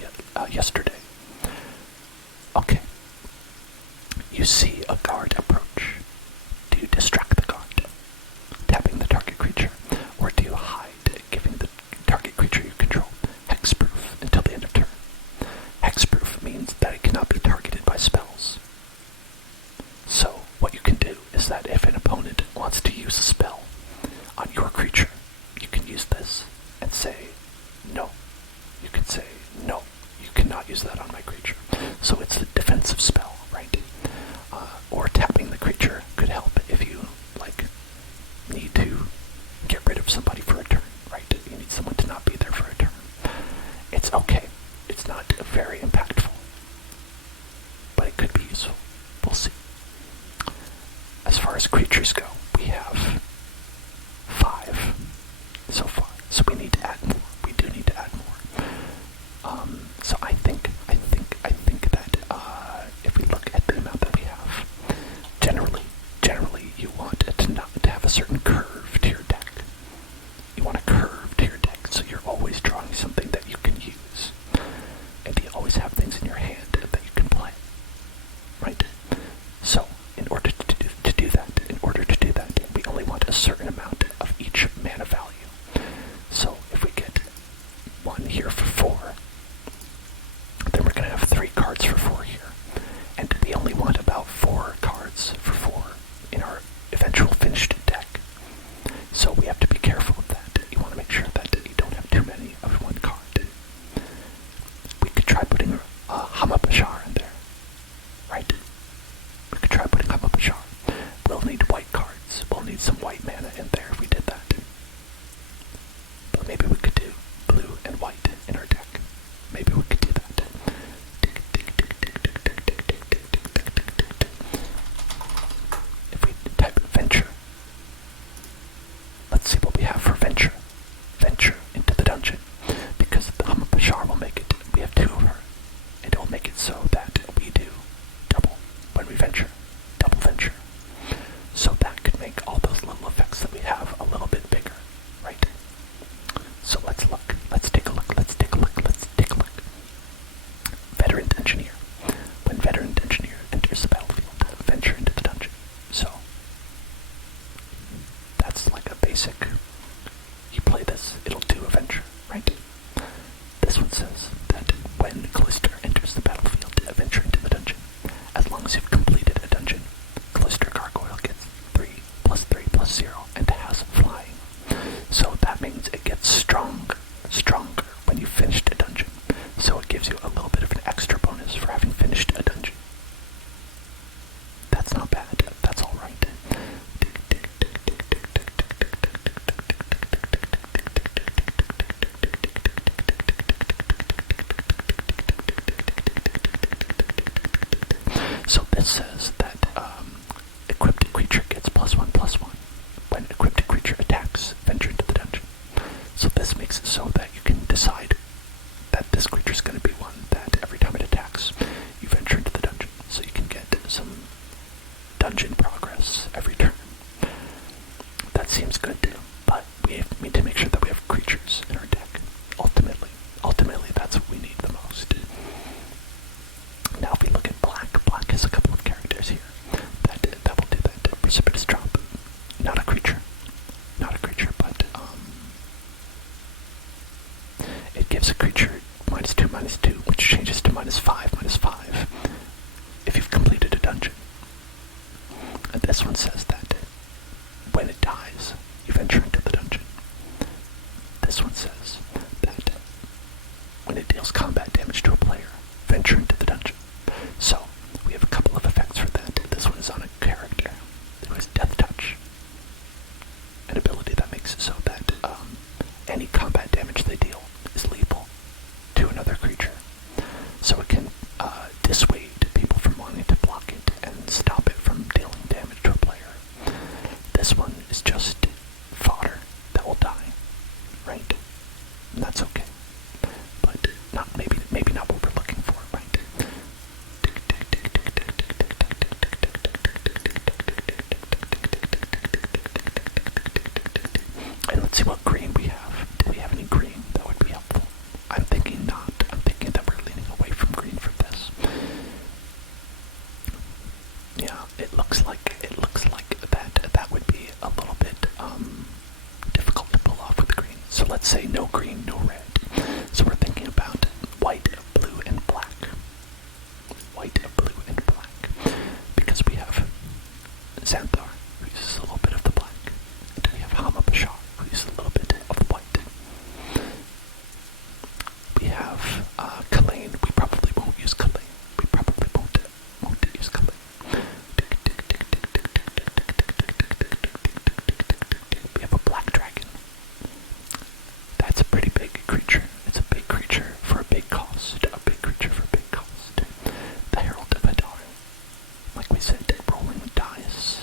yesterday. Okay. You see a guard approach. Do you distract the guard, tapping the target creature, or do you hide, giving the target creature you control hexproof until the end of turn? Hexproof means that it cannot be targeted by spells. So, what you can do is that if an opponent wants to use a spell on your creature, you can use this and say, no. You can say, no, you cannot use that on my creature. So it's a defensive spell, right? Or tapping the creature could help if you, need to get rid of somebody for a turn, right? You need someone to not be there for a turn. It's okay. It's not very impactful. But it could be useful. We'll see. As far as creatures go, we have 5 so far. So we need to add more. We do need to add more. So I think that if we look at the amount that we have, when we venture, double venture. So that could make all those little effects that we have a little bit bigger, right? So let's look. Let's take a look. Let's take a look. Let's take a look. Veteran engineer. When veteran engineer enters the battlefield, venture into the dungeon. So that's like a basic. You play this, it'll do a venture, right? This one says that when Callister enters the battlefield, venture into the dungeon. As long as you've completed a dungeon, Callister Gargoyle gets 3 + 3 + 0 and has flying. So that means it gets stronger when you finished a dungeon. So it gives you a little bit of an extra bonus for having finished a dungeon. That's not bad. That's all right. So this says that equipped creature gets +1/+1. When equipped creature attacks, venture into the dungeon. So this makes it so that you can decide that this creature is going to be one that every time it attacks, you venture into the dungeon. So you can get some dungeon progress every turn. That seems good too, but we need to make sure that we have creatures in our deck. Ultimately, that's what we need the most. Now, if we look at black has a couple of characters here that will do that. Precipitous drop, not a creature, but it gives a creature -2/-2, which changes to -5/-5 if you've completed a dungeon. And this one says that when it dies, you venture into the dungeon. This one says that when it deals combat damage to a player, venture into the dungeon. So, we have a couple of effects for that. This one is on a character who has Death Touch, an ability that makes it so that any combat damage they deal is lethal to another creature. So it can dissuade people from wanting to block it and stop it from dealing damage to a player. This one is just fodder that will die, right? And that's okay. But maybe not what we're looking for, right? And let's see what green we have. Do we have any green? That would be helpful. I'm thinking not. I'm thinking that we're leaning away from green for this. Yeah, it looks like that would be a little bit difficult to pull off with green. So let's say no green, no red. So we're thinking about white, blue, and black. White, blue, and black. Because we have Xanthar, who uses a little bit of the black. And we have Hamabashar, who uses a little bit of the white. We have Kalane. We probably won't use Kalane. We probably won't use Kalane. We have a black dragon. That's a pretty big creature. It's a big creature for a big cost. A big creature for a big cost. The Herald of Hadar. Like we said, rolling dice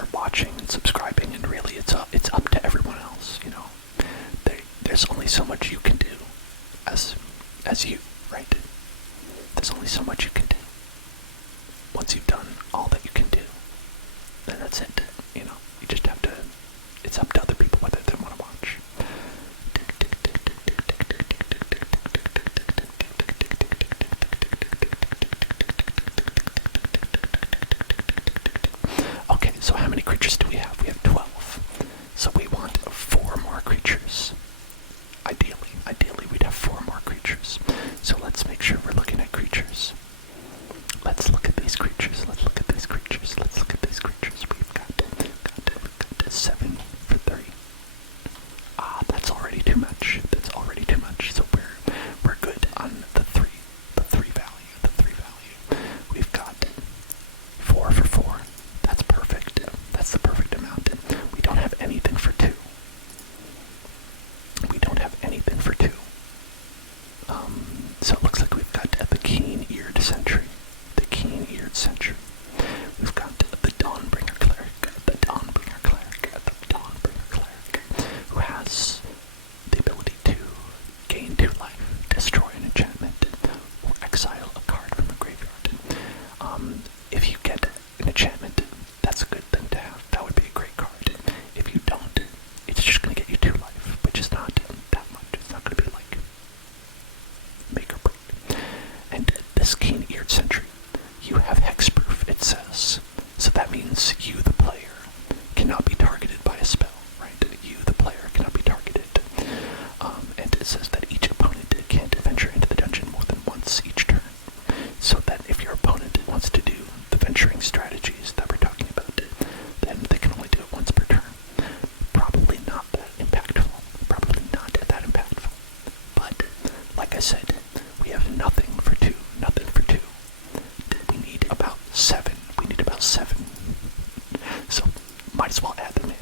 it's up to other people whether they want to watch. Okay, so how many creatures do we have? We have 12. So we want 4 more creatures. Ideally we'd have 4 more creatures. So let's make sure we're looking at creatures. Let's look at these creatures. Let's look at these creatures. Let's look at these creatures. We've got 7 for 3. That's already too much. That's already too much. So we're good on the 3 value. We've got 4 for 4. That's perfect. That's the perfect amount. We don't have anything for 2. We don't have anything for 2. So it looks like we've got the keen-eared sentry. The keen-eared sentry. We've got the Dawnbringer cleric. The Dawnbringer cleric. The Dawnbringer cleric. Who has the ability to gain 2 life, destroy an enchantment, or exile a card from the graveyard. If you get an enchantment, that's a good thing to have. That would be a great card. If you don't, it's just going to get you 2 life, which is not that much. It's not going to be like make or break. And this keen-eared sentry, you have hexproof, it says. So that means you, the player, cannot be targeted by a spell, right? You, the player, cannot be targeted. And it says that each opponent can't venture into the dungeon more than once each turn. So that if your opponent wants to do the venturing strategies that we're talking about, then they can only do it once per turn. Probably not that impactful. But, like I said, we have nothing for 2. Nothing for 2. We need about 7. So, might as well add them in.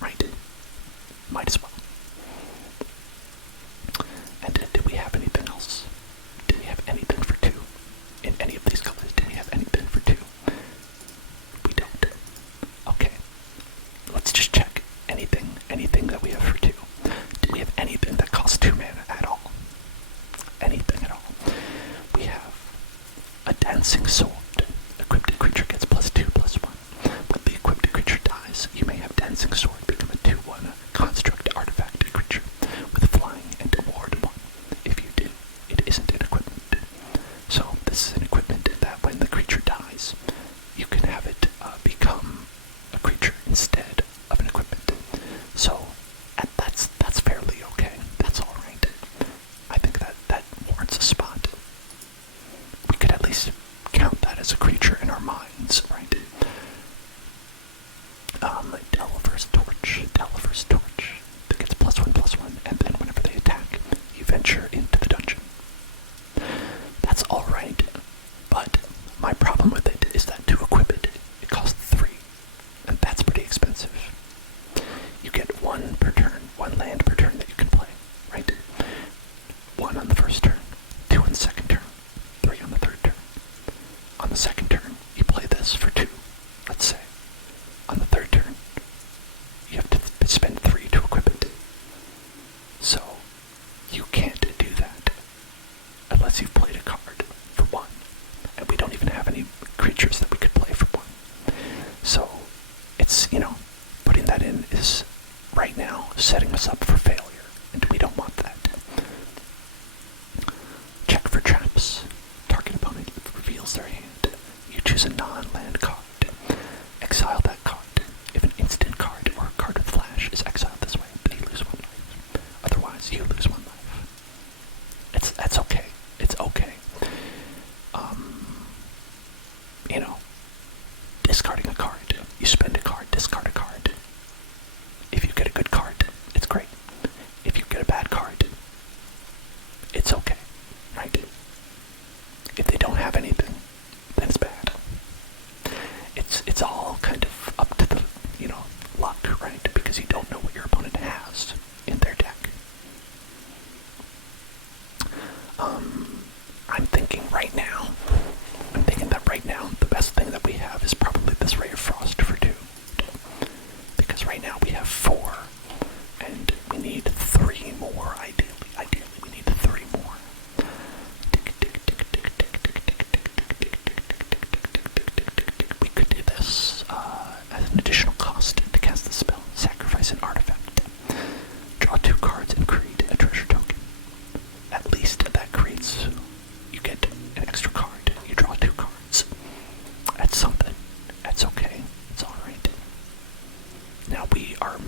Right? Might as well. And do we have anything else? Do we have anything for 2? In any of these colors, do we have anything for 2? We don't. Okay. Let's just check. Anything that we have for 2. Do we have anything that costs 2 mana at all? Anything at all? We have a dancing sword. Equipped creature gets +2/+1. When the equipped creature dies, you may have dancing sword become a 2/1 construct artifact creature with flying and ward 1. If you do, it isn't an equipment. So this is an equipment that when the creature dies, you can have it become a creature instead of an equipment. So that's fairly okay. That's all right. I think that warrants a spot. We could at least count that as a creature in our minds, right? Delver's Torch. That gets +1/+1, and then whenever they attack, you venture into the dungeon. That's all right, but my problem with it is that to equip it, it costs 3, and that's pretty expensive. You get 1 per turn, 1 land per turn that you can play, right? 1 on the first turn, 2 on the second turn, 3 on the third turn. On the second turn, you play this for 2, let's say. On the third turn, you have to spend 3 to equip it. So, you can't do that unless you've played a card for 1. And we don't even have any creatures that we could play for 1. So, it's, putting that in is, right now, setting us up for failure. And we don't want that. Check for traps. Target opponent reveals their hand. You choose a non-land card. Exile that card. If an instant card or a card with flash is exiled this way, they lose 1 life. Otherwise, you lose 1 life. That's okay. It's okay. Discarding a card. You spend a card, discard a card. If you get a good card, it's great.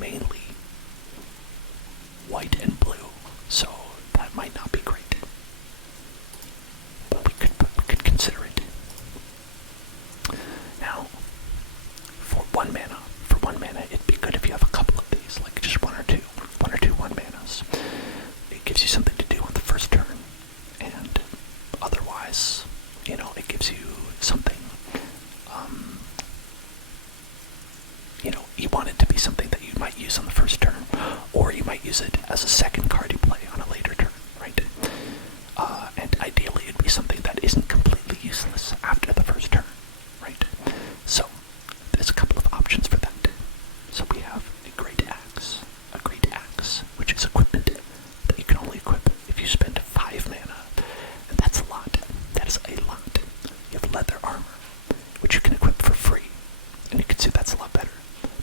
mainly white and blue, so that might not be great. But we could consider it. Now, for one mana, it'd be good if you have a couple of these, like just one or two 1-manas. It gives you something to do on the first turn, and otherwise, it gives you something. You want it to be something that you might use on the first turn, or you might use it as a second card you play on a later turn, right? And ideally, it'd be something that isn't completely useless after the first turn, right? So, there's a couple of options for that. So we have a great axe, which is equipment that you can only equip if you spend 5 mana, and that's a lot. That is a lot. You have leather armor, which you can equip for free, and you can see that's a lot better.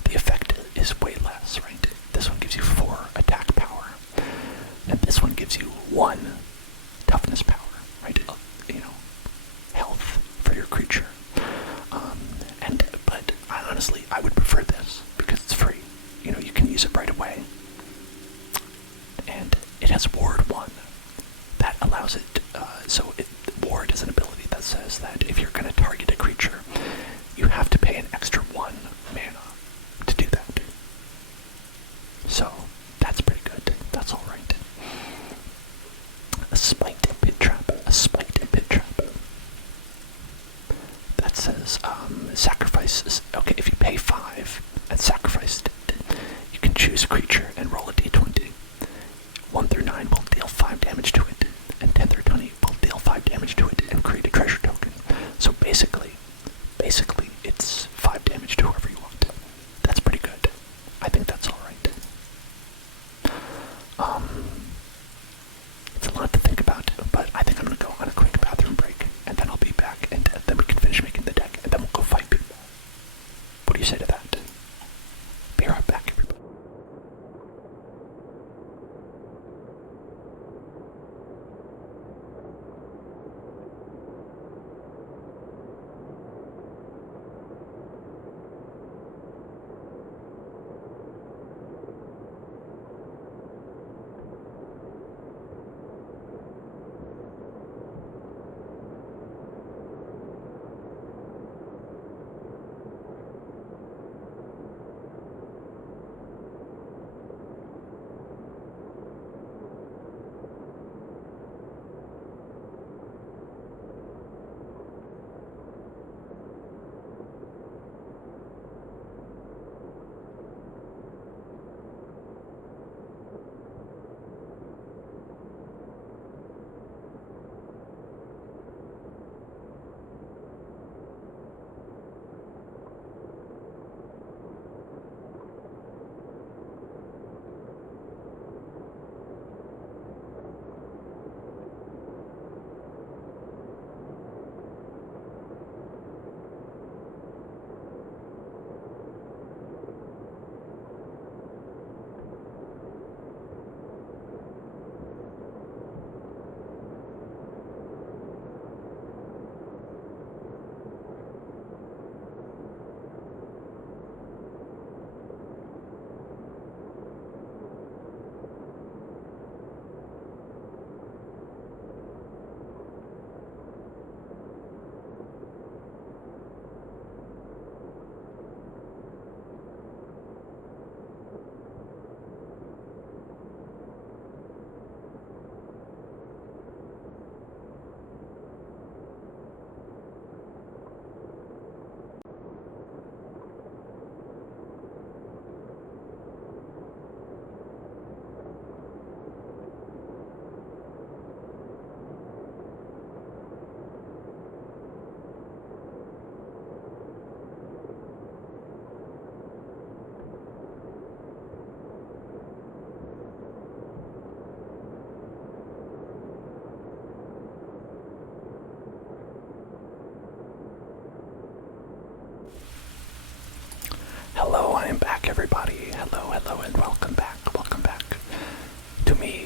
The effect is way less, right? This one gives you 4 attack power, and this one gives you 1 toughness power, right? Health for your creature. But honestly, I would prefer this because it's free. You can use it right away, and it has Ward 1. That allows it. Ward is an ability that says that if you're going to target a creature, you have to pay an extra 1 mana to do that. So that's pretty good. That's all right. A spiked pit trap. That says sacrifice. Okay, if you pay 5 and sacrifice it, you can choose a creature and roll a d20. 1 through 9 will deal 5 damage to it, and 10 through 20 will deal 5 damage to it and create a treasure token. So basically, it's 5 damage to whoever you want. That's pretty good. I think that's all right. It's a lot to think about, but I think I'm going to go on a quick bathroom break, and then I'll be back, and then we can finish making the deck, and then we'll go fight people. What do you say to that? Be right back, everybody. Hello, I am back, everybody. Hello, and welcome back. Welcome back to me,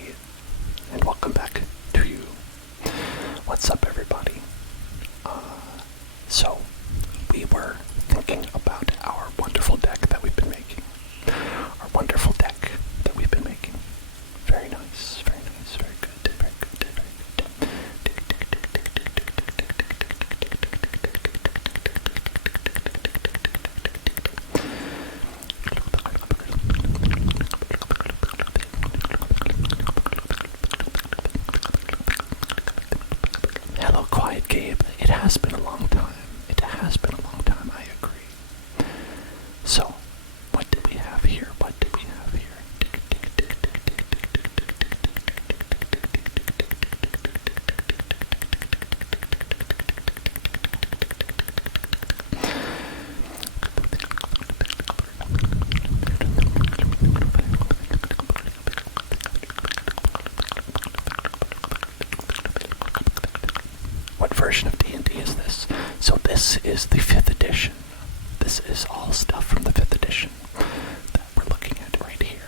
and welcome back to you. What's up, everybody? So, we were thinking about our wonderful deck that we've been making. Our version of D&D is this? So this is the 5th edition. This is all stuff from the 5th edition that we're looking at right here.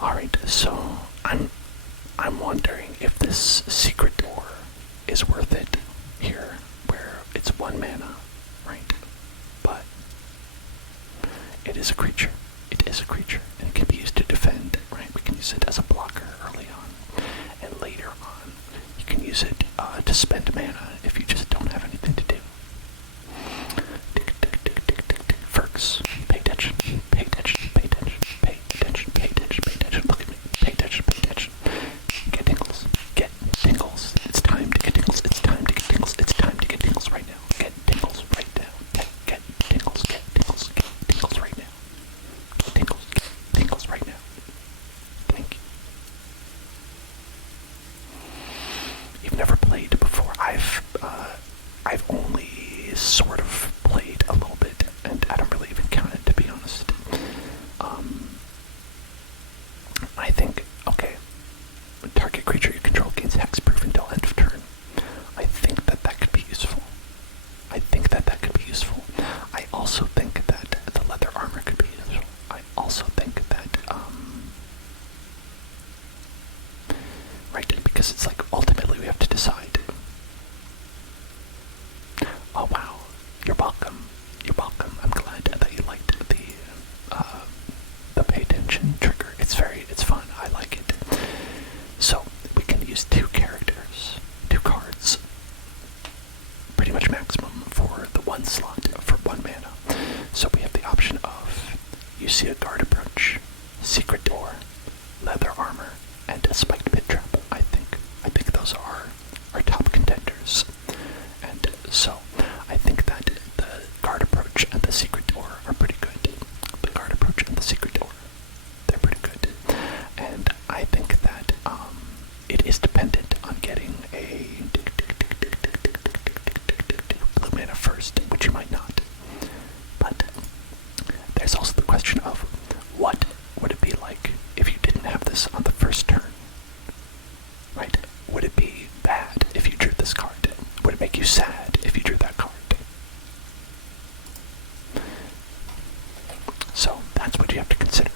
Alright, so I'm wondering if this secret door is worth it here, where it's 1 mana, right? But it is a creature. It is a creature, and it can be used to defend, right? We can use it as a blocker early on, and later on, you can use it to spend mana if you just don't have anything to do. Ferks, pay attention, pay attention, pay attention, pay attention, pay attention, pay attention, look at me, pay attention, pay attention. Get tingles, get tingles. It's time to get tingles, it's time to get tingles, it's time to get tingles right now. Get tingles right now, get tingles, get tingles, get tingles right now. Get tingles, get tingles right now. Thank you. You've never played before. I've only sort of played a little bit, and I don't really even count it, to be honest. I think, okay, target creature you control gains hexproof until end of turn. I think that could be useful. I also think that the leather armor could be useful. I also think that, right, because it's like, ultimately we have to decide. Oh wow, you're welcome. You're welcome. I'm glad that you liked the pay attention trigger. It's fun. I like it. So we can use 2 characters, 2 cards, pretty much maximum for the 1 slot for 1 mana. So we have the option of, you see a guard approach, secret door, leather armor, and a spiked pit trap. I think those are our top contenders. And so I think that the guard approach and the secret door are pretty good. The guard approach and the secret door, they're pretty good. And I think that it is dependent on getting a blue mana first, which you might not. But there's also the question of, what would it be like if you didn't have this on the first turn? Right? Would it be bad if you drew this card? Would it make you sad if you drew that card? So that's what you have to consider.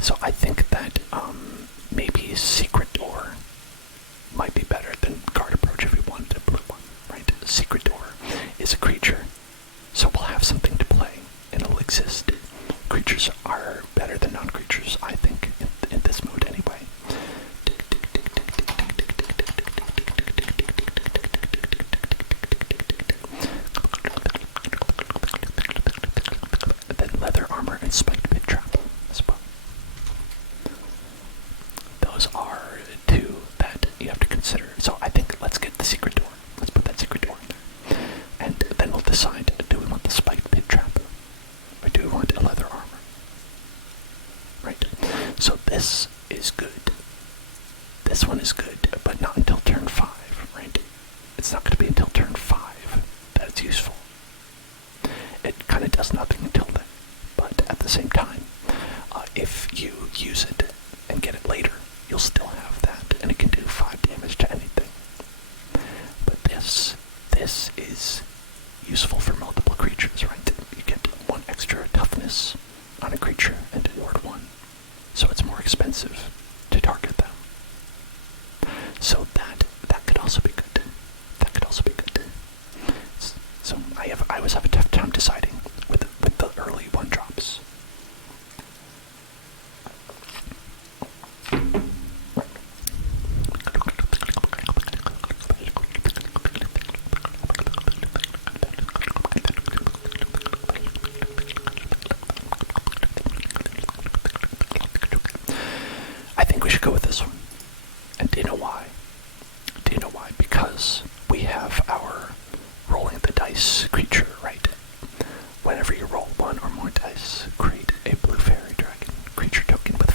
So I think that maybe secret door might be better than guard approach if we wanted a blue one, right? Secret door is a creature, so we'll have something to play, and it'll exist. Creatures are better than non-creatures, I think, in this mode anyway. Then leather armor and spiked pit trap as well. Those are 2 that you have to consider. So I think let's get the secret door. Let's put that secret door in there. And then we'll decide, do we want the spiked pit trap? Or do we want a leather armor? Right. So this is good. This one is good, but not until turn 5, right? It's not going to be until turn 5 that it's useful. It kind of does nothing until then. But at the same time, if you use it and get it later, you'll still have that, and it can do 5 damage to anything. But this is useful for multiple creatures, right? You get 1 extra toughness on a creature and ward 1, so it's more expensive to target them. So that could also be good. That could also be good. So I always have a tough time deciding with the early 1-drops. I think we should go with this one. And do you know why? Because we have our rolling the dice creature, right? Whenever you roll 1 or more dice, create a blue fairy dragon creature token with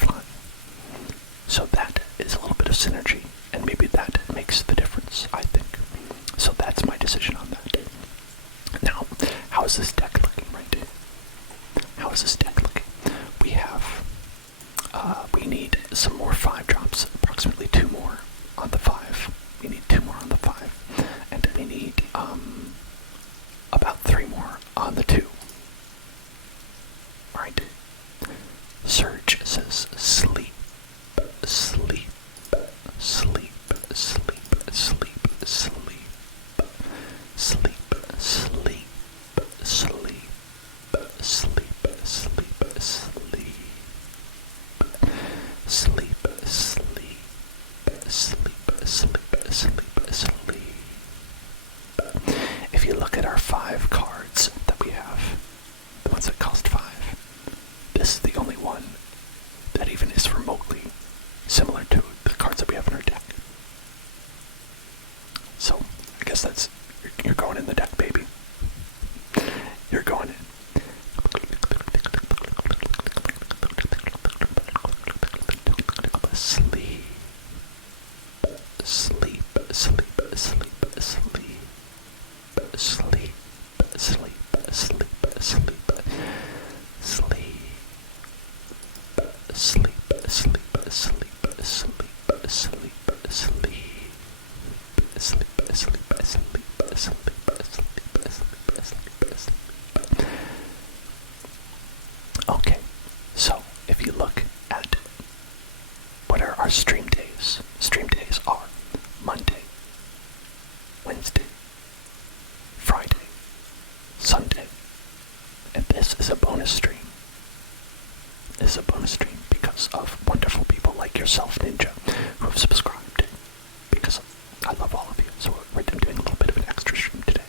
look at our 5 cards that we have, the ones that cost 5, this is the only one that even is remotely similar to the cards that we have in our deck. So, I guess that's, you're going in the deck, baby. You're going in. Sleep. Sleep. Sleep. Sleep. Sleep. Sleep. Sleep. Sleep. Sleep. Sleep. Sleep. Sleep. Sleep. Sleep. Sleep. Sleep. Sleep. Okay, so if you look at what are our stream days are Monday, Wednesday, Friday, Sunday, and this is a bonus stream. This is a bonus stream because of wonderful people like yourself, Ninja, who have subscribed. Because I love all of you, so we're doing a little bit of an extra stream today.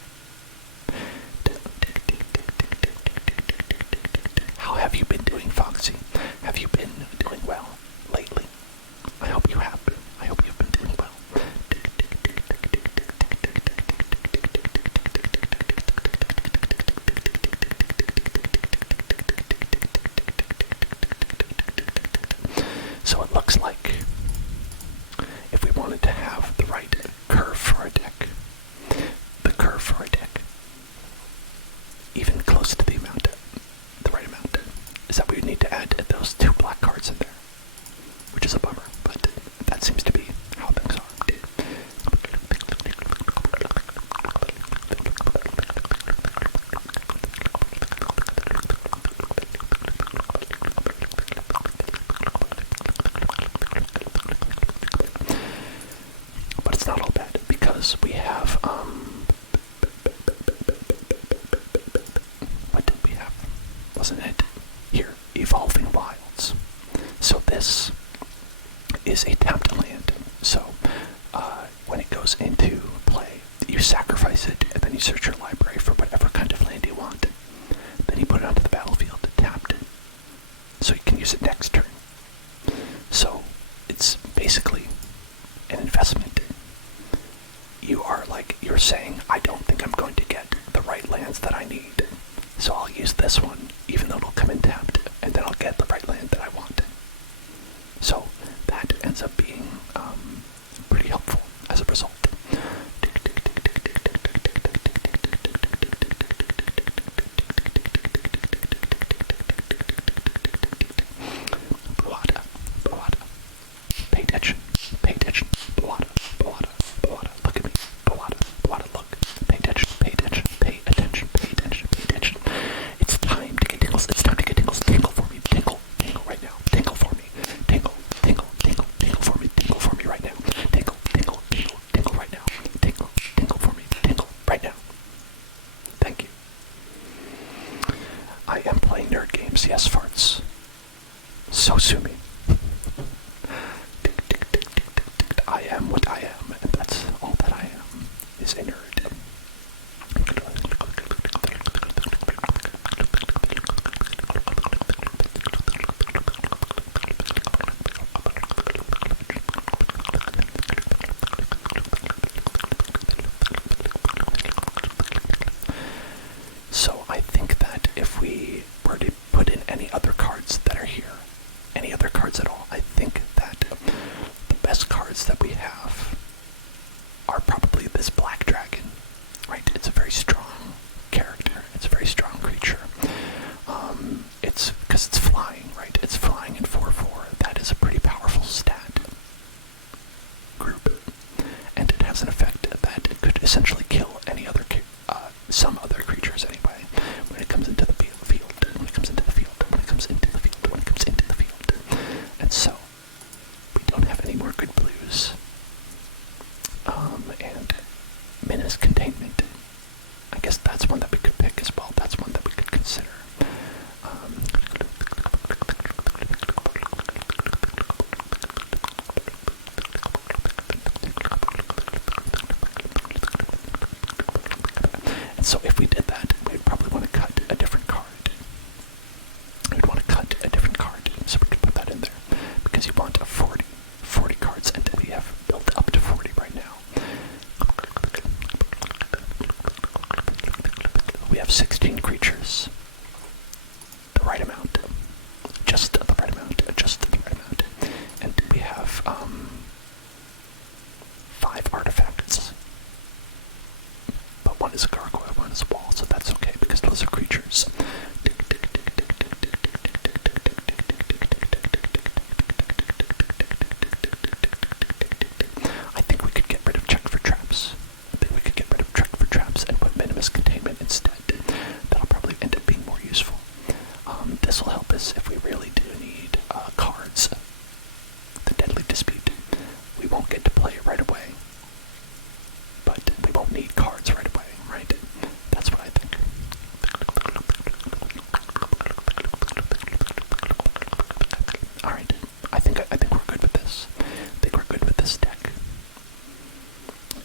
How have you been doing, Foxy? Have you been doing well lately? I hope you have been. I hope you've been doing well. So it looks like if we wanted to have the right curve for our deck, the curve for our deck, even close to the amount, the right amount, is that we would need to add those 2 black cards in there, which is a bummer, but that seems to be how things are. But it's not all bad, because we have, what did we have? Wasn't it? Here, Evolving Wilds. So this is a tapped land. So, when it goes into play, you sacrifice it, and then you search your library for whatever kind of land you want. Then you put it onto the battlefield, tapped, so you can use it next turn. So, it's basically an investment. You're saying, I don't think I'm going to get the right lands that I need, so I'll use this one, even though it'll come in tapped, and then I'll get the right land that I want. So that ends up being pretty helpful as a result. Buada, buada. Pay attention, pay attention. Buada, buada, buada. Look at me. Buada, buada, look. Pay attention, pay attention, pay attention, pay attention, pay attention. It's time to get tingles, it's time to get tingles. so if we did that, we'd probably want to cut a different card. We'd want to cut a different card, so we could put that in there. Because you want 40 cards, and we have built up to 40 right now. We have 16 creatures. The right amount. Just the right amount. Just the right amount. And we have 5 artifacts. But one is a gargoyle, one is a wall, so that's okay because those are creatures. I think we could get rid of check for traps. And put minimus containment instead. That'll probably end up being more useful. This will help us if we really do need cards. The Deadly Dispute. We won't get to play it right away. But we won't need cards right away, right? That's what I think. Alright. I think we're good with this. I think we're good with this deck.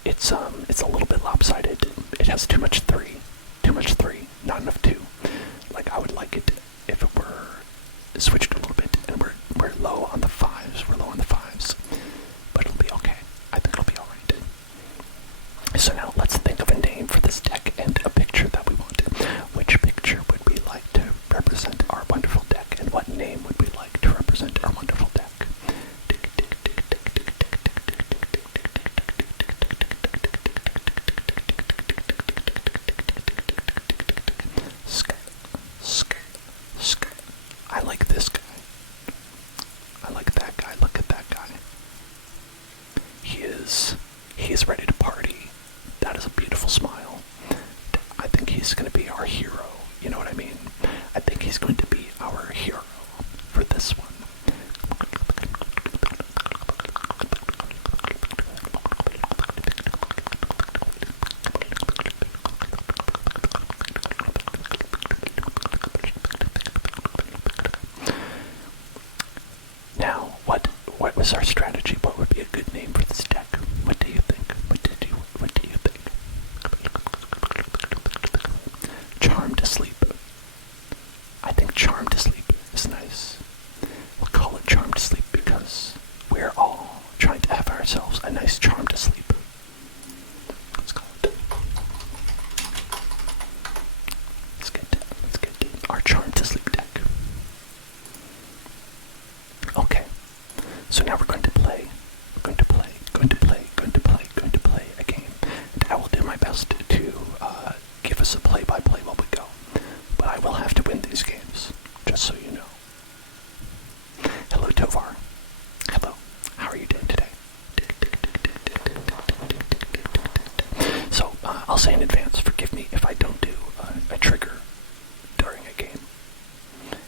It's a little bit lopsided. It has too much 3, not enough 2. Like, I would like it if it were switched a little bit, and we're low on the 5s, but it'll be okay. I think it'll be alright. So now, let's think of a name for this deck and a picture that we want. Which picture would we like to represent our wonderful deck, and what name would we like to represent our wonderful deck? I like this guy. I like that guy. Look at that guy. He is ready to party. That is a beautiful smile. I think he's going to be our hero. You know what I mean? I think he's going to be our hero for this one. Now, what was our strategy? What would be a good name for this deck? What do you think? What do you think? Charm to Sleep. I think Charm to Sleep is nice. We'll call it Charm to Sleep because we're all trying to have ourselves a nice charm to sleep. Let's call it. Let's get our Charm to Sleep deck. Okay, so now we're going to play a game, and I will do my best to give us a play-by-play while we go, but I will have to win these games, just so you know. Hello, Tovar. Hello, how are you doing today? So, I'll say in advance, forgive me if I don't do a trigger during a game.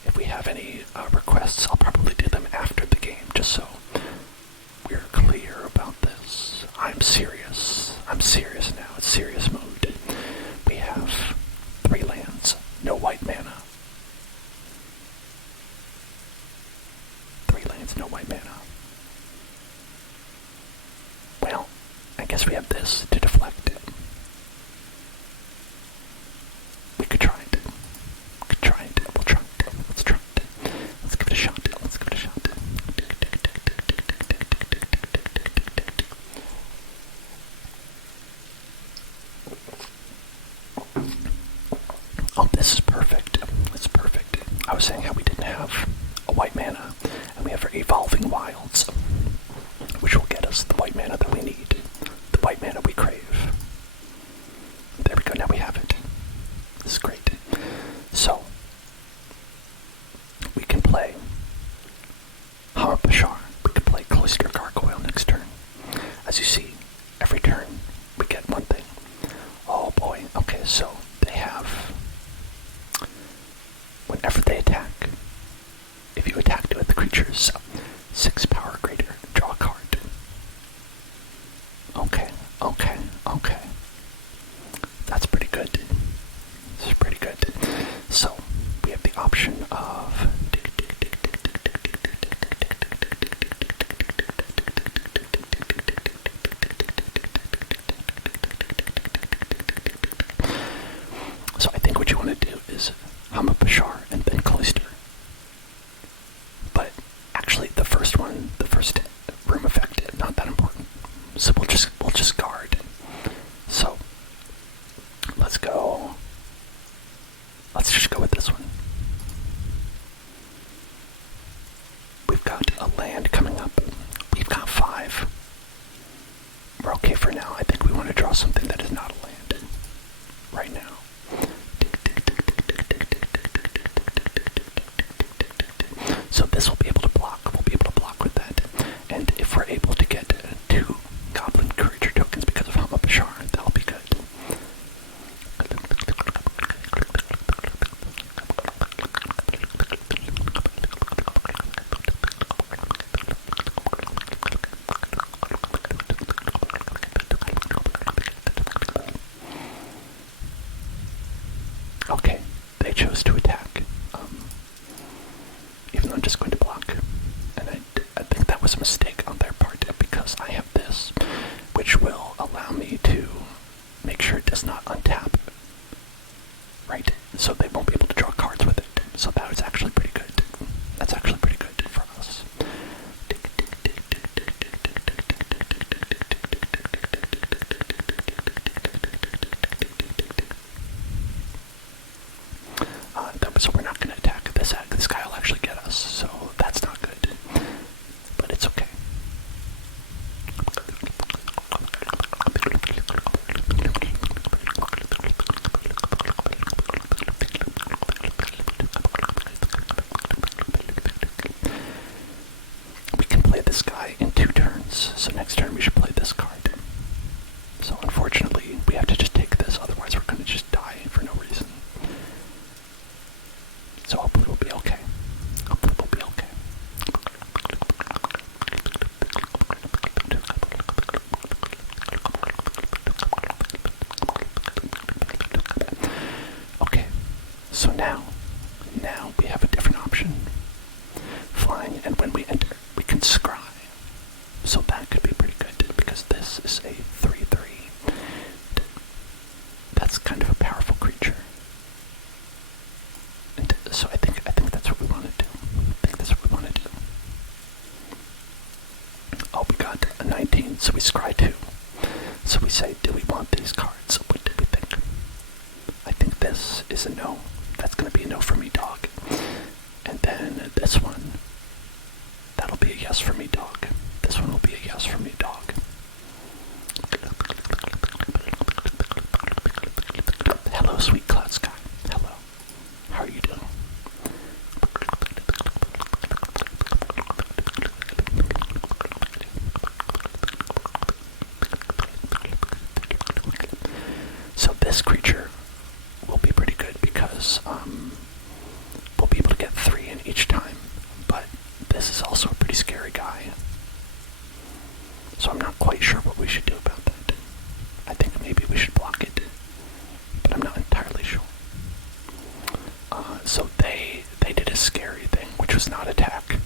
If we have any requests, I'll probably do them after the game, just so we're clear about this. I'm serious now. It's serious mode. We have 3 lands, no white mana. 3 lands, no white mana. Well, I guess we have this to deflect it. We could try it. We'll try it. Let's try it. Let's give it a shot. Oh, this is perfect. It's perfect. I was saying how we didn't have a white mana, and we have our Evolving Wilds, which will get us the white mana that we need, the white mana we crave. There we go, now we have it. This is great. So, we can play Hamapashar. We can play Cloister Gargoyle next turn. As you see, every turn we get one thing. Oh boy, okay, so they have, whenever they attack, if you attack with the creatures 6 power or greater, draw a card. Okay. That's pretty good. This is pretty good. So, we have the option of Hamapashar, and then Cloister. But actually, the first one, the first room effect, not that important. So we'll just guard. So let's go. Let's just go with this one. We've got a land coming up. We've got 5. We're okay for now. I think we want to draw something that is not a land right now. So this will be able to block. We'll be able to block with that. And if we're able to get 2 goblin creature tokens because of Hamapashar, that'll be good. Okay, they chose to attack. Even though I'm just going to block. And I think that was a mistake on their part because I have this, which will allow me to make sure it does not untap. Right? So they won't be able to draw cards with it. So that is actually pretty good. That's actually pretty good for us. So we're not going to attack this. This guy will actually get us, so that's not good. But it's okay. We can play this guy in 2 turns, so next turn we should play this card. So unfortunately, we have to just take this, otherwise we're going to just die for no reason. So hopefully we'll be okay. Hopefully we'll be okay. Okay, so now we have a different option. Flying, and when we enter, we can scry. So that could be pretty good, because this is a 3/3. That's kind of a powerful creature. And so I think that's what we want to do. Oh, we got a 19, so we scry 2. So we say, do we want these cards? What do we think? I think this is a no. That's going to be a no for me, dog. And then this one, that'll be a yes for me, dog. This one will be a yes for me, dog. Hello, sweet cloud sky. Hello. How are you doing? So this creature will be pretty good because we'll be able to get 3 in each time, but this is also a pretty scary guy. So I'm not quite sure what we should do about that. I think maybe we should block it, but I'm not entirely sure. So they did a scary thing, which was not attack.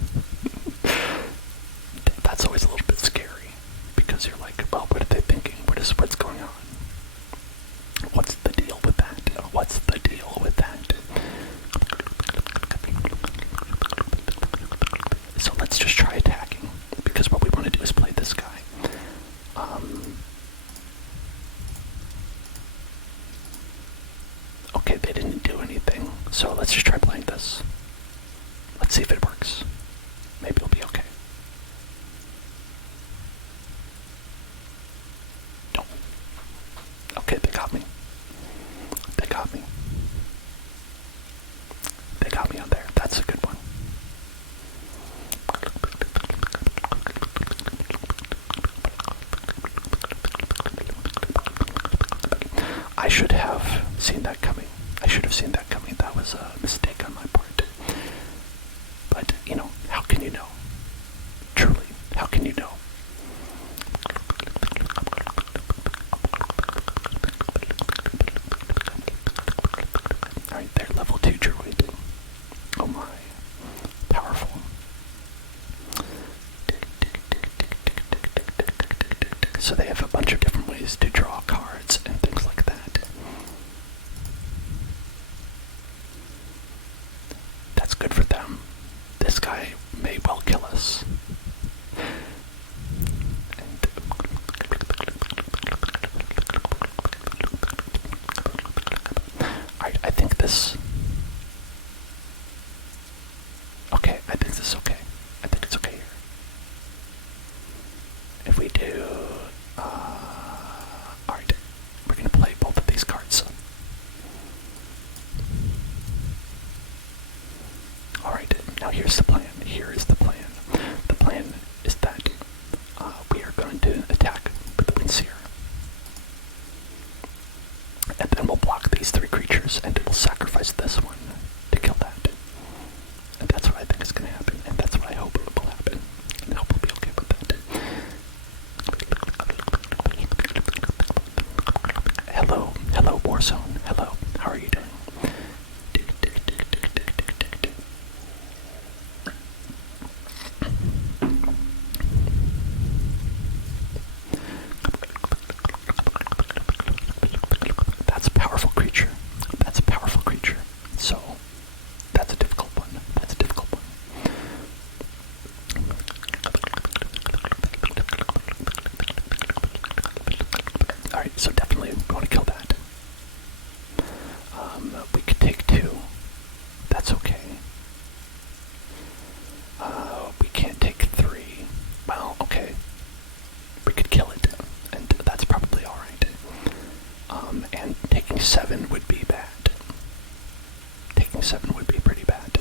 That's always a little bit scary, because you're like, well, what are they thinking? What's going on? What's the deal with that? What's the deal with that? So let's just try attacking, because what we want to do is play this guy. Okay, they didn't do anything, so let's just try playing this. Let's see if it works. Maybe it'll be okay. No. Okay, they got me. They got me. They got me on there. That's a good one. I should have seen that coming. That was a mistake on my part. But, how can you know? Truly, how can you know? Alright, they're level 2 druid. Oh my. Powerful. So they have a bunch of different ways to draw cards and things like that. these three creatures, and we'll sacrifice this one to kill that. And that's what I think is going to happen, and that's what I hope will happen. And I hope we'll be okay with that. Hello, hello, Warzone. Hello, how are you doing? That's a powerful creature. That's a powerful creature. So, that's a difficult one. That's a difficult one. Alright, so definitely we want to kill that. We could take two. That's okay. We can't take three. Well, okay. We could kill it, and that's probably alright. And taking 7 would be bad. Taking 7 would be pretty bad.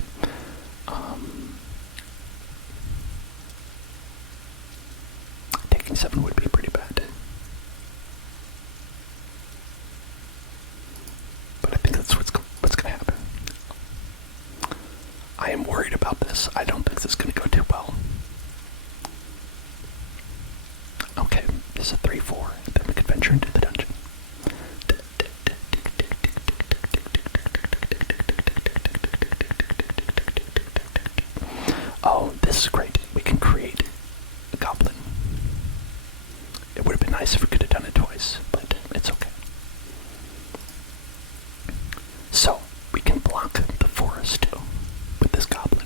Taking 7 would be pretty bad. But I think that's what's going to happen. I am worried about this. I don't think this is going to go too well. Okay, this is a 3-4. Then we could venture into the dungeon. Oh, this is great. We can create a goblin. It would have been nice if we could have done it twice, but it's okay. So, we can block the forest with this goblin.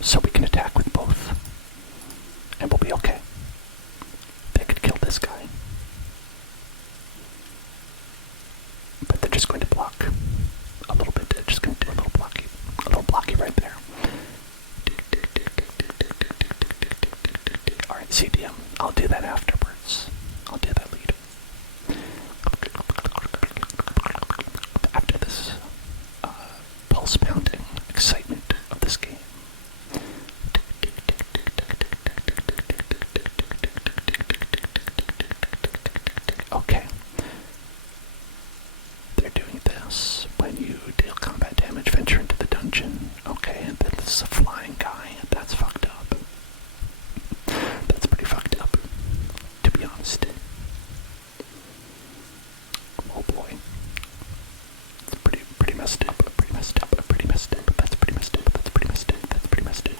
so we can attack with both, and we'll be okay. They could kill this guy, but they're just going to block a little bit. They're just going to do a little blocky right there. Alright, CDM, I'll do that afterwards. I'll do that later. After this pulse-pounding excitement of this game. Okay. They're doing this when you deal combat damage, venture into the dungeon. Okay, and then this is a flying guy. That's fucked up. That's pretty fucked up, to be honest. Oh boy. It's pretty messed up, pretty messed up, pretty messed up. That's pretty messed up, that's pretty messed up, that's pretty messed up.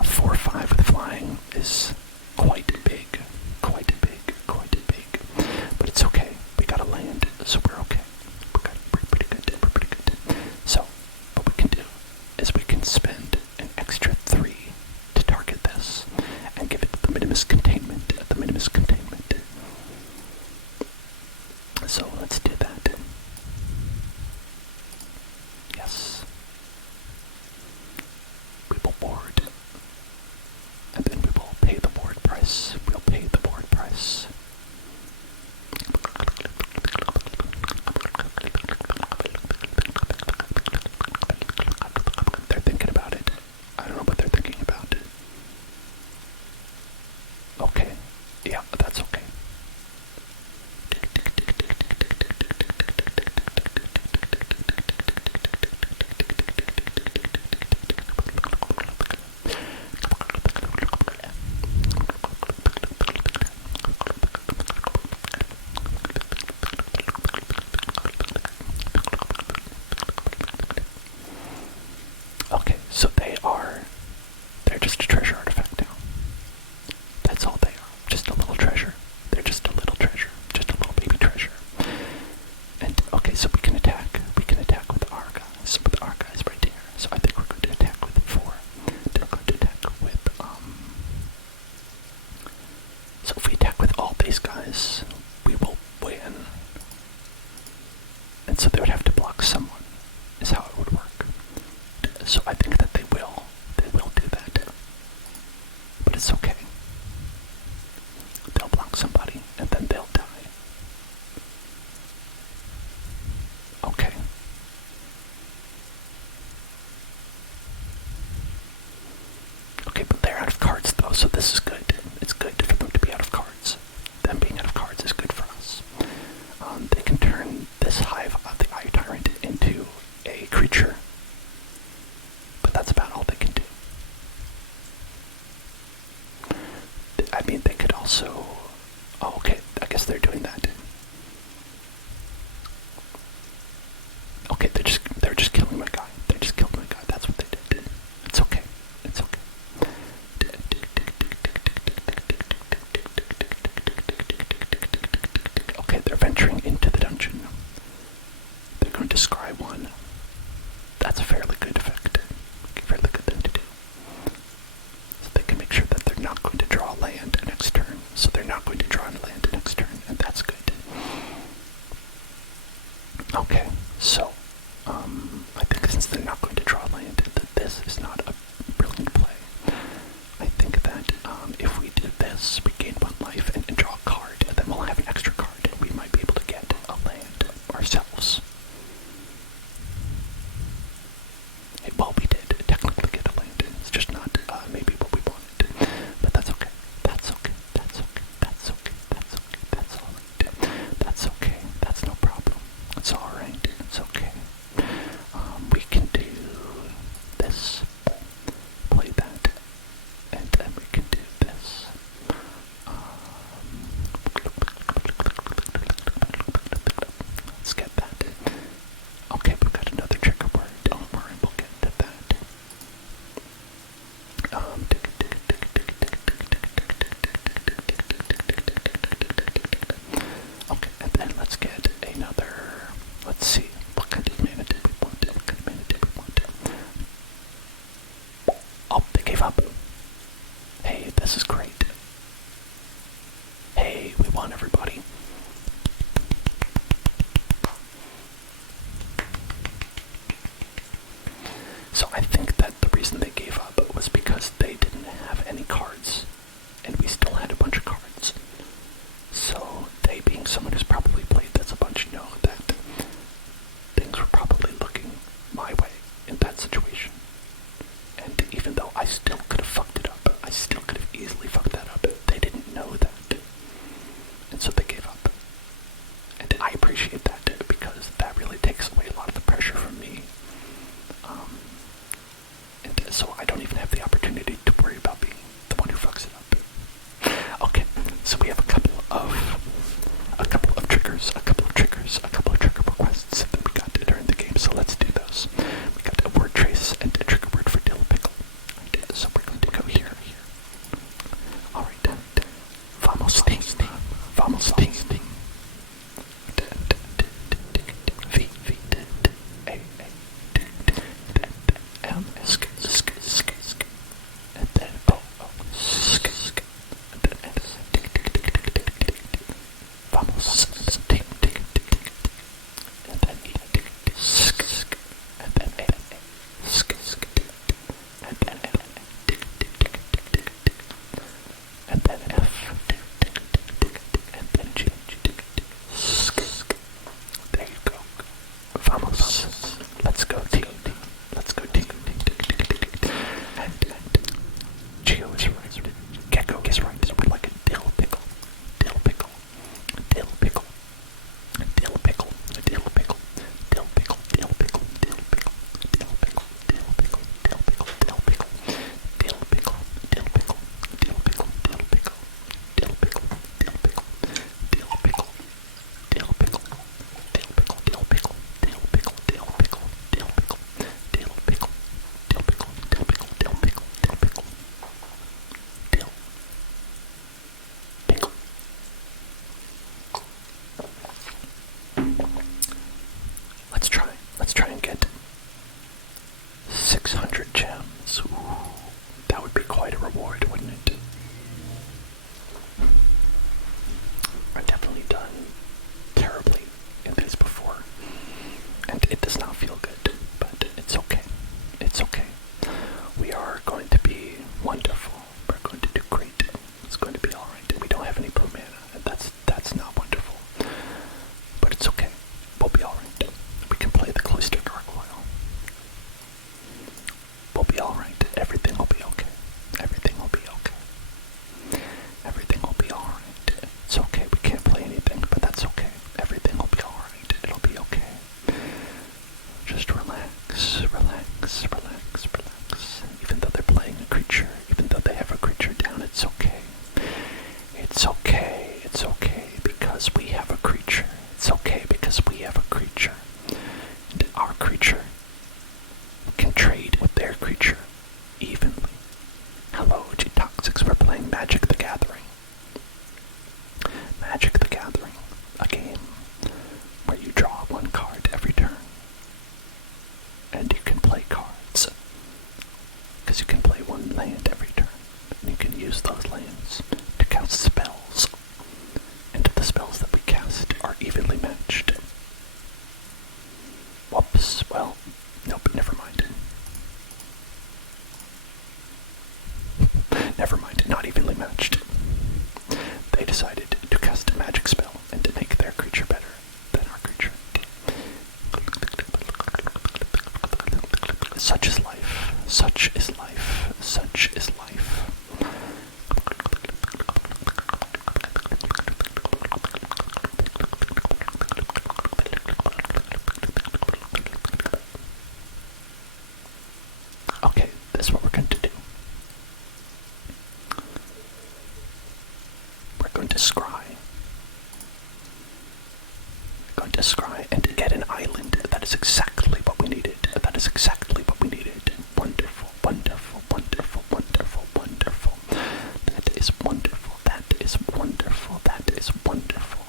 A 4-5 with flying is quite big, quite big, quite big. But it's okay. We gotta land, so we're okay. We're pretty good, we're pretty good. So, what we can do is we can spend an extra 3 to target this and give it the minimus containment, So let's do that. Yes. We will board, and then we will pay the board price. We'll pay the board price. They're thinking about it. I don't know what they're thinking about. Okay. Yeah, that's okay. Okay, so they're just a treasure artifact now. That's all they are, just a little treasure. They're just a little treasure, just a little baby treasure. And, okay, so we can attack with our guys right here. So I think we're going to attack with 4. They're going to attack with, so if we attack with all these guys, we will win. And so they would have to block someone, is how it would work. So I think that they will do that. But it's okay. They'll block somebody, and then they'll die. Okay. Okay, but they're out of cards though, so this is good. It's good for them to be out of cards. Them being out of cards is good for us. They can turn this hive of the Eye Tyrant into a creature, but that's about all they can do. I mean, they could also... Oh, okay, I guess they're doing that. Okay, they're just killing my guy. They just killed my guy. That's what they did. It's okay. It's okay. Okay, they're venturing into the dungeon. They're going to scry 1. That's a fairly good effect. Fairly good thing to do. So they can make sure that they're not going to draw land next turn. So they're not going to draw land next turn, and that's good. up. Hey, this is great. Hey, we won, everybody. So I think that the reason they gave up was because they didn't have any cards, and we still had a bunch of cards. So they, being someone who's probably played this a bunch, know that things were probably looking my way in that situation. And even though I still could have fucked it up, I still could have easily fucked that up, they didn't know that. And so they gave up. And I appreciate that, because that really takes away a lot of the pressure from me. And so I don't even have the opportunity to worry about being the one who fucks it up. Okay, so we have a couple of trigger requests that we got during the game, so let's do those. We got a word trace and a trigger word for dill pickle. Right, so we're going to go here. Alright, vamos ting, vamos ting. Let's try and get 600 gems. Ooh, that would be quite a reward, wouldn't it? I've definitely done terribly in these before, and it does not feel good, but it's okay. It's okay. We are going to be wonderful. We're going to do great. It's going to be alright. We don't have any blue mana, and that's not wonderful. But it's okay. We'll be alright. We can play the Cloister Gargoyle. We'll be alright. Everything will be okay. Everything will be okay. Everything will be alright. It's okay. We can't play anything, but that's okay. Everything will be alright. It'll be okay. Just relax, relax, relax, relax. Even though they're playing a creature, even though they have a creature down, it's okay. It's okay. It's okay because we have a creature. It's okay because we have a creature. And our creature can trade with their creature evenly. Hello, G-Toxics. We're playing Magic the Gathering. Magic the Gathering, a game where you draw one card every turn. And you can play cards. Because you can play one land every turn. And you can use those lands to cast spells. And the spells that we cast are evenly matched. Whoops, well, nope, never mind. Never mind, not evenly matched. They decided to cast a magic spell and to make their creature better than our creature. Such is life. Such is life. Such is life. Okay, this is what we're going to do. We're going to scry. We're going to scry and get an island. That is exactly what we needed. That is exactly what we needed. Wonderful, wonderful, wonderful, wonderful, wonderful. That is wonderful. That is wonderful. That is wonderful.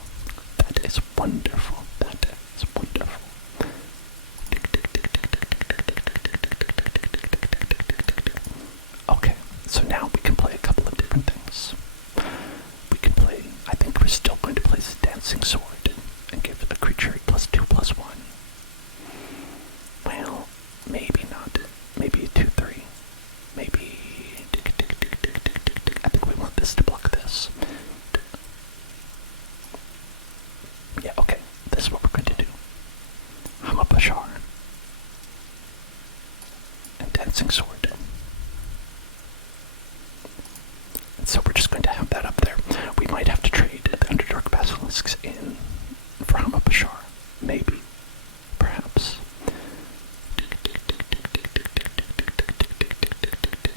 That is wonderful. That is wonderful. Okay, So now we can play a couple of different things. We can play, I think we're still going to play the dancing sword and give a creature a +2/+1. Well, maybe not. Maybe a 2/3. Maybe. I think we want this to block this. Yeah, okay. This is what we're going to do. Hamapashar. And dancing sword. And so we're just going to have that up there. We might have to trade the Underdark Basilisks in for Hamapashar. Maybe. Perhaps.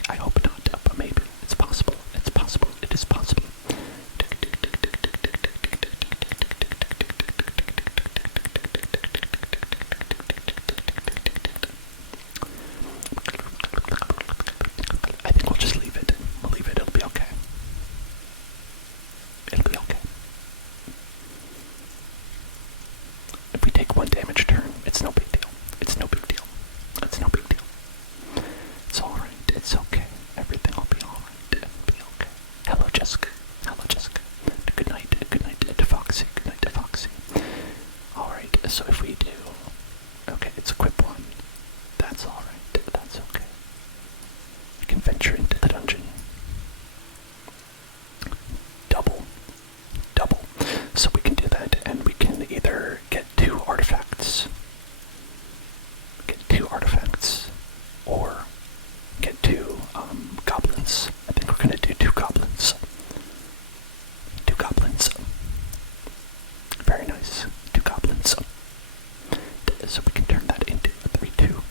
I hope not, but maybe. It's possible. It's possible. It is possible. I think we'll just leave it. We'll leave it. It'll be okay. It'll be okay. If we take 1 damage turn, it's no big deal. It's no big deal. It's no big deal. It's alright. It's okay. Everything will be alright. It'll be okay. Hello, Jessica. Hello, Jessica. Good night. Good night to Foxy. Good night to Foxy. Alright, so if we do... Okay, it's equip 1. That's alright. That's okay. We can venture into the dungeon. Double. So we can do that, and we can either get 2 artifacts. Or get 2 goblins. I think we're gonna do 2 goblins. 2 goblins. Very nice. 2 goblins. So we can turn that into a 3/2.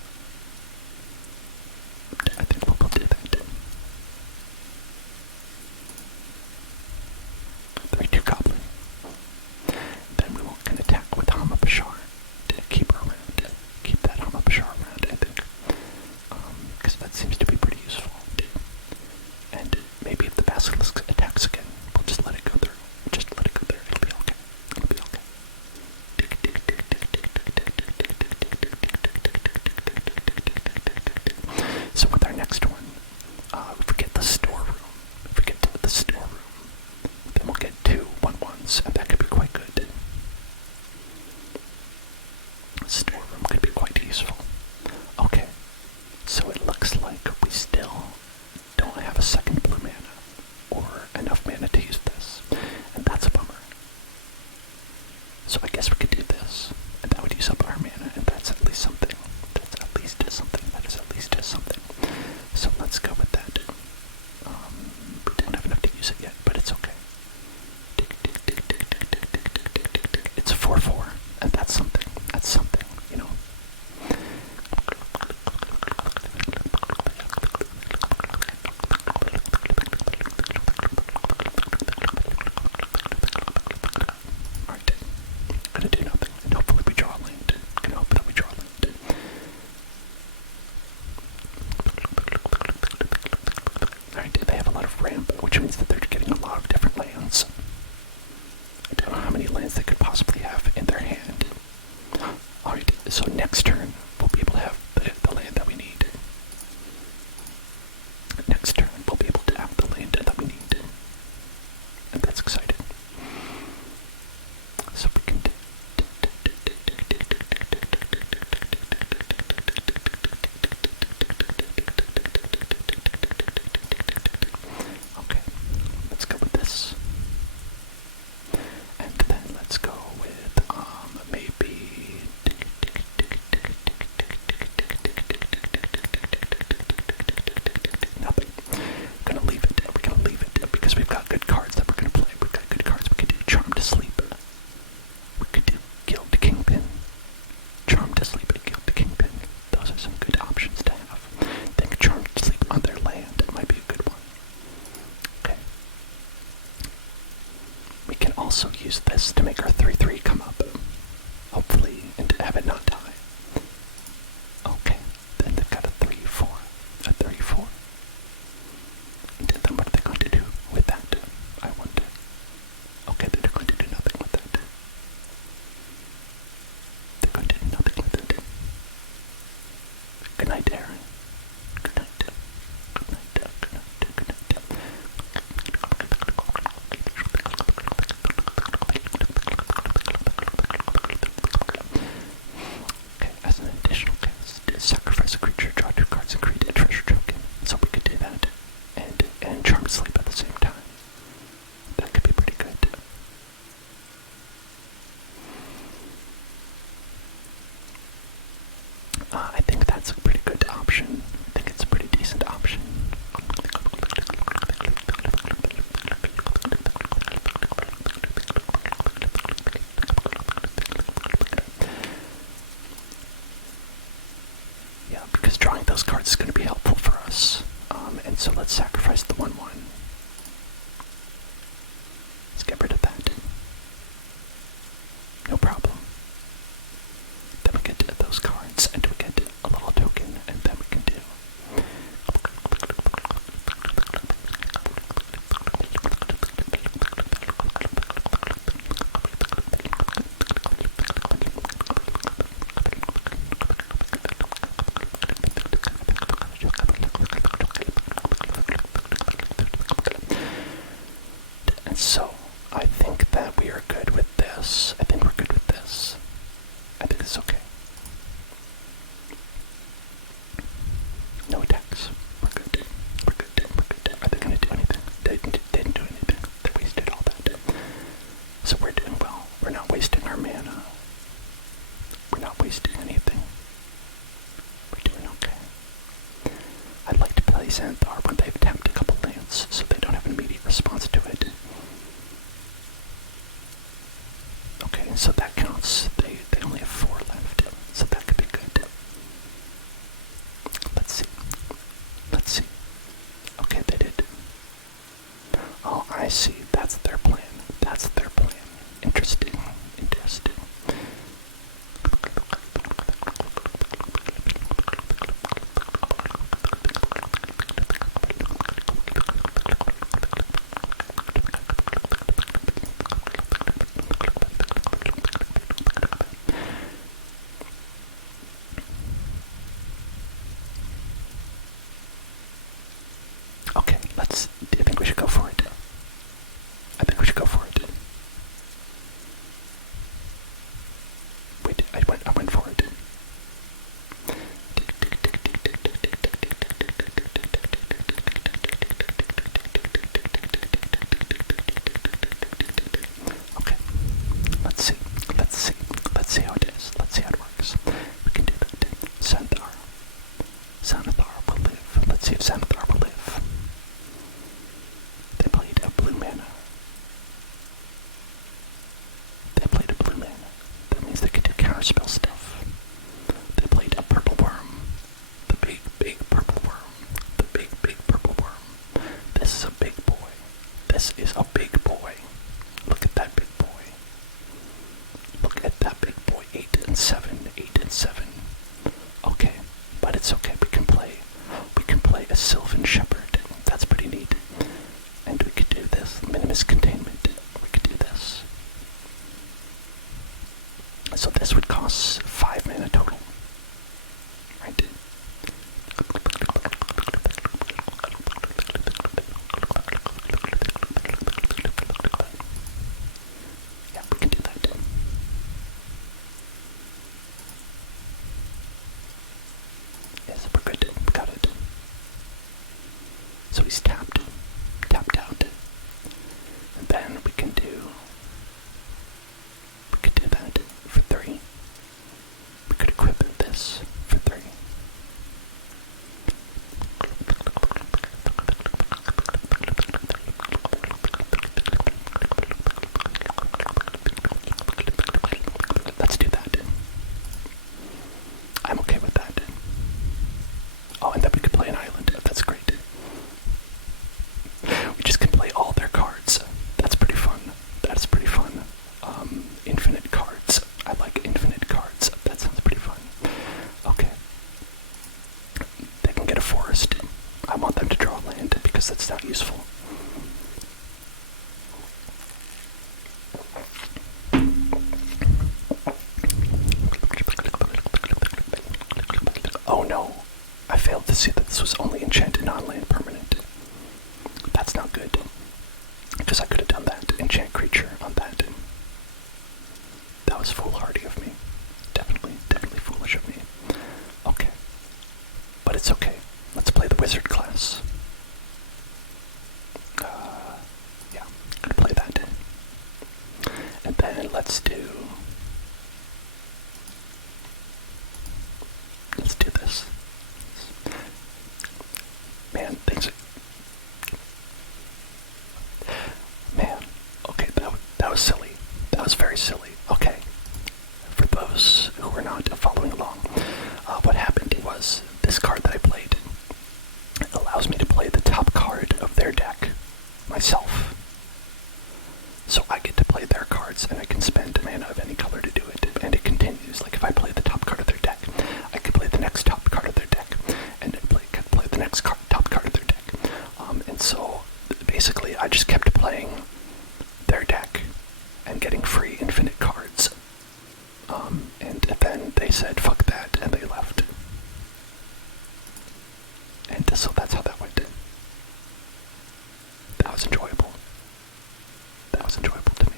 I think we'll do that. 3/2 goblin. Then we can attack with Hamapashar to keep her around. Keep that Hamapashar around, I think. Because that seems to be pretty useful. And maybe if the Basilisk attacks again, we'll just let it go through. Just let it go there. It'll be okay. It'll be okay. So with our next one, if we get the storeroom, then we'll get 2 1/1s, and that could be quite good. Storeroom could be quite useful. Okay, so it looks like we still don't have a second blue mana, or enough mana to use this, and that's a bummer. So I guess we could do this, and that would use up our mana, and that's at least something. That is at least something. So let's go with that. We don't have enough to use it yet, but it's okay. It's a 4/4, and that's something. That's something, you know. Alright. Gonna do nothing, and hopefully we draw land. Gonna hope that we draw land. Alright, they have a lot of ramp, which means that they're getting a lot of different lands. I don't know how many lands they could possibly have in their hand. Alright, so next turn, we'll be able to have the land that we need. Next turn, we'll be able to have the land that we need. And that's exciting. So we can do... Okay, let's go with this. And then let's go with, maybe... Nothing. We're gonna leave it because we've got good cards that we're gonna play. We've got good cards. We could do Charm to Sleep. We could do Guild to Kingpin. Charm to Sleep and Guild to Kingpin. Those are some good options to have. I think Charm to Sleep on their land might be a good one. Okay. We can also use this to make our 3/3 come up. Hopefully, and to have it not die. Okay, then they've got a 3/4. A 3/4. And then what are they going to do with that? I wonder. Okay, they're going to do nothing with that. They're going to do nothing with it. Good night, Aaron. Good night. Good night. Good night. Good to sleep at the same time. That could be pretty good. I think that's a pretty good option. I think it's a pretty decent option. Yeah, because drawing those cards is going to be helpful for us. And so let's sacrifice the 1/1. Let's get rid of that. No problem. Then we get those cards, and we get a little token, and then we can do. And so, I think that we are good with this. I think we're good with this. I think it's okay. No attacks. We're good. We're good. We're good. Are they going to do anything? They didn't do anything. They wasted all that. So we're doing well. We're not wasting our mana. We're not wasting anything. We're doing okay. I'd like to play Xanthar when they've tapped a couple lands, so they don't have an immediate response to it. Okay, so that counts. They only have 4 left, so that could be good. Let's see. Let's see. Okay, they did. Oh, I see. That's their plan. That's their plan. Interesting. Interesting. Okay, I think we should go for it. I think we should go for it. Wait, I went for it. Okay, let's see. Let's see. Let's see how it is. Let's see how it works. We can do that. Xanthar. Xanathar will live. Let's see if Xanathar will live. They played a blue mana. They played a blue mana. That means they can do counterspell stuff. They played a purple worm. The big, big purple worm. The big, big purple worm. This is a big boy. This is a big boy. Look at that big boy. Look at that big boy. 8 and 7. 8 and 7. Okay, but it's okay. We can play a Sylvan Shepherd. That's pretty neat. And we could do this. Minimus Containment. We could do this. So this would cost 5 mana total. Right? Yeah, we can do that. Yes, we're good. We got it. So he's tapped out. And then we could do that for 3. We could equip this for 3. Let's do that. I'm okay with that. Oh, and then we could play an island. That's great. We just can play all their cards. That's pretty fun. That's pretty fun. Infinite cards. I like infinite cards. That sounds pretty fun. Okay. They can get a forest. I want them to draw land because that's not useful. Oh no. I failed to see that this was only enchanted non-land permanent. That's not good. Because I could have done that. Enchant creature on that. That was foolhardy of me. Definitely foolish of me. Okay. But it's okay. Let's play the wizard class. basically I just kept playing their deck and getting free infinite cards. And then they said, fuck that, and they left. And so that's how that went. That was enjoyable. That was enjoyable to me.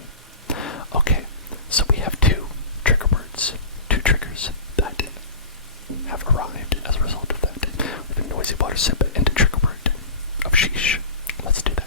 Okay, so we have two trigger words, two triggers that have arrived as a result of that. We have a noisy water sip and a trigger word of sheesh. Let's do that.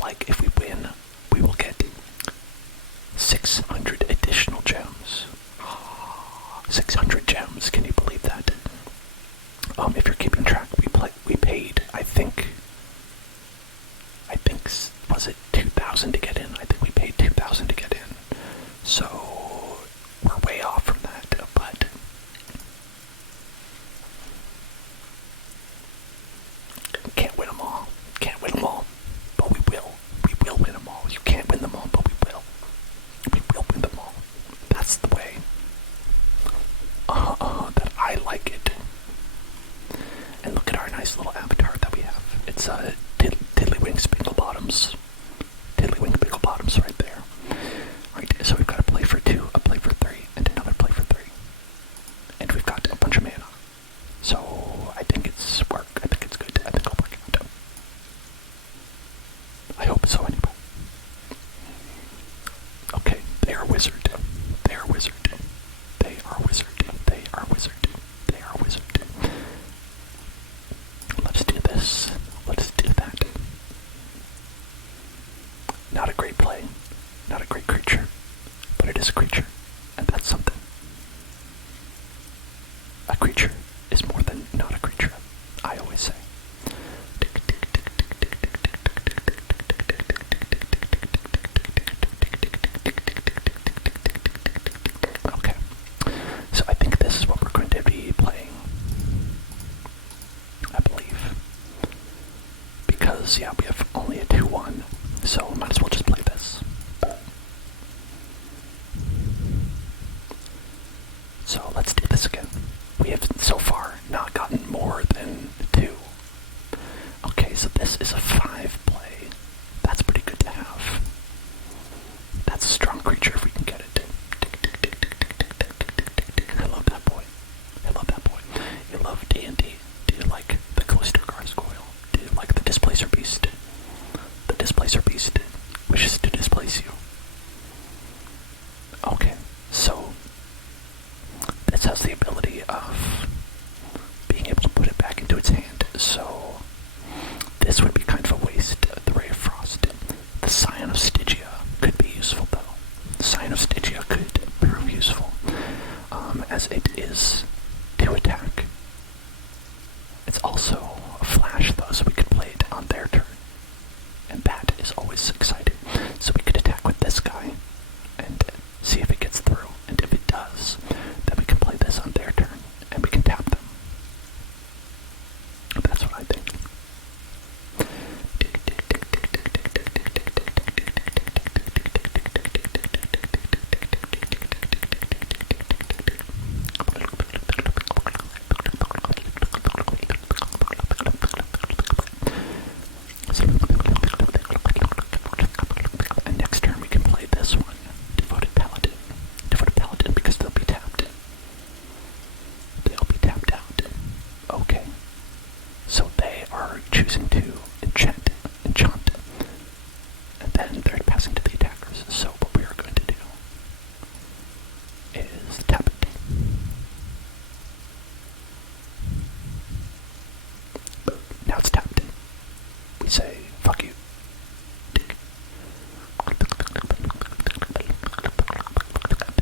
Like if we win, we will get 600 additional gems. 600 gems, can you believe that? If you're keeping track, we paid, I think, was it 2,000 to get in? I think we paid 2,000 to get in. So, we're way off from that, but can't win them all. Can't win them all. But we will. We will win them all. You can't win them all, but we will. We will win them all. That's the way that I like it. And look at our nice little avatar that we have. It's Tiddlywinks Bottoms. Tiddlywink Bottoms right there. Right, so we've got a play for 2, a play for 3, and another play for 3. And we've got a bunch of mana. So I think it's work. I think it's good. I think it'll work out. I hope so anyway. Okay, they are wizard. They are wizard. They are wizard. They are wizard. They are wizard. Let's do this. Let's do that. Not a great play. Not a great creature. But it is a creature. And that's something. A creature is more than not a creature, I always say. Okay, so I think this is what we're going to be playing, I believe. Because, yeah, we have only a 2-1, so might as well just play this. So let's do this again. We have so far not gotten more than 2. Okay, so this is a 5 play. That's pretty good to have. That's a strong creature if we can get it. I love that boy. I love that boy. You love D&D. Do you like the Cloister Gargoyle? Do you like the Displacer Beast? The Displacer Beast wishes to displace you. Okay, so this has the ability of being able to put it back into its hand, so this would be kind of a waste. The Ray of Frost. The Scion of Stygia could be useful, though. The Scion of Stygia could prove useful, as it is to attack. It's also a flash, though, so we could play it on their turn. always exciting. So we could attack with this guy and see if it gets through. And if it does, then we can play this on their turn and we can tap them. That's what I think. And next turn we can play this one, Devoted Paladin. Devoted Paladin because they'll be tapped. They'll be tapped out. Okay. So they are choosing to enchant, and then they're passing to the attackers. So what we are going to do is tap it. Now it's tapped. We say, fuck you.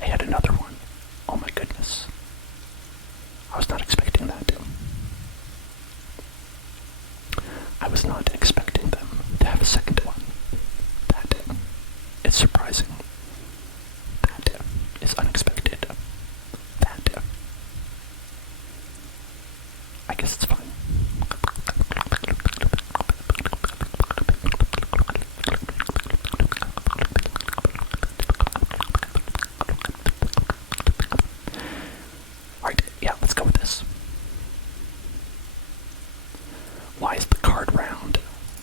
They had another one. Oh my goodness. I was not expecting that. I was not expecting them to have a second one. That is surprising. That is unexpected. That. I guess it's fine. Alright, yeah, let's go with this. Why is the card round?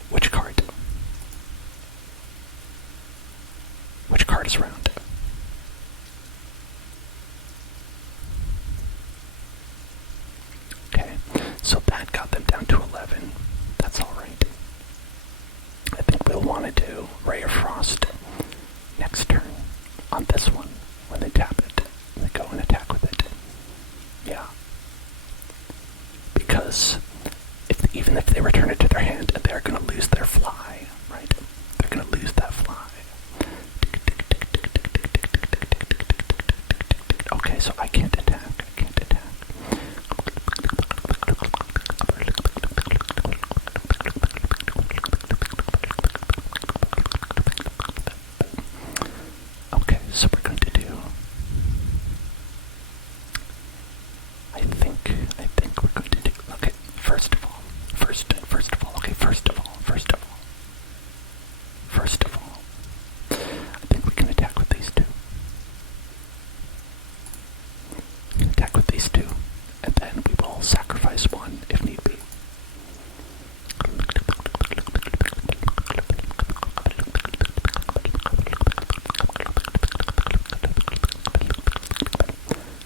Which card? Which card is round? Okay, so that got them down to 11. That's alright. I think we'll want to do Ray of Frost next turn on this one when they tap it. They go and attack with it. Yeah. Because even if they return it to their hand, they're going to lose their fly, right? They're going to lose that fly. Okay, so I can't attack. Okay, so we're going to do... I think we're going to do... Okay, first of all, I think we can attack with these two. Attack with these two, and then we will sacrifice one if need be.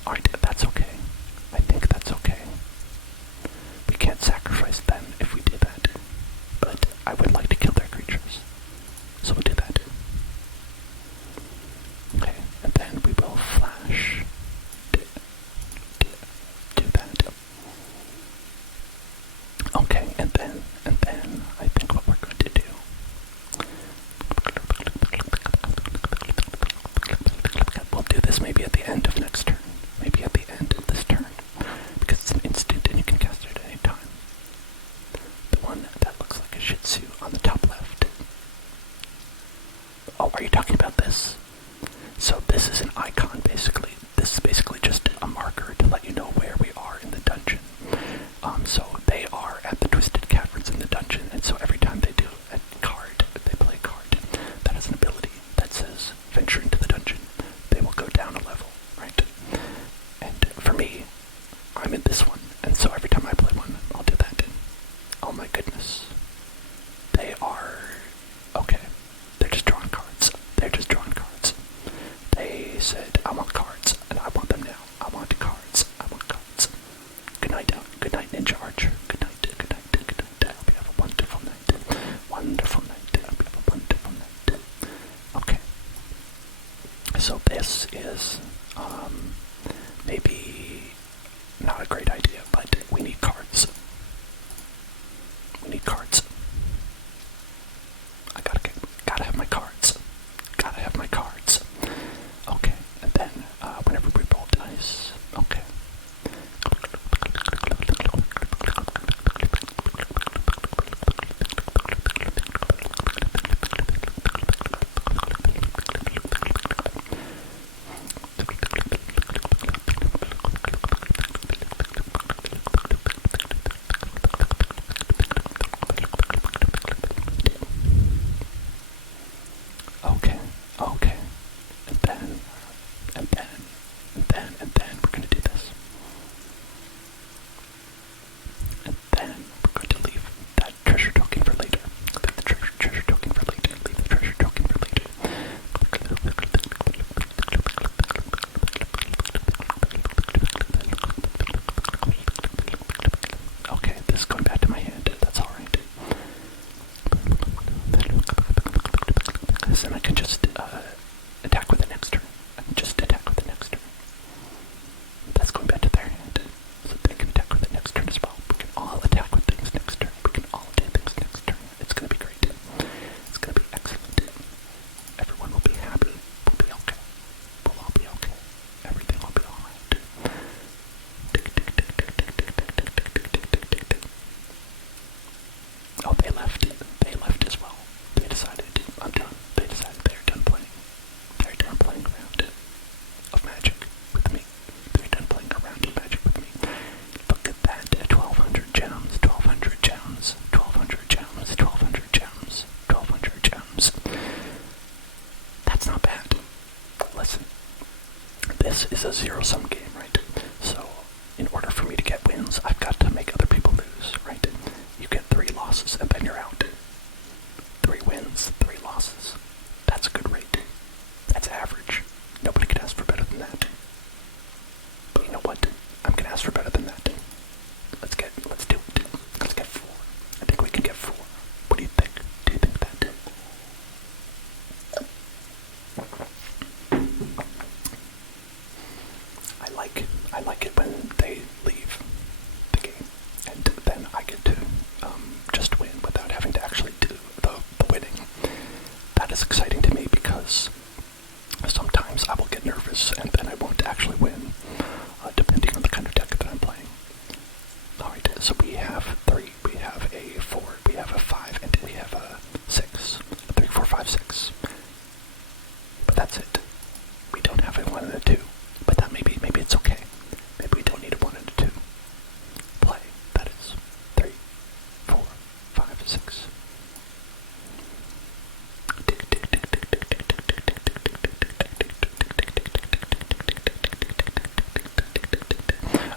Alright, that's okay. I think that's okay. We can't sacrifice them if we do that. But I would like to kill their creatures. So we'll do that. Okay, and then we will flash. Do that. Okay, and then I think what we're going to do. We'll do this maybe at the end of next turn. Maybe at the end of this turn. Because it's an instant and you can cast it at any time. The one that looks like a Shih Tzu on the top left. Oh, are you talking about this? So this is an icon, basically. This is basically just a marker to let you know where we are in the dungeon. So they are at the Twisted Caverns in the dungeon, and so every time they do a card, they play a card that has an ability that says venture into the dungeon, they will go down a level, right? And for me, I'm in this one, and so every time I play one, I'll do that. Oh my goodness. They are... okay. They're just drawing cards. They said, I want cards, and I want them now. I want cards. Good night, Ninja Archer. Good night. I hope you have a wonderful night. I hope you have a wonderful night. Okay. So this is, maybe not a great idea, but we need cards. I gotta have my cards. Okay, and then whenever we roll dice, okay. this is a zero-sum game, right? So, in order for me to get wins, I've got to make other people lose, right? You get 3 losses, and then you're out. 3 wins, 3 losses. That's a good rate. That's average. Nobody could ask for better than that. But you know what? I'm gonna ask for better than that. Let's do it. Let's get 4. I think we can get 4. What do you think? Do you think that? I like it when they leave the game, and then I get to just win without having to actually do the winning. That is exciting to me because sometimes I will get nervous and then I won't actually win, depending on the kind of deck that I'm playing. Alright, so we have 3, we have a 4, we have a 5, and we have a 6. A 3, 4, 5, 6. But that's it. We don't have a 1 and a 2. But that maybe it's okay. Maybe we don't need a 1 and a 2. Play. That is 3, 4, 5, 6.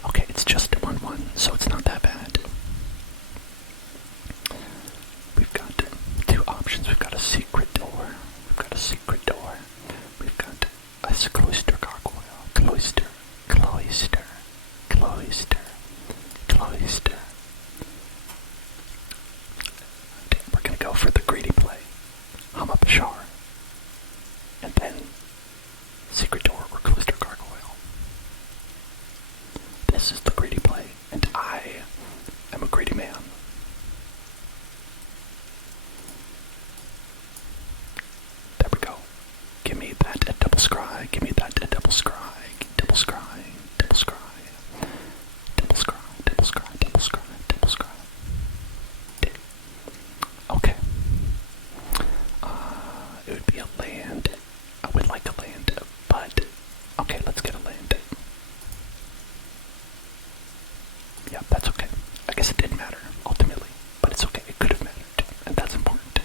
Okay, it's just 1-1, so it's not that bad. We've got 2 options. We've got a secret door. We've got a secret door. We've got a cloister gargoyle. Cloister. We're gonna go for the greedy play. Hum up a shower. And then secret door or cloister gargoyle. This is the greedy play, and I am a greedy man. There we go. Give me that a double scry. Give me that a double scry. Double scry. Double scry. Double scry. Double scry. Double scry. Double scry. Okay. It would be a land. I would like a land, but okay, let's get a land. Yeah, that's okay. I guess it didn't matter, ultimately, but it's okay. It could have mattered, and that's important.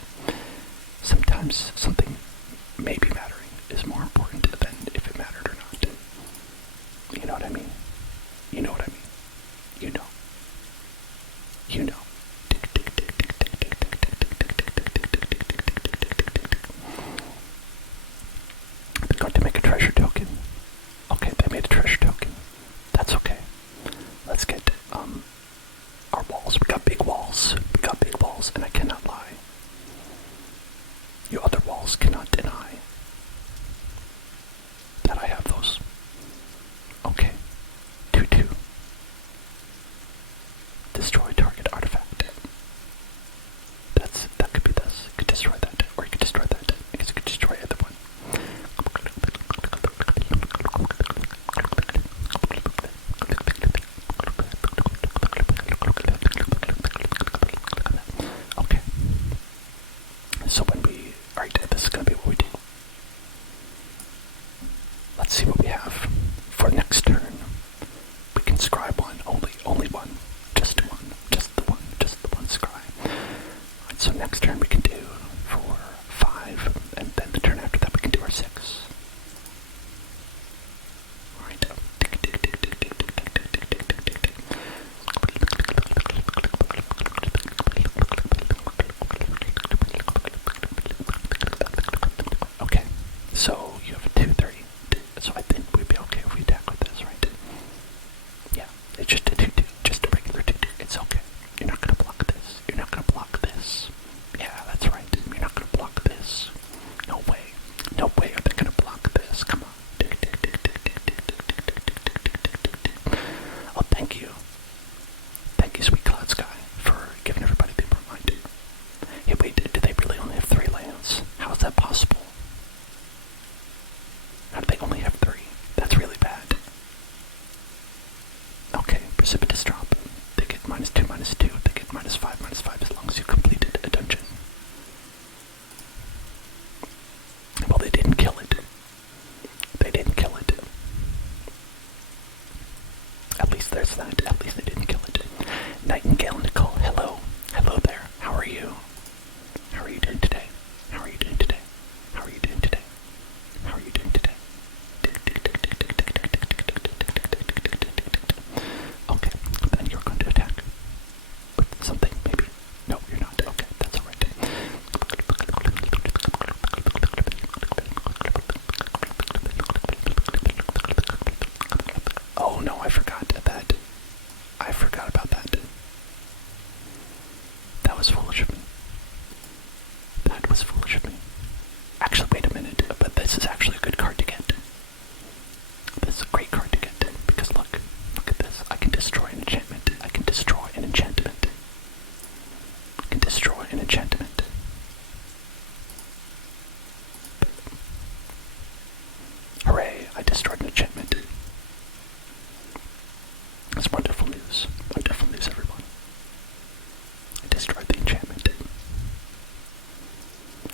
Sometimes something maybe mattering is more important than if it mattered or not. You know what I mean? You know what I mean? You know. You know. They're going to make a treasure token. Okay, they made a treasure token. That's okay. Let's get our walls. We got big walls. We got big walls, and I cannot lie. You other walls cannot deny that I have those. Okay. 2-2. Destroy target artifact. That could be this. You could destroy that, or you could destroy that. I guess you could destroy either one. Okay. So alright, this is gonna be what we do. Let's see what we have for next turn. We can scry one, only one, just the one scry. Alright, so next turn we can do 4, 5, and then the turn after that we can do our 6. Alright.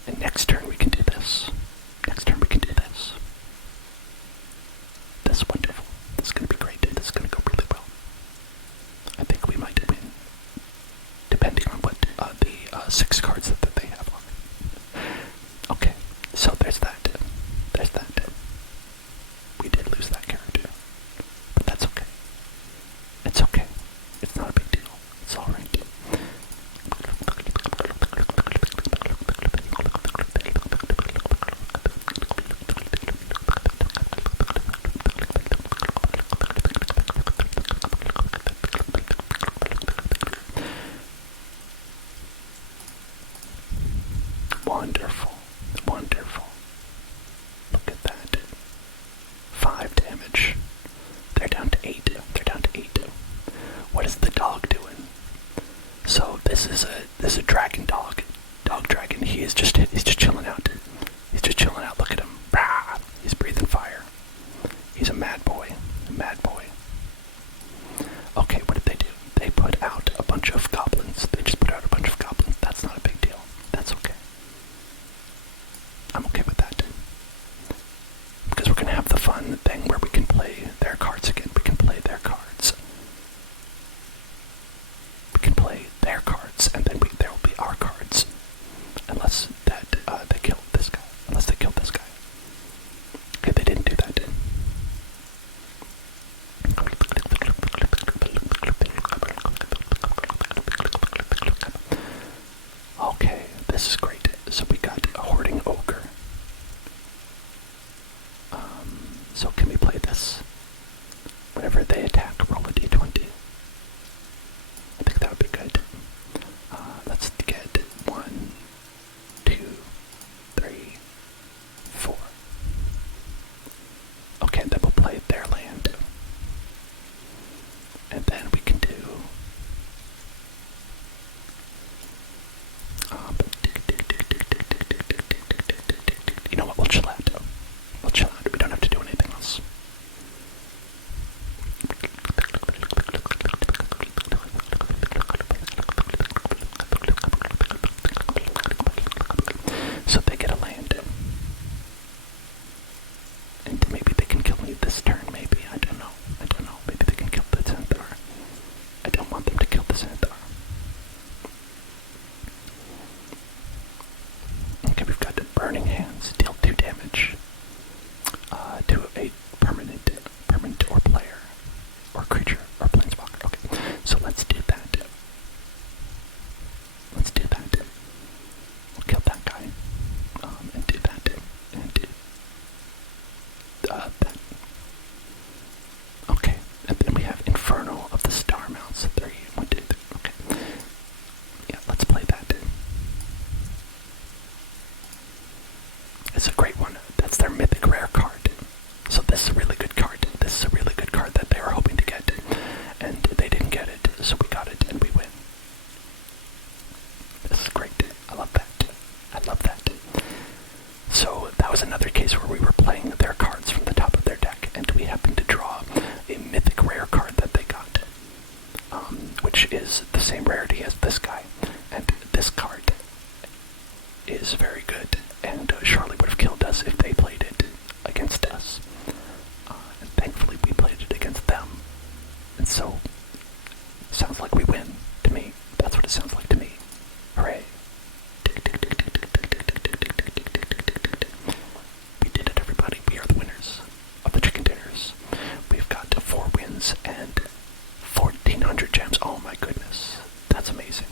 And next turn we can do this. Next turn we can do this. That's wonderful. This is going to be great. This is going to go really well. I think we might win, depending on what the 6 cards that they have on. Okay, so there's that. There's that. We did lose that character, but that's okay. It's okay. It's not a big deal. It's alright. Wonderful. Wonderful. Look at that. 5 damage. They're down to 8. They're down to 8. What is the dog doing? So this is a dragon dog. Dog dragon. He's just chilling out. He's just chilling out. Look at him. Rah! He's breathing fire. He's a mad boy. A mad boy. Okay, what did they do? They put out a bunch of goblins. They just put out a bunch of goblins. That's not a big deal. That's okay. I'm okay with that. Because we're going to have the fun thing where we can play their cards again. We can play their cards. We can play their cards, and then there will be our cards. Unless that they killed this guy. Unless they killed this guy. Okay, they didn't do that. Okay, this is great. So we got a hoarding ogre. So can we play this? Whenever they attack, roll a d20. I think that would be good. Let's get 1, 2, 3, 4. Okay, then we'll play their land. And then we can do... you know what, we'll chill out. We'll chill out. We don't have to do anything else. So they get a land. And maybe they can kill me this turn, maybe. I don't know. I don't know. Maybe they can kill the centaur. I don't want them to kill the centaur. Okay, we've got burning hands. Deal 2 damage. To a permanent or player, or creature, or planeswalker. Okay, so let's do that. Let's do that. We'll kill that guy, and do that, and do that. Okay, and then we have Inferno of the Star Mounts. 3, 1, 2, 3. Okay, yeah, let's play that. It's a great one. That's their mythic rare card. So this is a really good card. This is a really good card that they were hoping to get. And they didn't get it, so we got it and we win. This is great. I love that. I love that. So that was another case where we were playing their cards from the top of their deck, and we happened to draw a mythic rare card that they got. Which is the same rarity as this guy. And this card is very good. And Charlie would have killed us if they played it against us. And thankfully we played it against them. And so, sounds like we win to me. That's what it sounds like to me. Hooray. We did it, everybody. We are the winners of the chicken dinners. We've got 4 wins and 1,400 gems. Oh my goodness. That's amazing.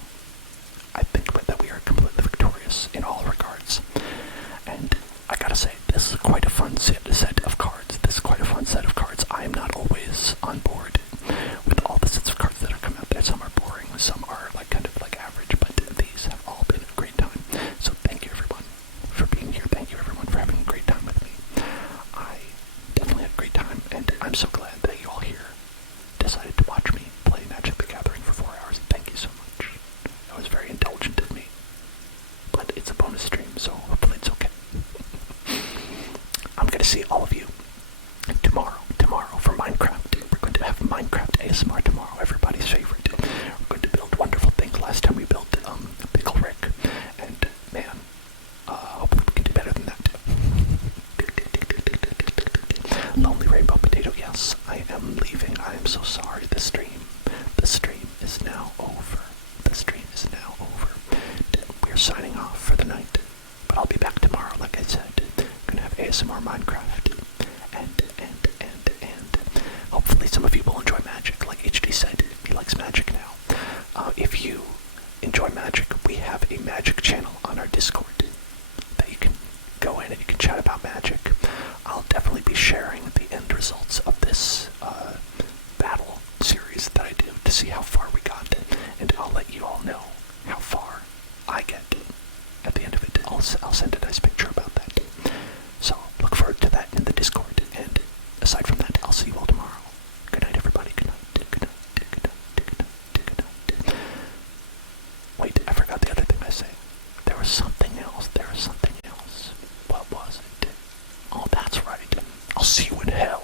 I think that we are completely victorious in all regards. And I gotta say, this is quite a fun set of cards. This is quite a fun set of cards. I am not always on board with all the sets of cards that have come out there. Some are boring, some are kind of average, but these have all been a great time. So thank you everyone for being here. Thank you everyone for having a great time with me. I definitely had a great time, and I'm so glad that you all here decided to watch me play Magic the Gathering for 4 hours. Thank you so much. That was very indulgent of me. But it's a bonus stream, so hopefully it's okay. I'm gonna see all of you tomorrow for Minecraft. We're going to have Minecraft ASMR tomorrow, everybody's favorite. We're going to build wonderful things. Last time we built Pickle Rick, and man, signing off for the night. But I'll be back tomorrow, like I said. Gonna have ASMR Minecraft. And hopefully some of you will enjoy magic. Like HD said, he likes magic now. If you enjoy magic, we have a magic channel on our Discord that you can go in and you can chat about magic. I'll definitely be sharing the end results of this battle series that I do to see how far we got, and I'll let you all know how far I get at the end of it. I'll send a nice picture about that. So look forward to that in the Discord, and aside from that, I'll see you all tomorrow. Good night, everybody. Good night. Good night. Good night. Good night. Good night. Wait, I forgot the other thing I say. There was something else. What was it? Oh, that's right. I'll see you in hell.